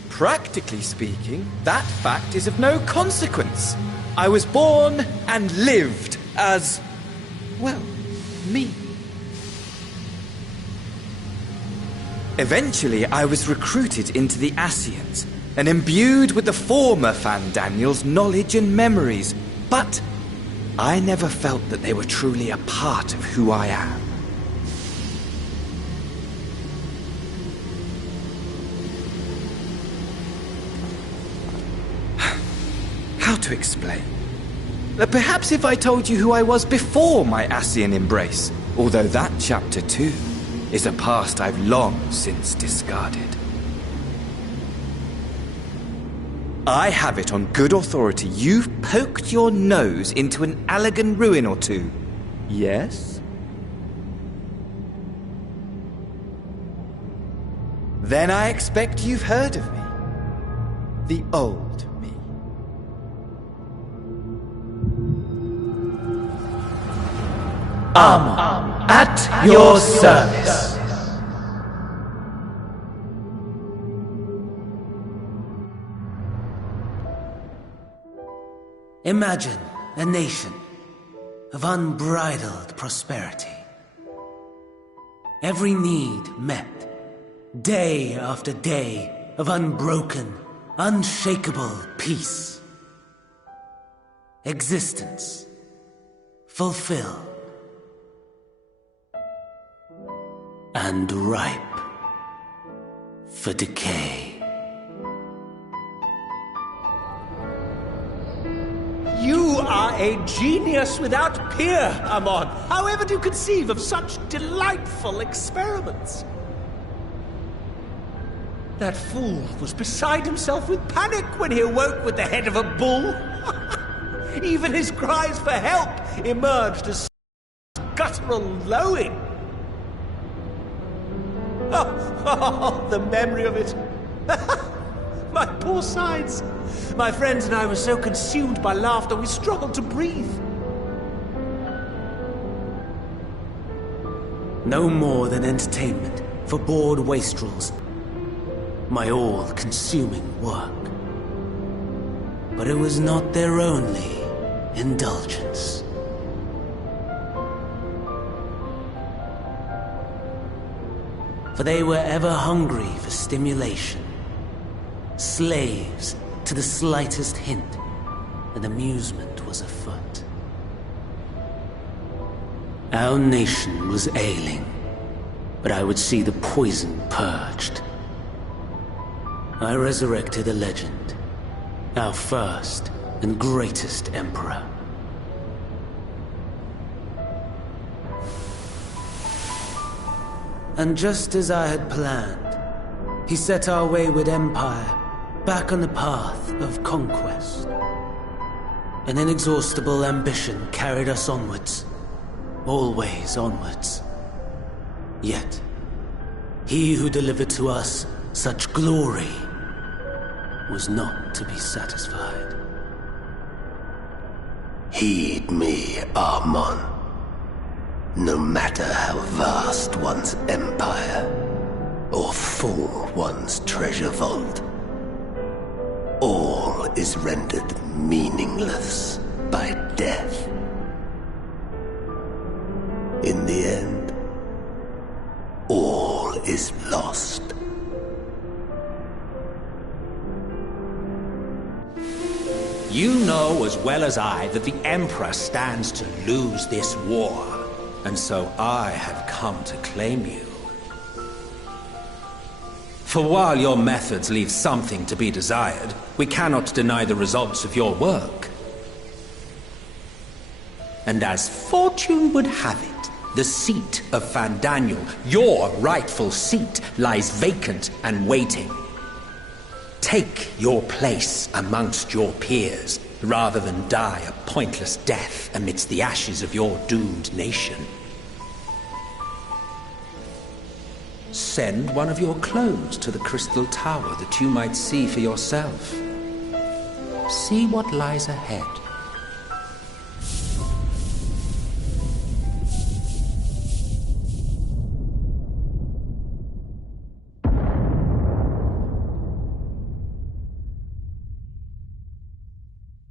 Practically speaking, that fact is of no consequence. I was born and lived as, well, me. Eventually, I was recruited into the Ascians and imbued with the former Van Daniel's knowledge and memories, but I never felt that they were truly a part of who I am. How to explain? Perhaps if I told you who I was before my Ascian embrace, although that chapter too is a past I've long since discarded. I have it on good authority you've poked your nose into an Allegan ruin or two. Yes? Then I expect you've heard of me. The old me. Armor. At your service. Imagine a nation of unbridled prosperity. Every need met, day after day of unbroken, unshakable peace. Existence fulfilled and ripe for decay. You are a genius without peer, Amon. How ever do you conceive of such delightful experiments? That fool was beside himself with panic when he awoke with the head of a bull. Even his cries for help emerged as guttural lowing. Oh, the memory of it. My poor sides. My friends and I were so consumed by laughter we struggled to breathe. No more than entertainment for bored wastrels. My all-consuming work. But it was not their only indulgence. For they were ever hungry for stimulation. Slaves to the slightest hint, and amusement was afoot. Our nation was ailing, but I would see the poison purged. I resurrected a legend, our first and greatest emperor. And just as I had planned, he set our wayward empire back on the path of conquest. An inexhaustible ambition carried us onwards, always onwards. Yet, he who delivered to us such glory was not to be satisfied. Heed me, Amon. No matter how vast one's empire, or full one's treasure vault, all is rendered meaningless by death. In the end, all is lost. You know as well as I that the Emperor stands to lose this war, and so I have come to claim you. For while your methods leave something to be desired, we cannot deny the results of your work. And as fortune would have it, the seat of Fandaniel, your rightful seat, lies vacant and waiting. Take your place amongst your peers, rather than die a pointless death amidst the ashes of your doomed nation. Send one of your clones to the Crystal Tower that you might see for yourself. See what lies ahead.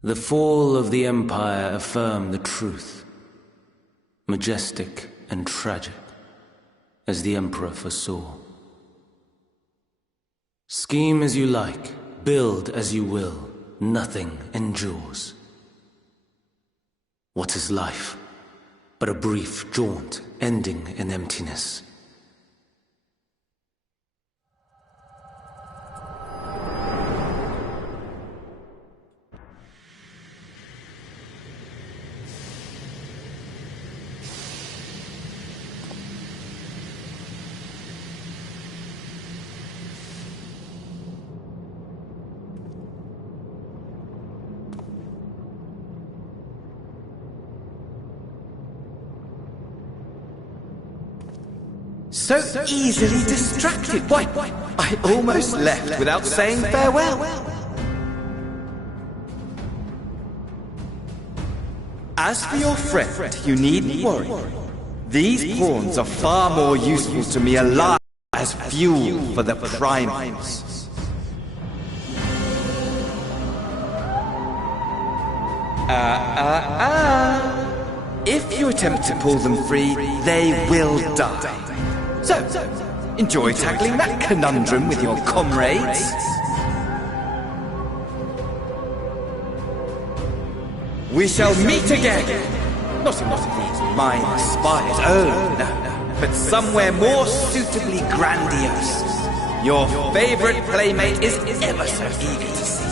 The fall of the Empire affirmed the truth, majestic and tragic, as the Emperor foresaw. Scheme as you like, build as you will, nothing endures. What is life but a brief jaunt ending in emptiness? So easily distracted. Why, I almost left without saying farewell. As for your friend, you needn't worry. These pawns are far more useful to me alive as fuel for the primals. If you attempt to pull them free, they will die. So, enjoy tackling that conundrum with your comrades. We shall meet again! Not in one of these mine spires, oh no, but somewhere more suitably grandiose. Your favorite playmate is ever so eager to see.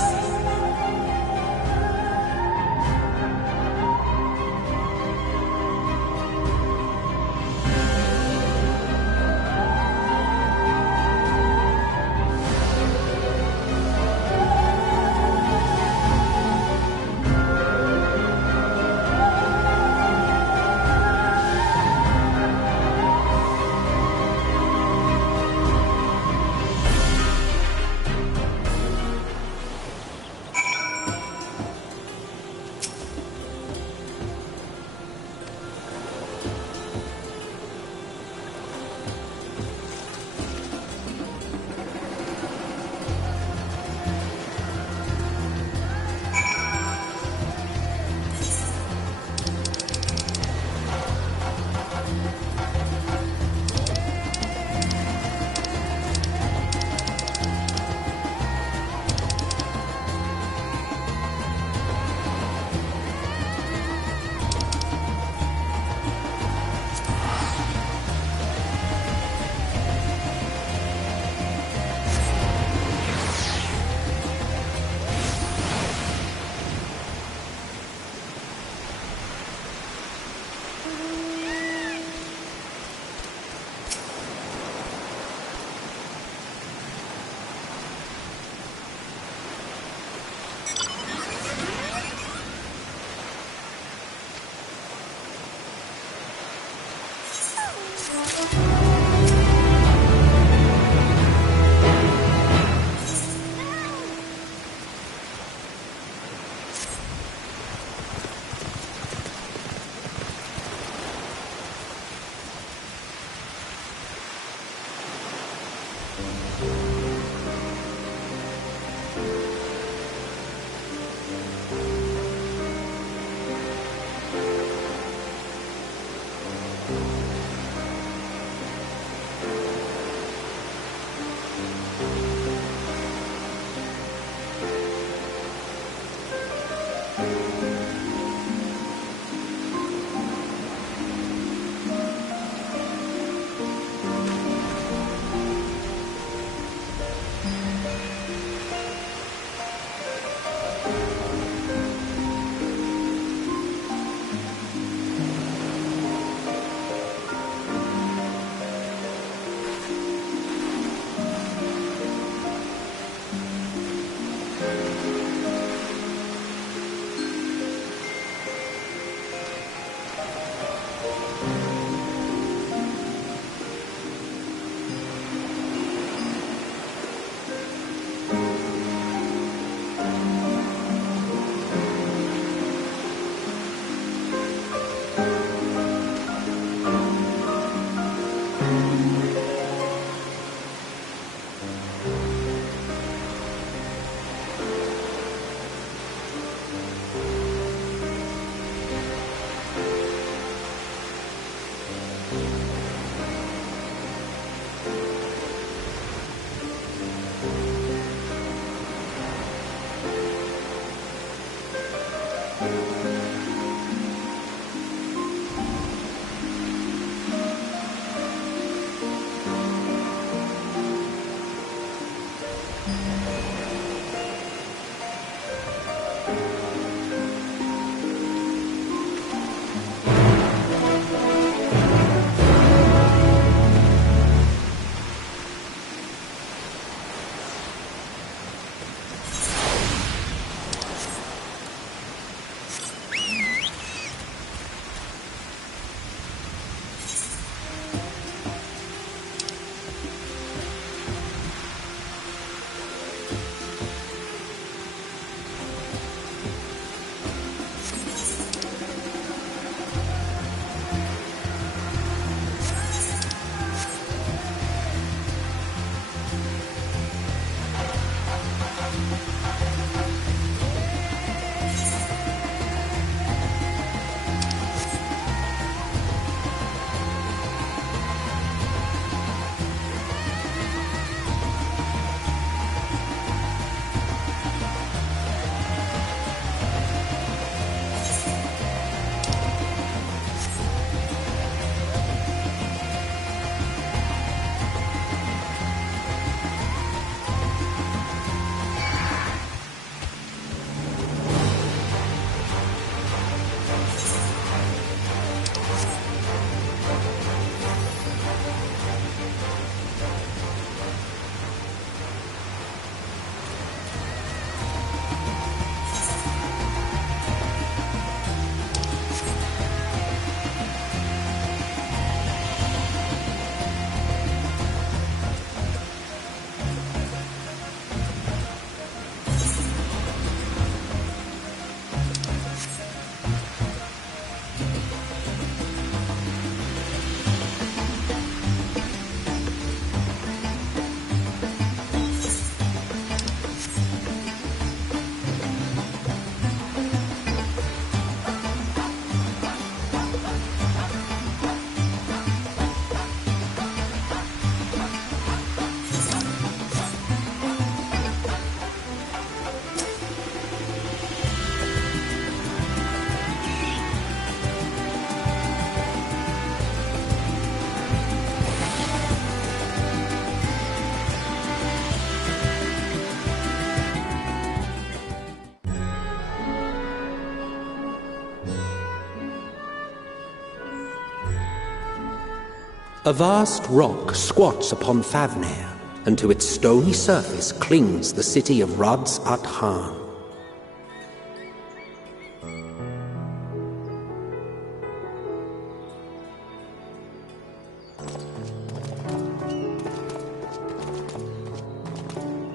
A vast rock squats upon Favnir, and to its stony surface clings the city of Rads at Han.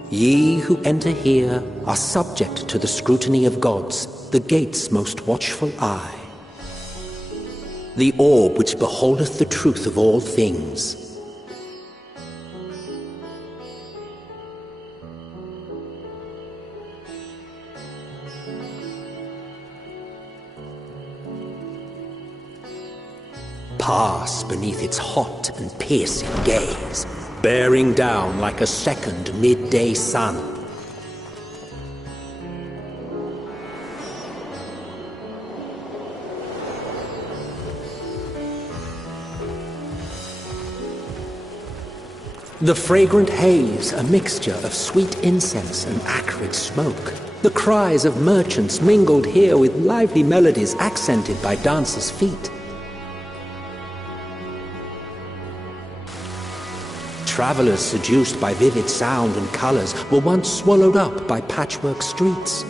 Ye who enter here are subject to the scrutiny of gods, the gate's most watchful eye. The orb which beholdeth the truth of all things. Pass beneath its hot and piercing gaze, bearing down like a second midday sun. The fragrant haze, a mixture of sweet incense and acrid smoke. The cries of merchants mingled here with lively melodies accented by dancers' feet. Travelers seduced by vivid sound and colors were once swallowed up by patchwork streets.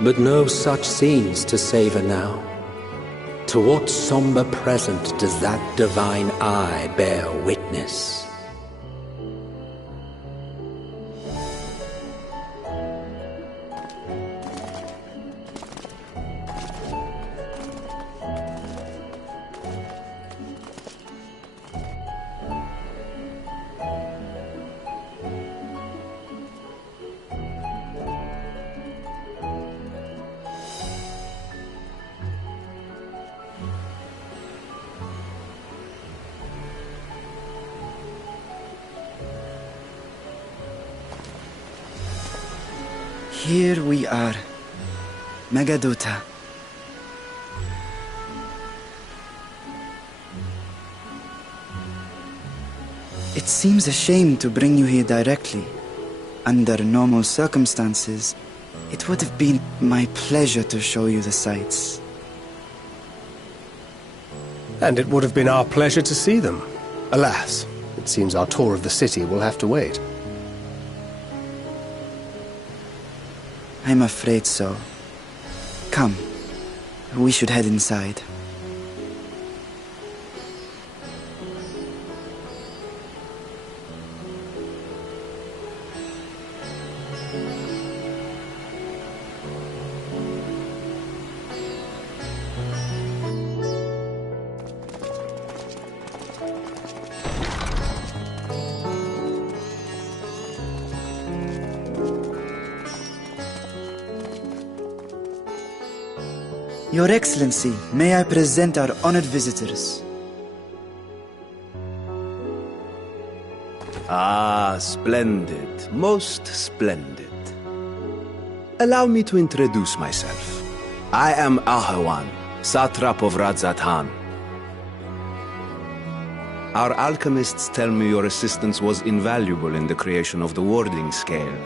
But no such scenes to savor now. To what somber present does that divine eye bear witness? Here we are, Megadota. It seems a shame to bring you here directly. Under normal circumstances, it would have been my pleasure to show you the sights. And it would have been our pleasure to see them. Alas, it seems our tour of the city will have to wait. I'm afraid so. Come, we should head inside. Your Excellency, may I present our honored visitors? Ah, splendid. Most splendid. Allow me to introduce myself. I am Ahawan, satrap of Radzat-Han. Our alchemists tell me your assistance was invaluable in the creation of the warding scale.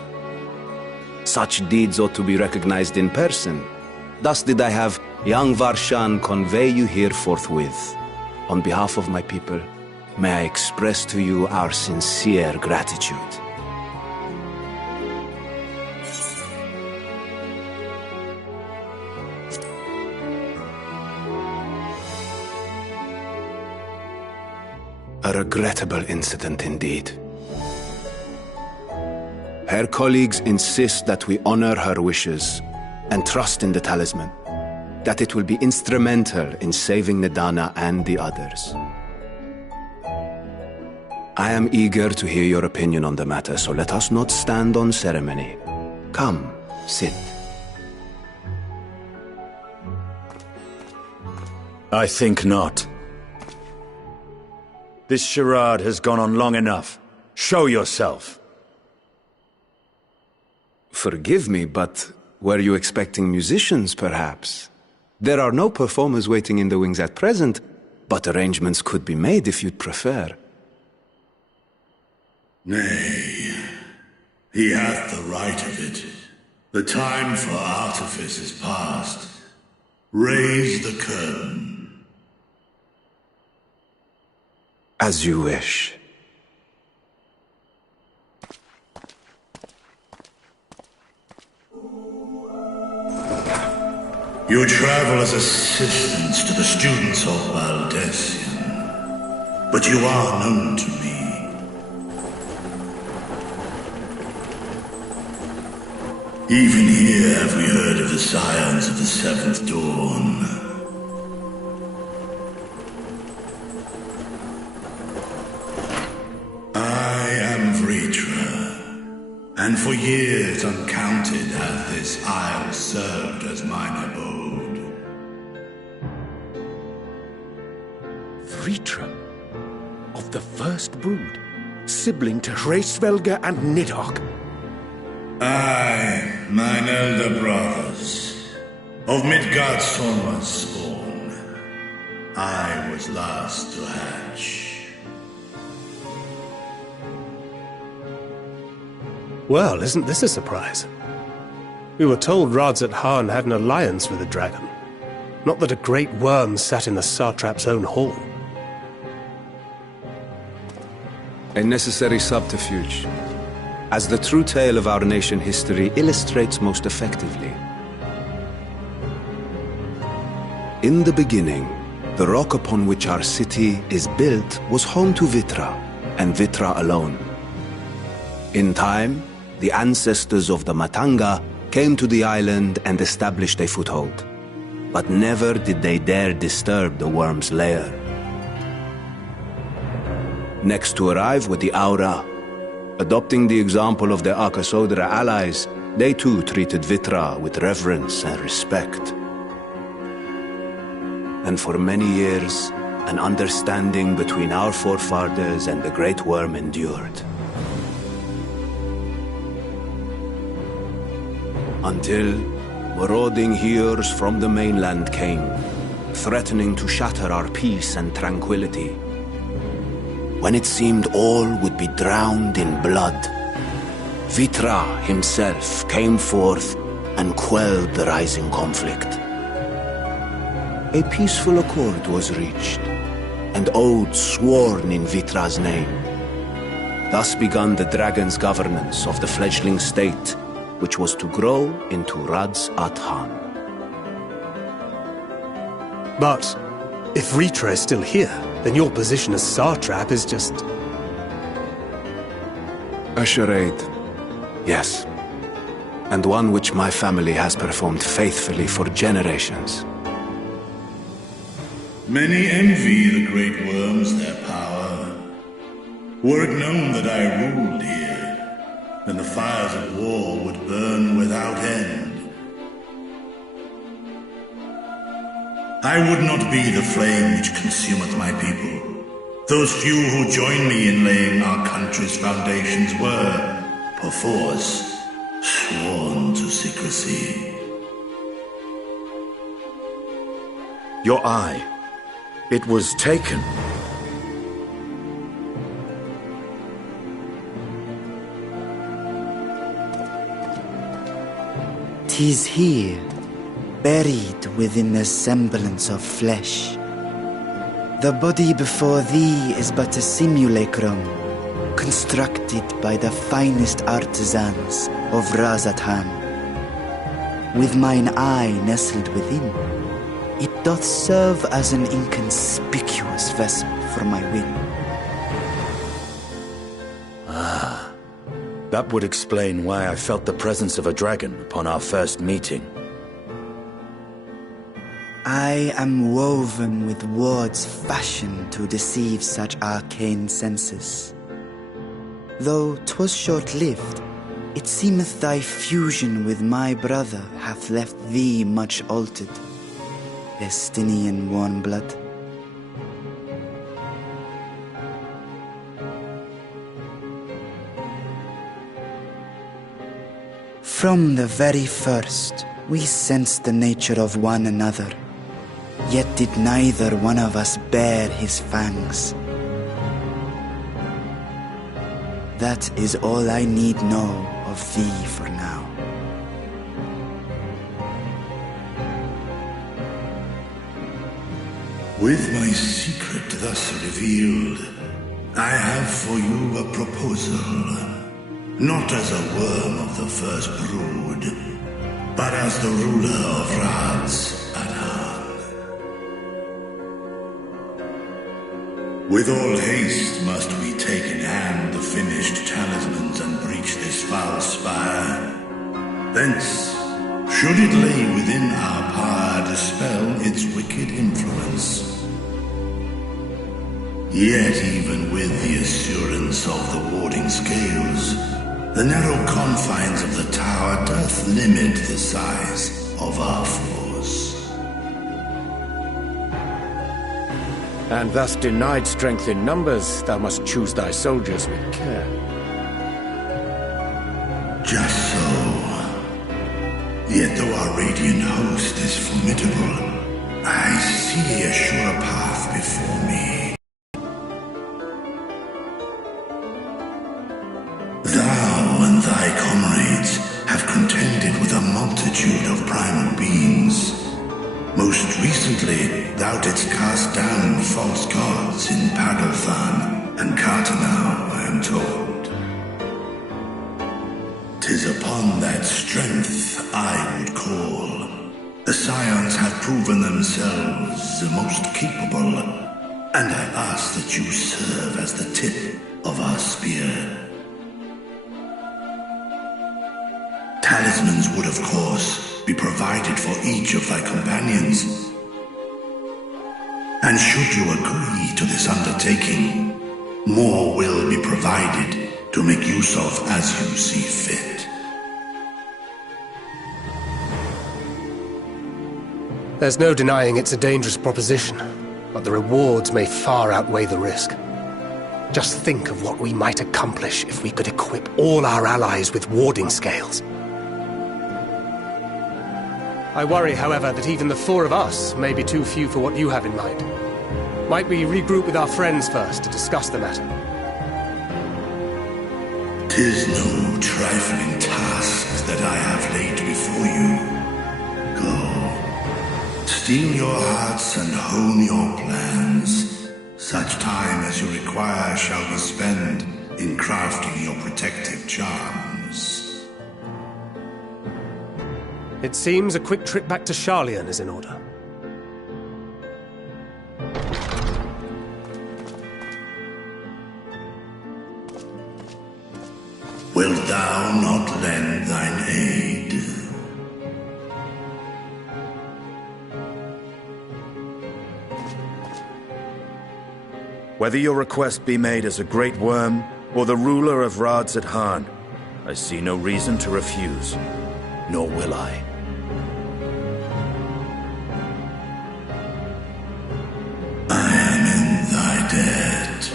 Such deeds ought to be recognized in person. Thus did I have young Varshan convey you here forthwith. On behalf of my people, may I express to you our sincere gratitude. A regrettable incident indeed. Her colleagues insist that we honor her wishes and trust in the talisman, that it will be instrumental in saving Nidana and the others. I am eager to hear your opinion on the matter, so let us not stand on ceremony. Come, sit. I think not. This charade has gone on long enough. Show yourself. Forgive me, but were you expecting musicians, perhaps? There are no performers waiting in the wings at present, but arrangements could be made if you'd prefer. Nay, he hath the right of it. The time for artifice is past. Raise the curtain. As you wish. You travel as assistants to the students of Valdesian, but you are known to me. Even here have we heard of the scions of the Seventh Dawn. I am Vritra, and for years uncounted hath this isle served as mine abode. Vritra, of the First Brood, sibling to Hraesvelga and Nidhogg. Aye, mine elder brothers, of Midgard Sorma's spawn. I was last to hatch. Well, isn't this a surprise? We were told Radzat Han had an alliance with a dragon. Not that a great worm sat in the satrap's own hall. A necessary subterfuge, as the true tale of our nation history illustrates most effectively. In the beginning, the rock upon which our city is built was home to Vitra, and Vitra alone. In time, the ancestors of the Matanga came to the island and established a foothold. But never did they dare disturb the worm's lair. Next to arrive were the Aura. Adopting the example of their Akasodra allies, they too treated Vitra with reverence and respect. And for many years, an understanding between our forefathers and the Great Worm endured. Until marauding heroes from the mainland came, threatening to shatter our peace and tranquility. When it seemed all would be drowned in blood, Vitra himself came forth and quelled the rising conflict. A peaceful accord was reached, and oaths sworn in Vitra's name. Thus began the dragon's governance of the fledgling state, which was to grow into Radzat Han. But if Vritra is still here, then your position as satrap is just... a charade, yes. And one which my family has performed faithfully for generations. Many envy the Great Worms their power. Were it known that I ruled here, then the fires of war would burn without end. I would not be the flame which consumeth my people. Those few who join me in laying our country's foundations were, perforce, sworn to secrecy. Your eye. It was taken. 'Tis here, buried within the semblance of flesh. The body before thee is but a simulacrum, constructed by the finest artisans of Radzat Han. With mine eye nestled within, it doth serve as an inconspicuous vessel for my will. That would explain why I felt the presence of a dragon upon our first meeting. I am woven with words fashioned to deceive such arcane senses. Though 'twas short-lived, it seemeth thy fusion with my brother hath left thee much altered, Estinian warm blood. From the very first, we sensed the nature of one another. Yet did neither one of us bear his fangs. That is all I need know of thee for now. With my secret thus revealed, I have for you a proposal. Not as a worm of the first brood, but as the ruler of Radz. With all haste must we take in hand the finished talismans and breach this foul spire. Thence, should it lay within our power, dispel its wicked influence. Yet even with the assurance of the warding scales, the narrow confines of the tower doth limit the size of our force. And thus denied strength in numbers, thou must choose thy soldiers with care. Just so. Yet though our radiant host is formidable, I see a sure path before me. Thou and thy comrades have contended with a multitude of primal beings. Most recently, thou didst cast down false gods in Padalthan and Cartanau, I am told. 'Tis upon that strength I would call. The Scions have proven themselves the most capable, and I ask that you serve as the tip of our spear. Talismans would, of course, be provided for each of thy companions. And should you agree to this undertaking, more will be provided to make use of as you see fit. There's no denying it's a dangerous proposition, but the rewards may far outweigh the risk. Just think of what we might accomplish if we could equip all our allies with warding scales. I worry, however, that even the four of us may be too few for what you have in mind. Might we regroup with our friends first to discuss the matter? 'Tis no trifling task that I have laid before you. Go. Steel your hearts and hone your plans. Such time as you require shall be spent in crafting your protective charms. It seems a quick trip back to Sharlayan is in order. Wilt thou not lend thine aid? Whether your request be made as a great worm or the ruler of Radz at Han, I see no reason to refuse, nor will I. I am in thy debt.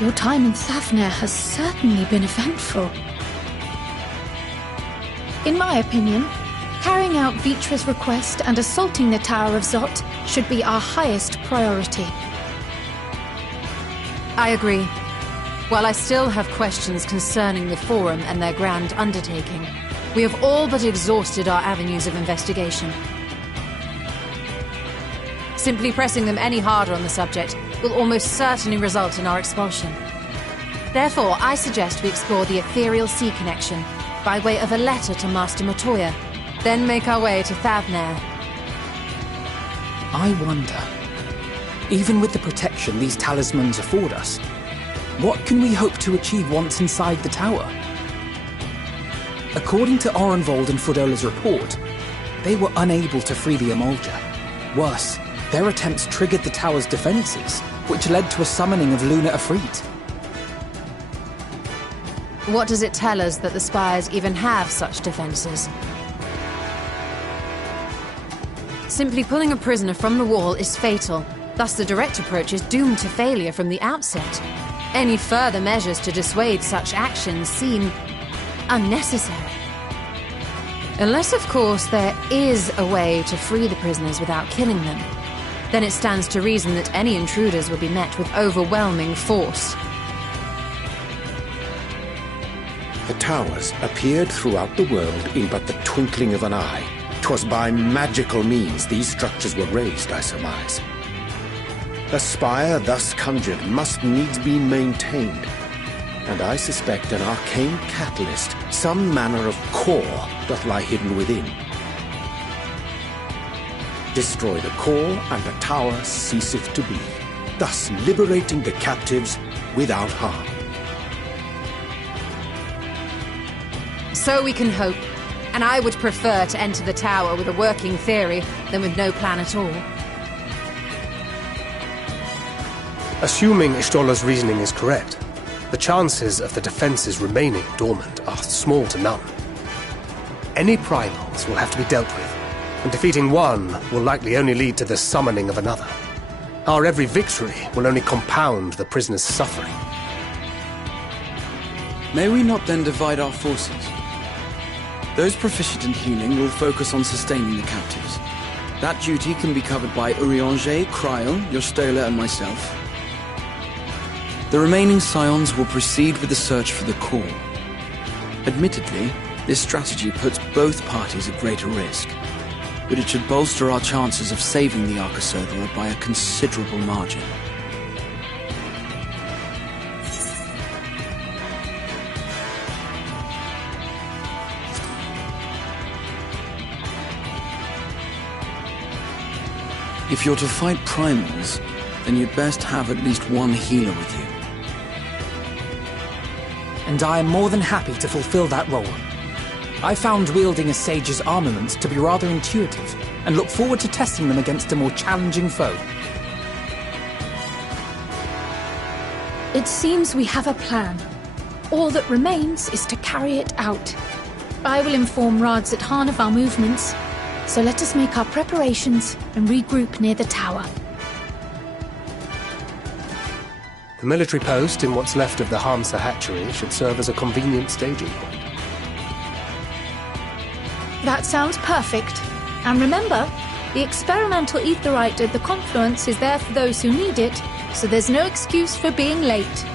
Your time in Thavner has certainly been eventful. In my opinion, carrying out Vitra's request and assaulting the Tower of Zot should be our highest priority. I agree. While I still have questions concerning the Forum and their grand undertaking, we have all but exhausted our avenues of investigation. Simply pressing them any harder on the subject will almost certainly result in our expulsion. Therefore, I suggest we explore the ethereal sea connection by way of a letter to Master Matoya, then make our way to Thavner. I wonder, even with the protection these talismans afford us, what can we hope to achieve once inside the tower? According to Orenvold and Frodola's report, they were unable to free the Emolja. Worse, their attempts triggered the tower's defenses, which led to a summoning of Luna Afrit. What does it tell us that the Spires even have such defenses? Simply pulling a prisoner from the wall is fatal, thus the direct approach is doomed to failure from the outset. Any further measures to dissuade such actions seem unnecessary. Unless, of course, there is a way to free the prisoners without killing them. Then it stands to reason that any intruders will be met with overwhelming force. The towers appeared throughout the world in but the twinkling of an eye. 'Twas by magical means these structures were raised, I surmise. A spire thus conjured must needs be maintained, and I suspect an arcane catalyst, some manner of core, doth lie hidden within. Destroy the core, and the tower ceaseth to be, thus liberating the captives without harm. So we can hope, and I would prefer to enter the tower with a working theory than with no plan at all. Assuming Ishtola's reasoning is correct, the chances of the defenses remaining dormant are small to none. Any primals will have to be dealt with, and defeating one will likely only lead to the summoning of another. Our every victory will only compound the prisoner's suffering. May we not then divide our forces? Those proficient in healing will focus on sustaining the captives. That duty can be covered by Urianger, Cryon, Yostola, and myself. The remaining scions will proceed with the search for the core. Admittedly, this strategy puts both parties at greater risk, but it should bolster our chances of saving the Archosaurus by a considerable margin. If you're to fight primals, then you'd best have at least one healer with you. And I am more than happy to fulfill that role. I found wielding a sage's armaments to be rather intuitive, and look forward to testing them against a more challenging foe. It seems we have a plan. All that remains is to carry it out. I will inform Radzat of our movements, so let us make our preparations and regroup near the tower. The military post in what's left of the Hamsa hatchery should serve as a convenient staging point. That sounds perfect. And remember, the experimental aetherite at the confluence is there for those who need it, so there's no excuse for being late.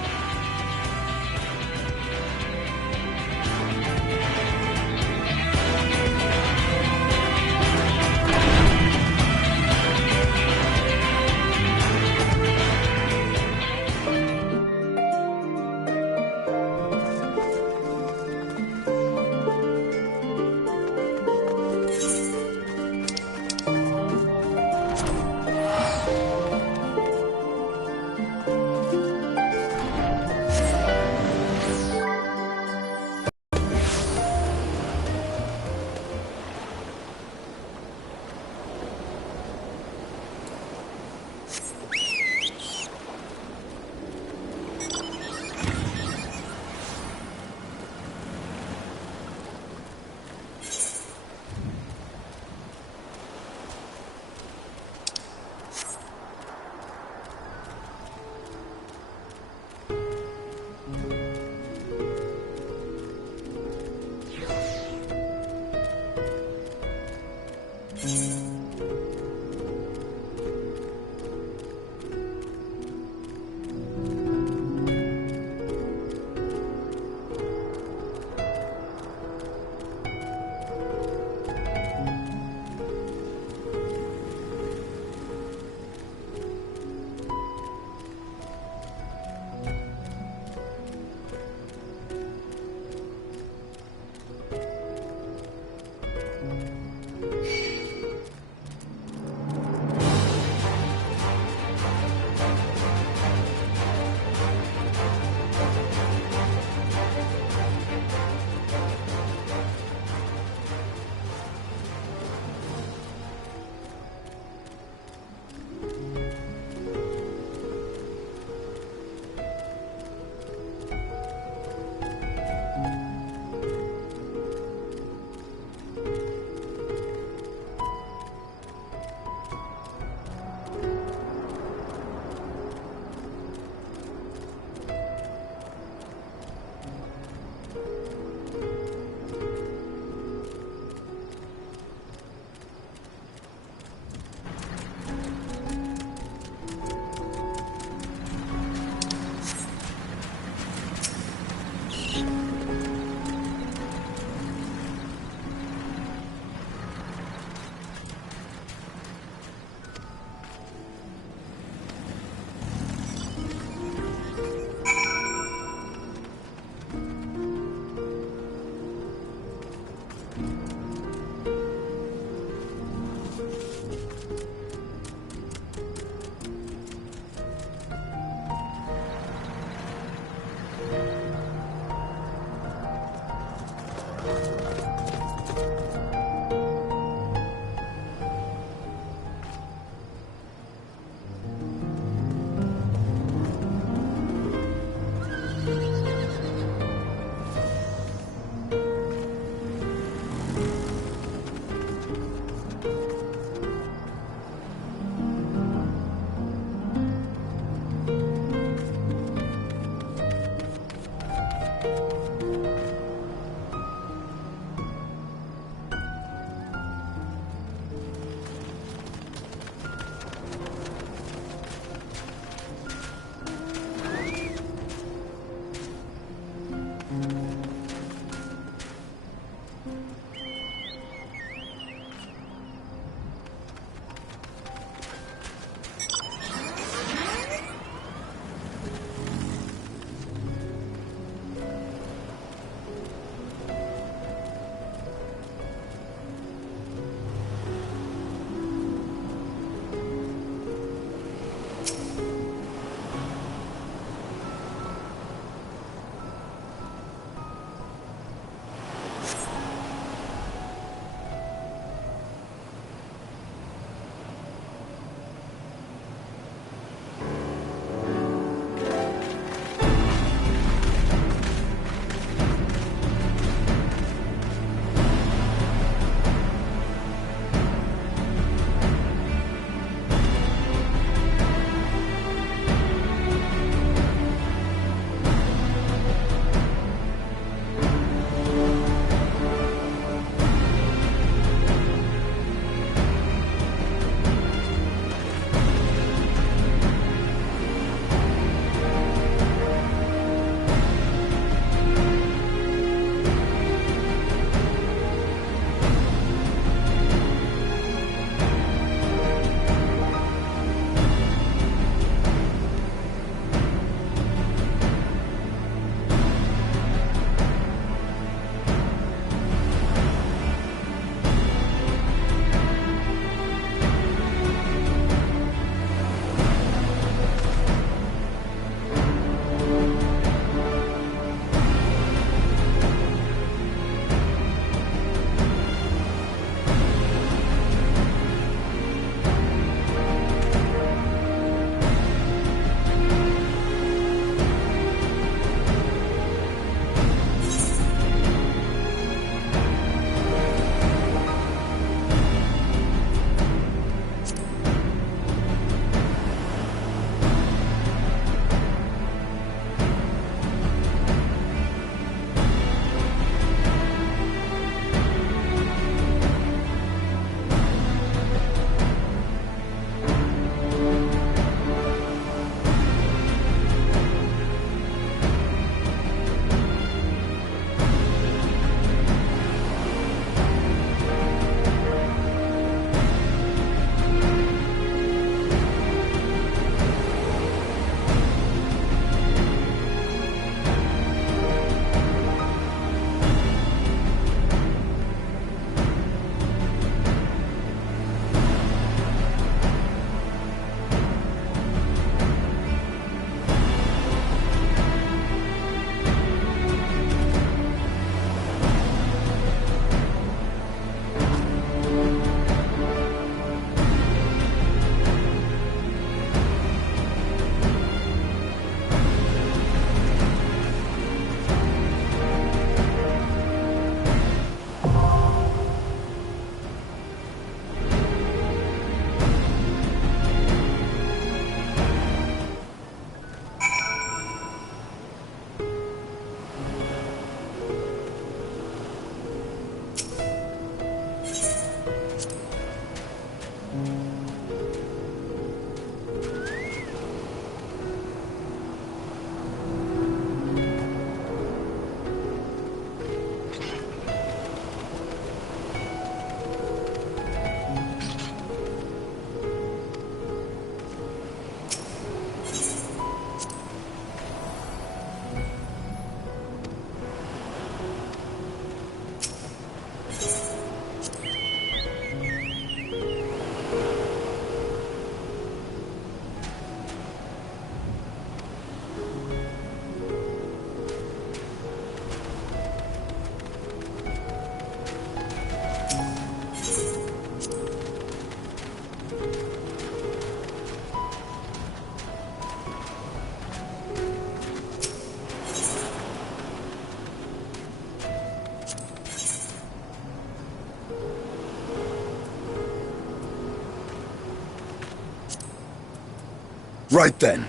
Right then.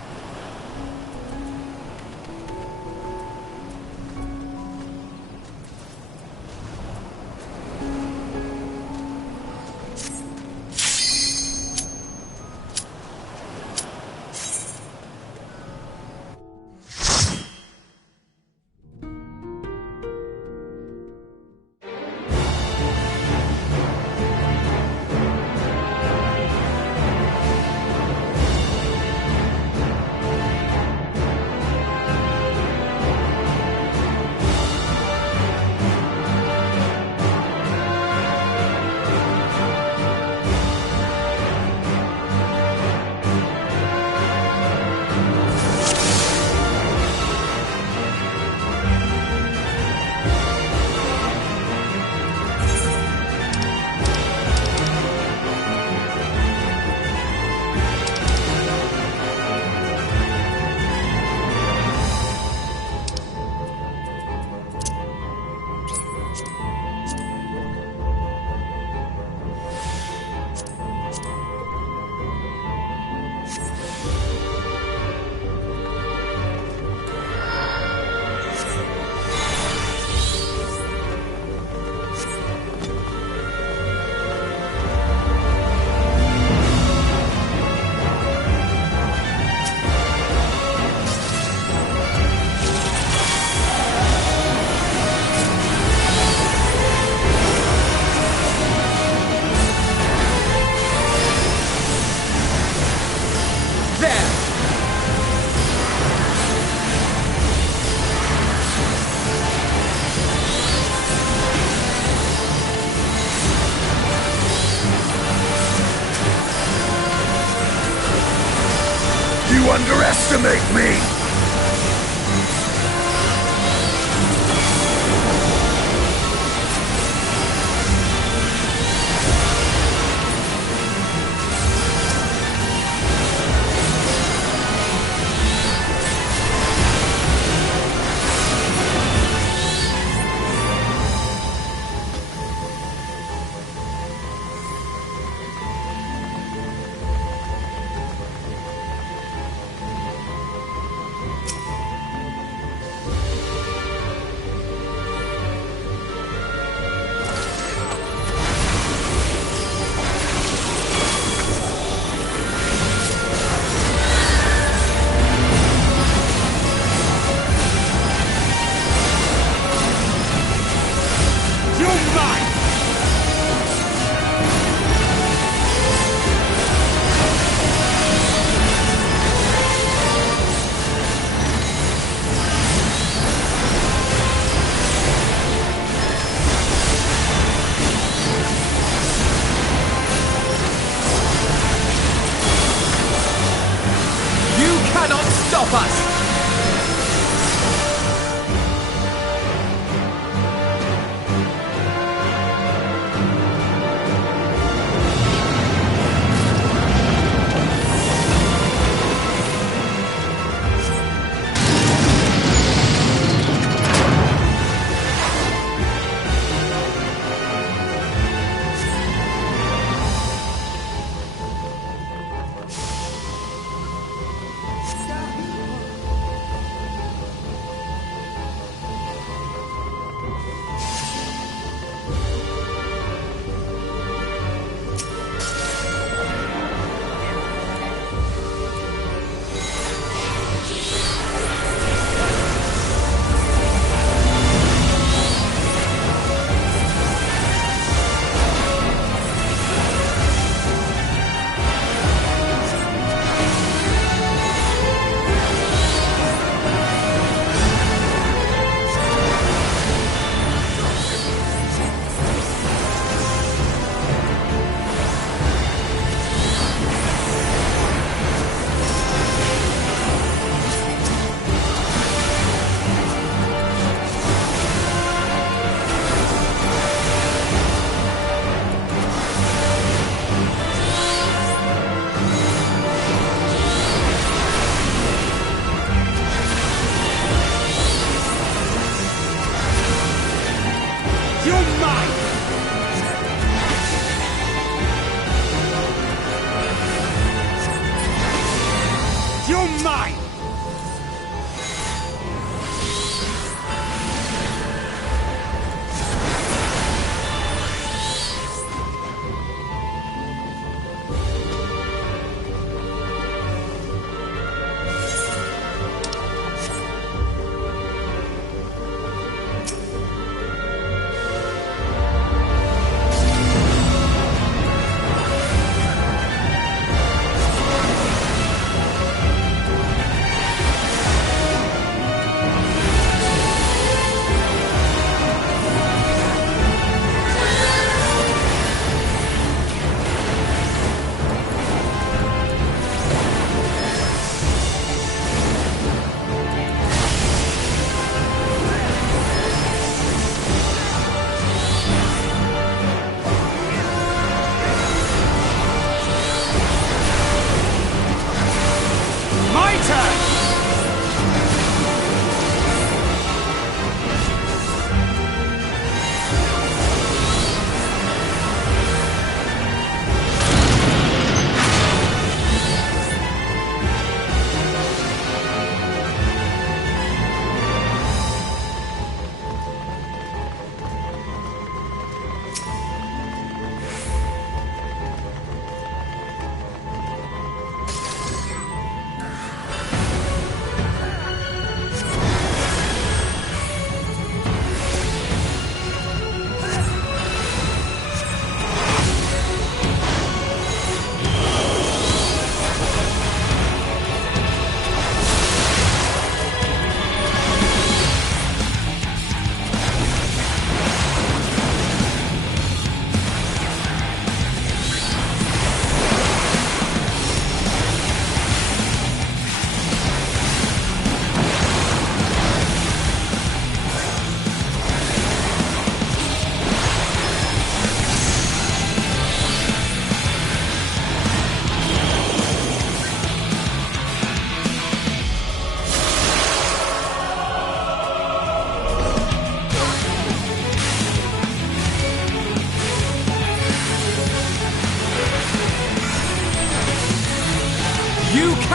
You underestimate me!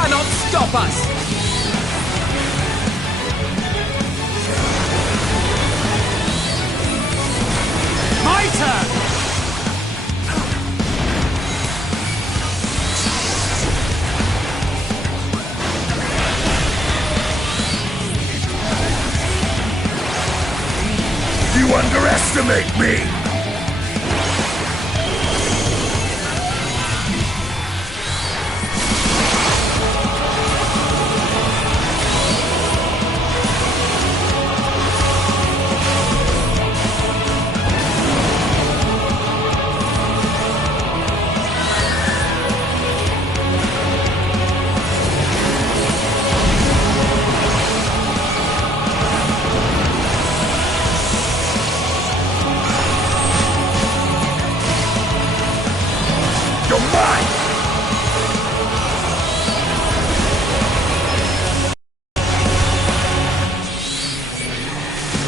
cannot stop us! My turn! You underestimate me!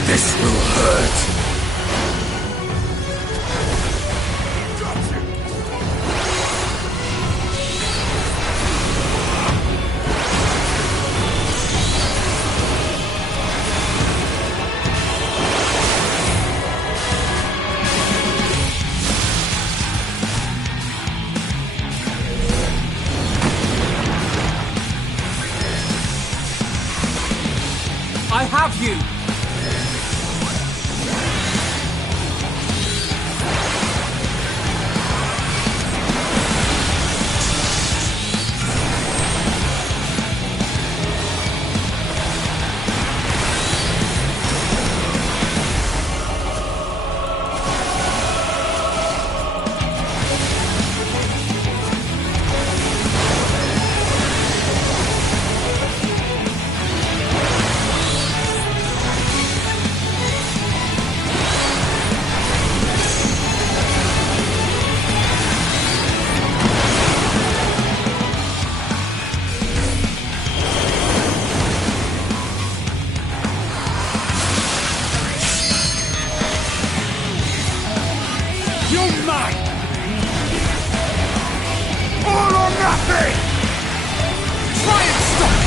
This will hurt. I have you! You're mine! All or nothing! Try and stop!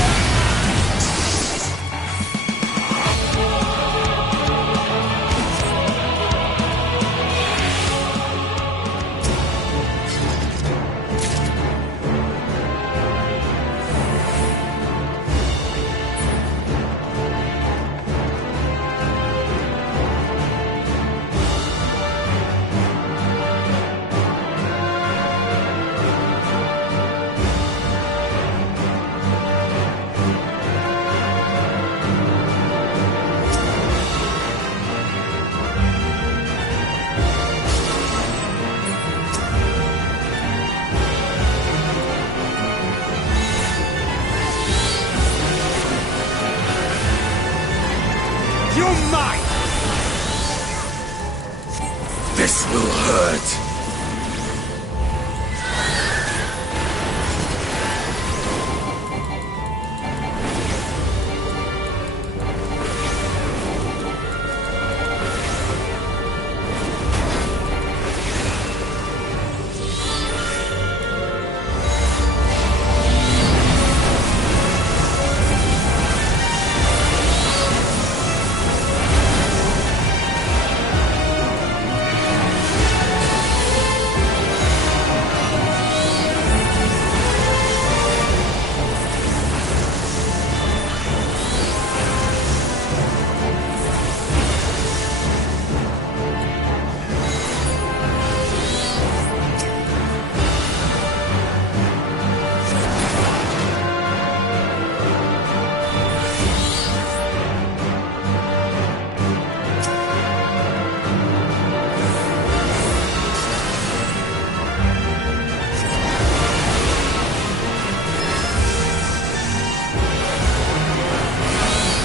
You're mine! This will hurt.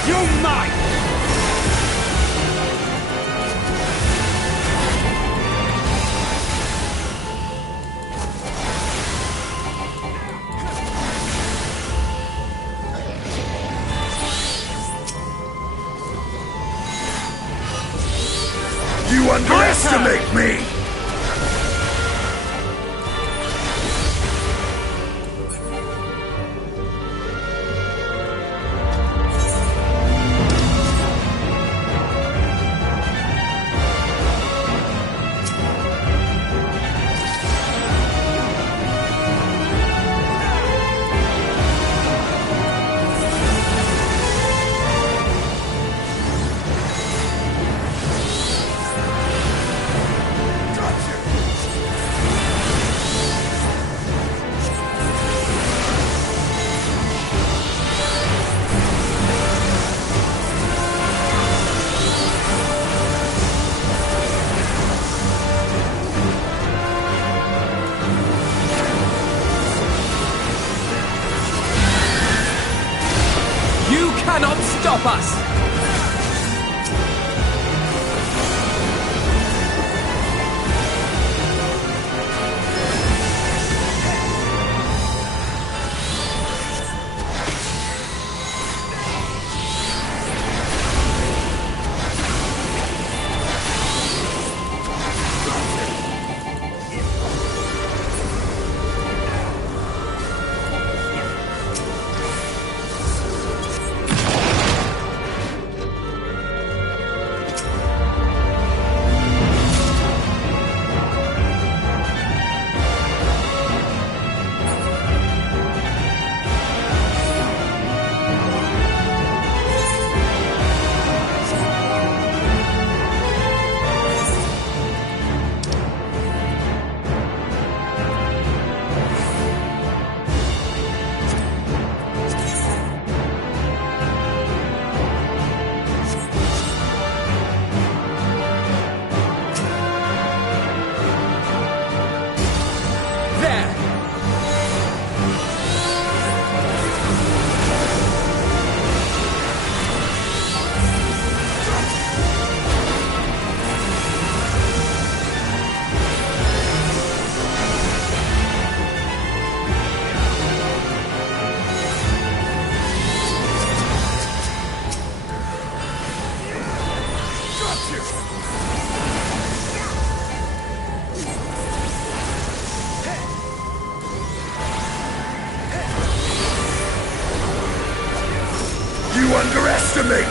You're mine! You underestimate me!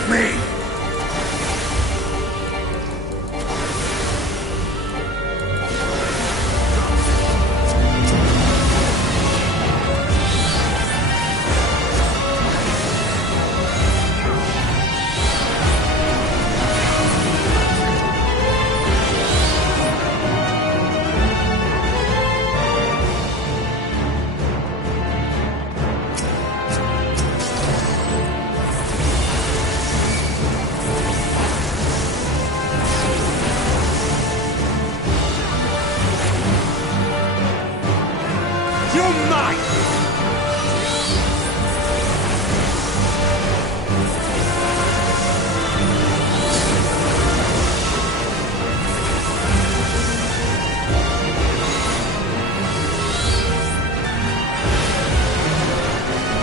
me!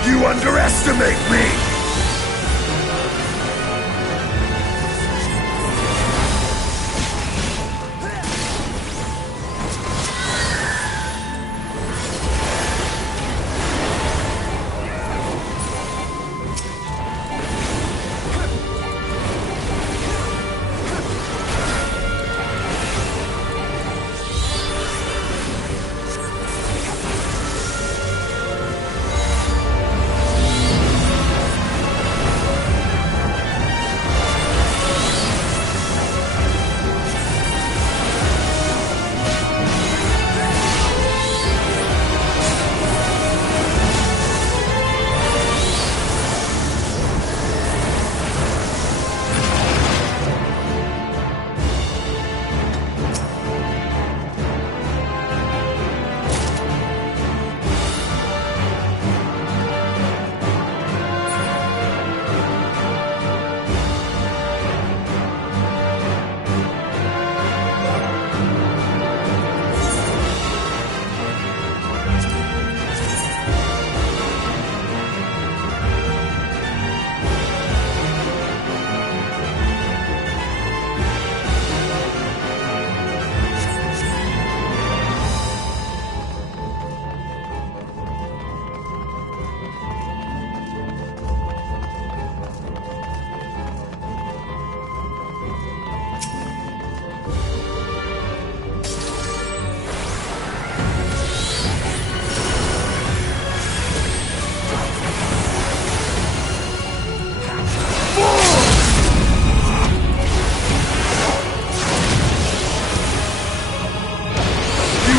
You underestimate me!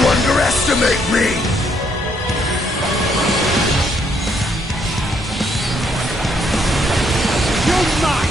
Underestimate me! You're mine!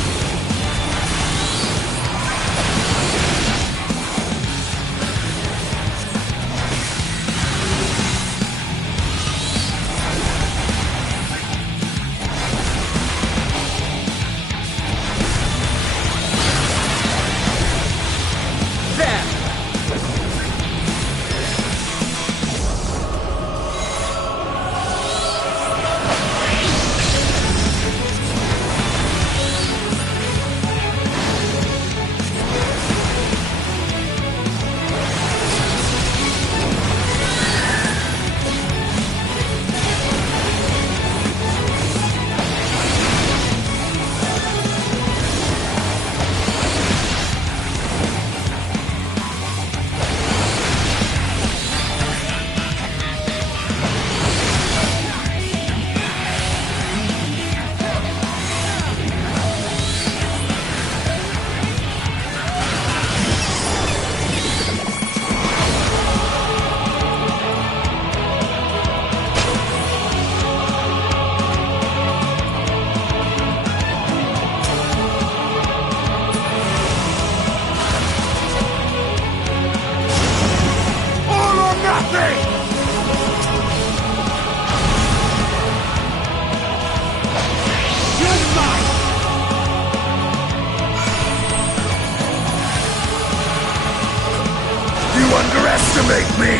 Underestimate me!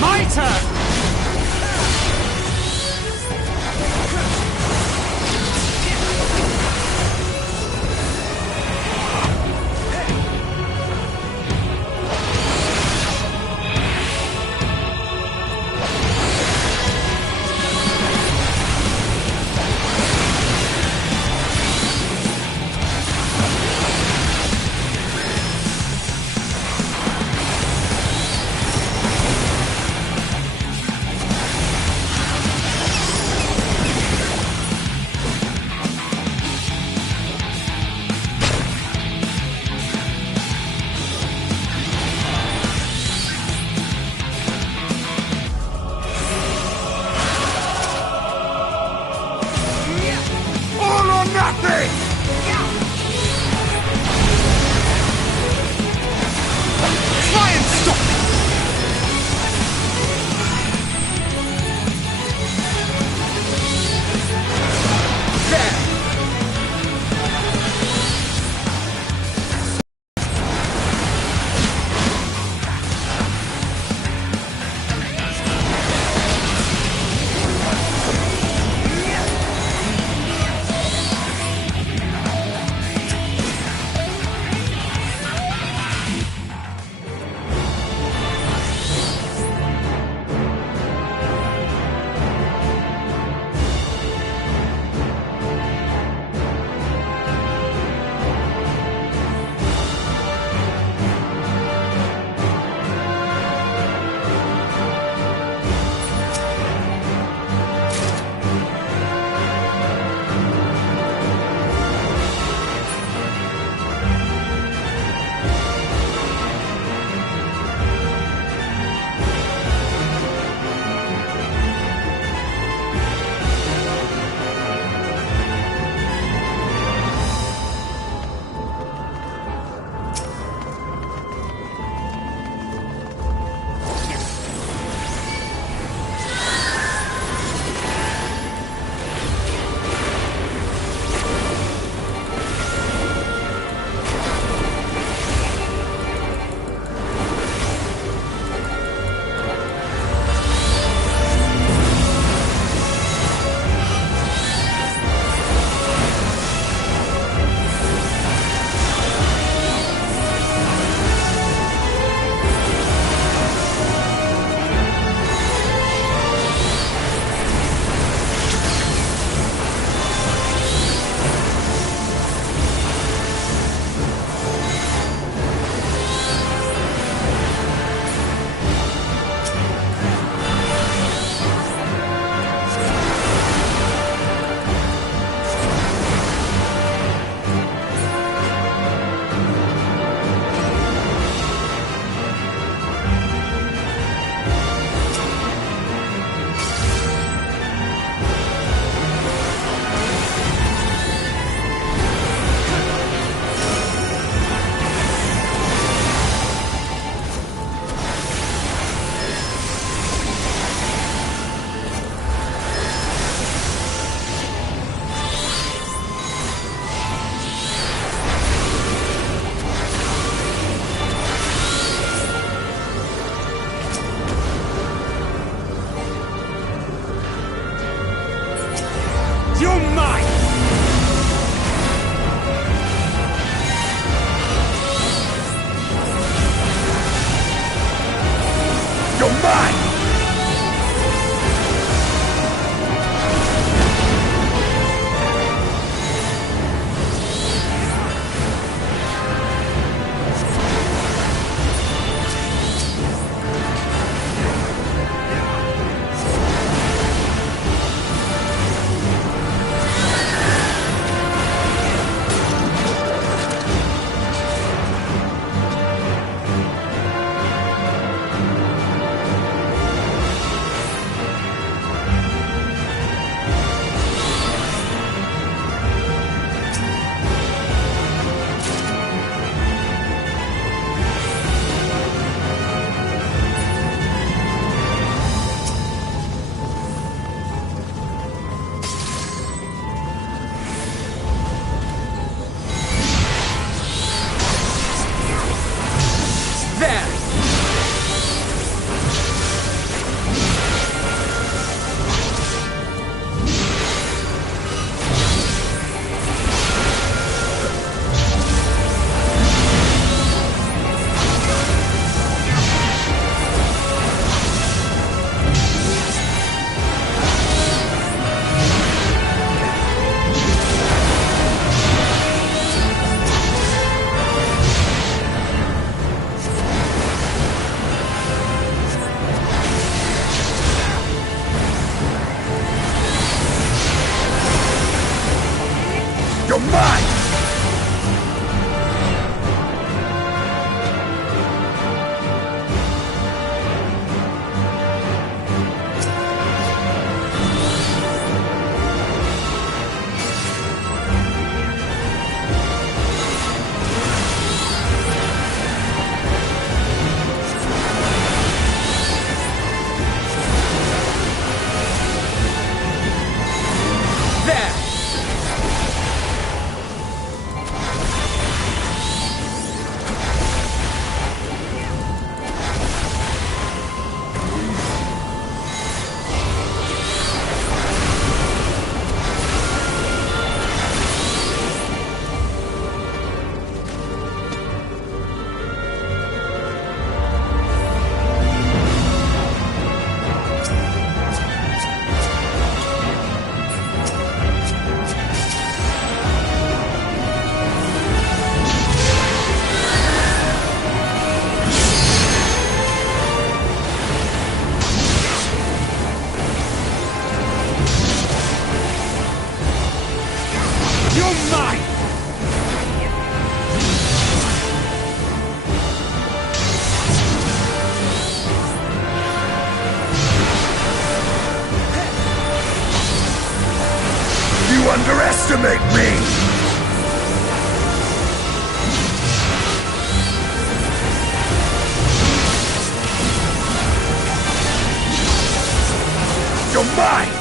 My turn! me! Try and stop me! You're mine! You're mine! there! You underestimate me! You're mine!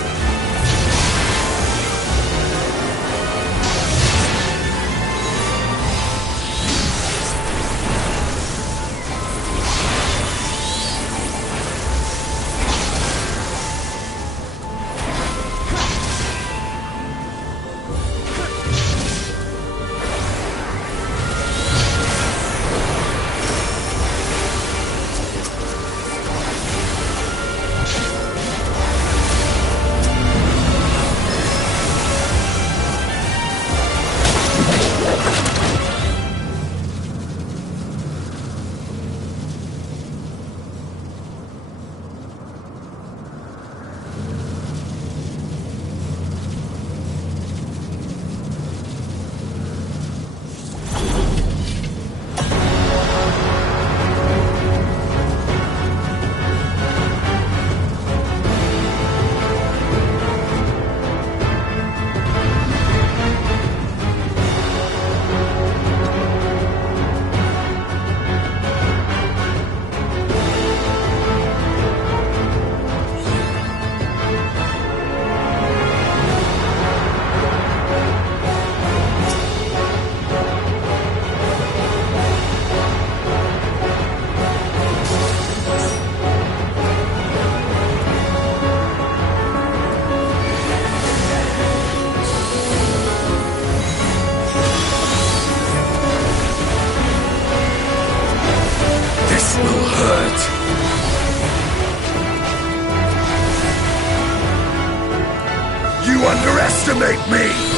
You underestimate me!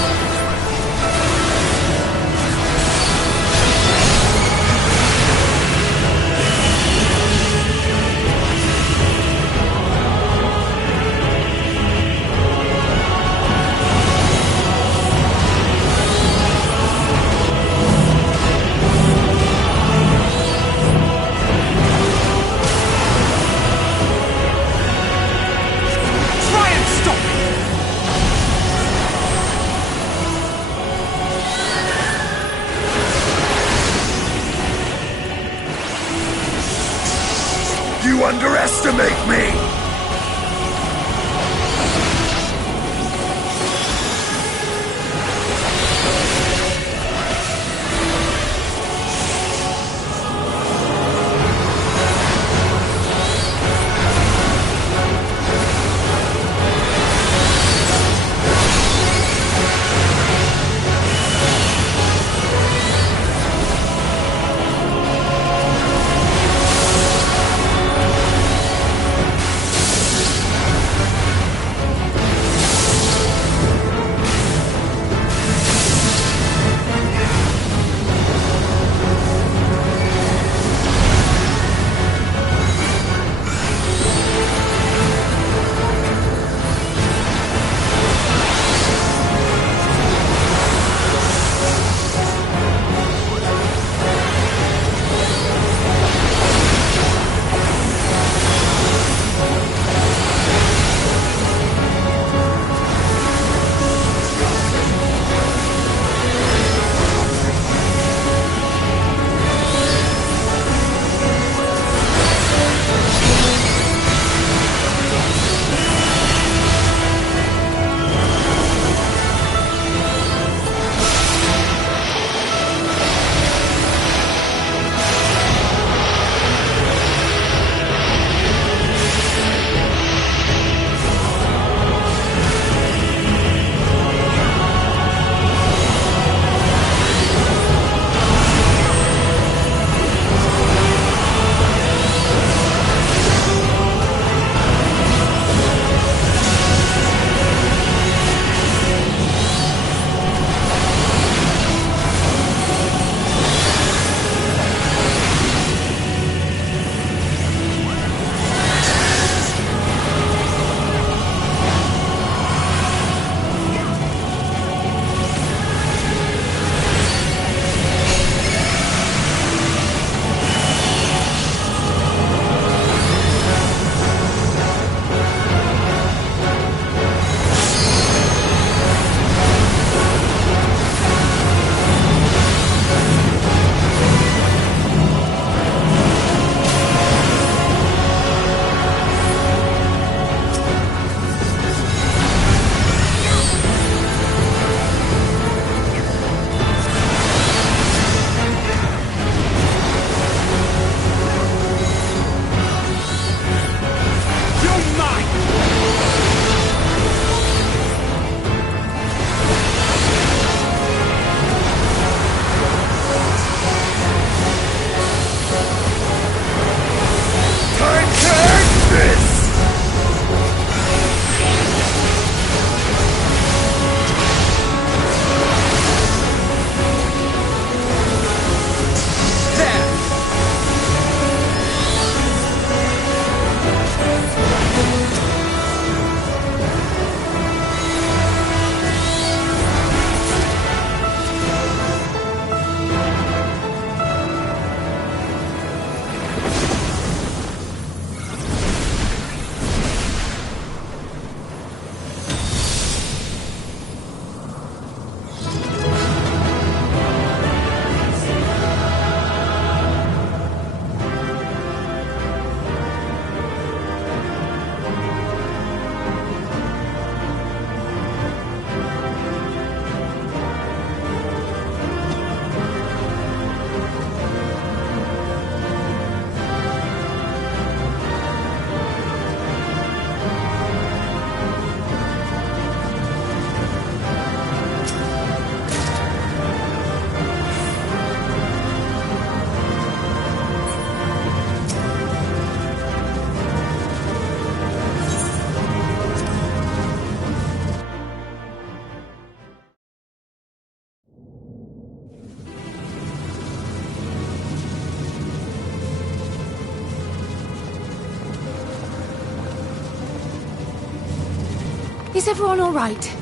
Is everyone all right?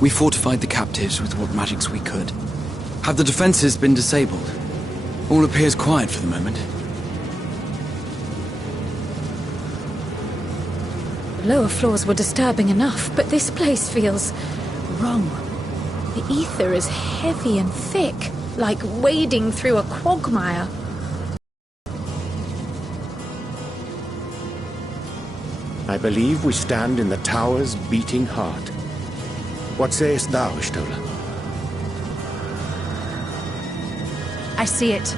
We fortified the captives with what magics we could. Have the defenses been disabled? All appears quiet for the moment. The lower floors were disturbing enough, but this place feels wrong. The ether is heavy and thick, like wading through a quagmire. I believe we stand in the tower's beating heart. What sayest thou, Stola? I see it.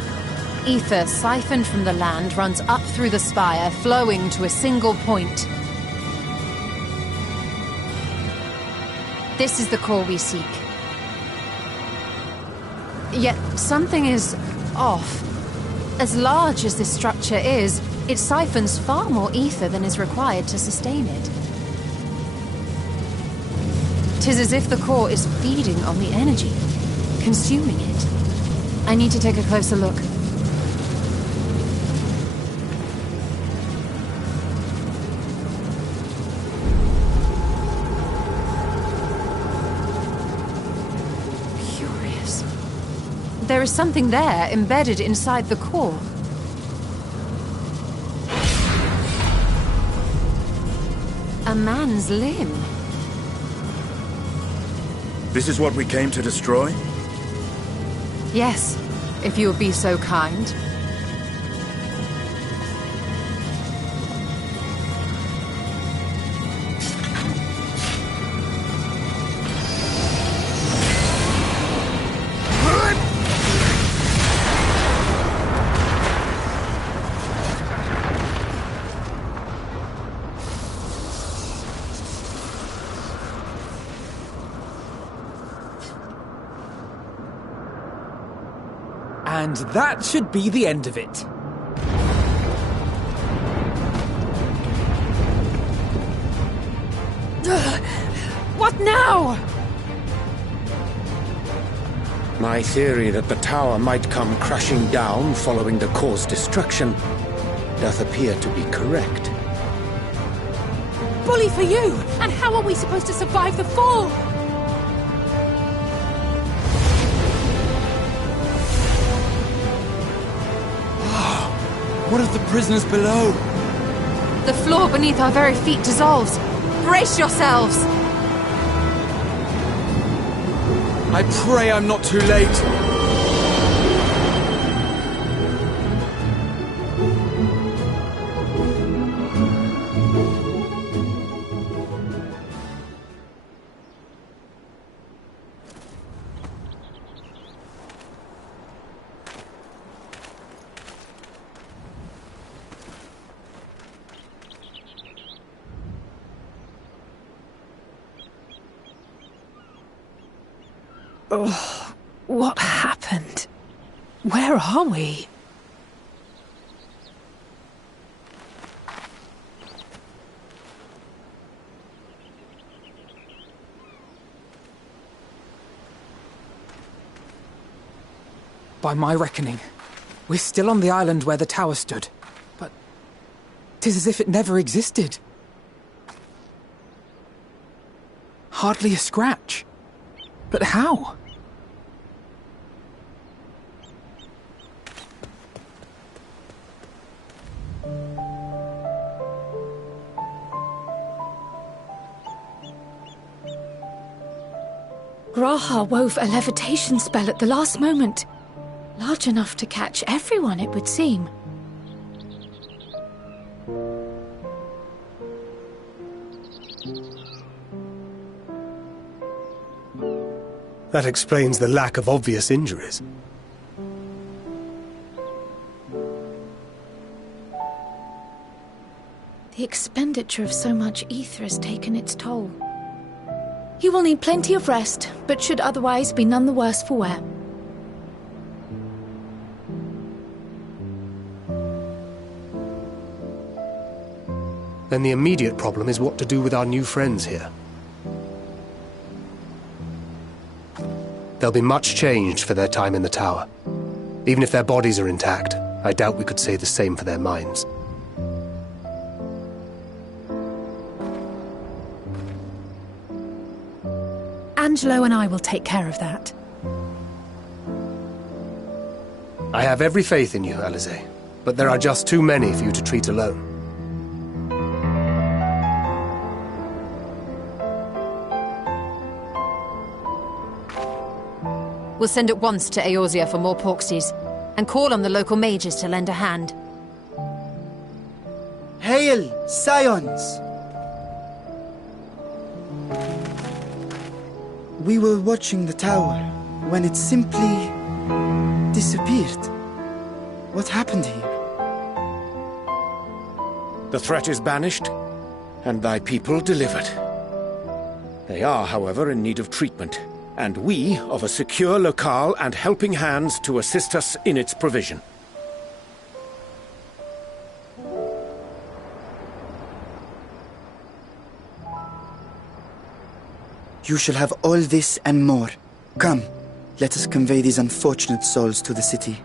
Ether siphoned from the land runs up through the spire, flowing to a single point. This is the core we seek. Yet something is off. As large as this structure is, it siphons far more ether than is required to sustain it. 'Tis as if the core is feeding on the energy, consuming it. I need to take a closer look. Curious. There is something there embedded inside the core. A man's limb. This is what we came to destroy? Yes, if you would be so kind. And that should be the end of it. What now? My theory that the tower might come crashing down following the core's destruction doth appear to be correct. Bully for you! And how are we supposed to survive the fall? What of the prisoners below? The floor beneath our very feet dissolves. Brace yourselves! I pray I'm not too late. Oh, what happened? Where are we? By my reckoning, we're still on the island where the tower stood. But 'tis as if it never existed. Hardly a scratch. But how? Graha wove a levitation spell at the last moment. Large enough to catch everyone, it would seem. That explains the lack of obvious injuries. The expenditure of so much ether has taken its toll. He will need plenty of rest, but should otherwise be none the worse for wear. Then the immediate problem is what to do with our new friends here. They'll be much changed for their time in the tower. Even if their bodies are intact, I doubt we could say the same for their minds. Angelo and I will take care of that. I have every faith in you, Alize, but there are just too many for you to treat alone. We'll send at once to Eorzea for more porksies, and call on the local mages to lend a hand. Hail, scions! We were watching the tower when it simply disappeared. What happened here? The threat is banished, and thy people delivered. They are, however, in need of treatment, and we of a secure locale and helping hands to assist us in its provision. You shall have all this and more. Come, let us convey these unfortunate souls to the city.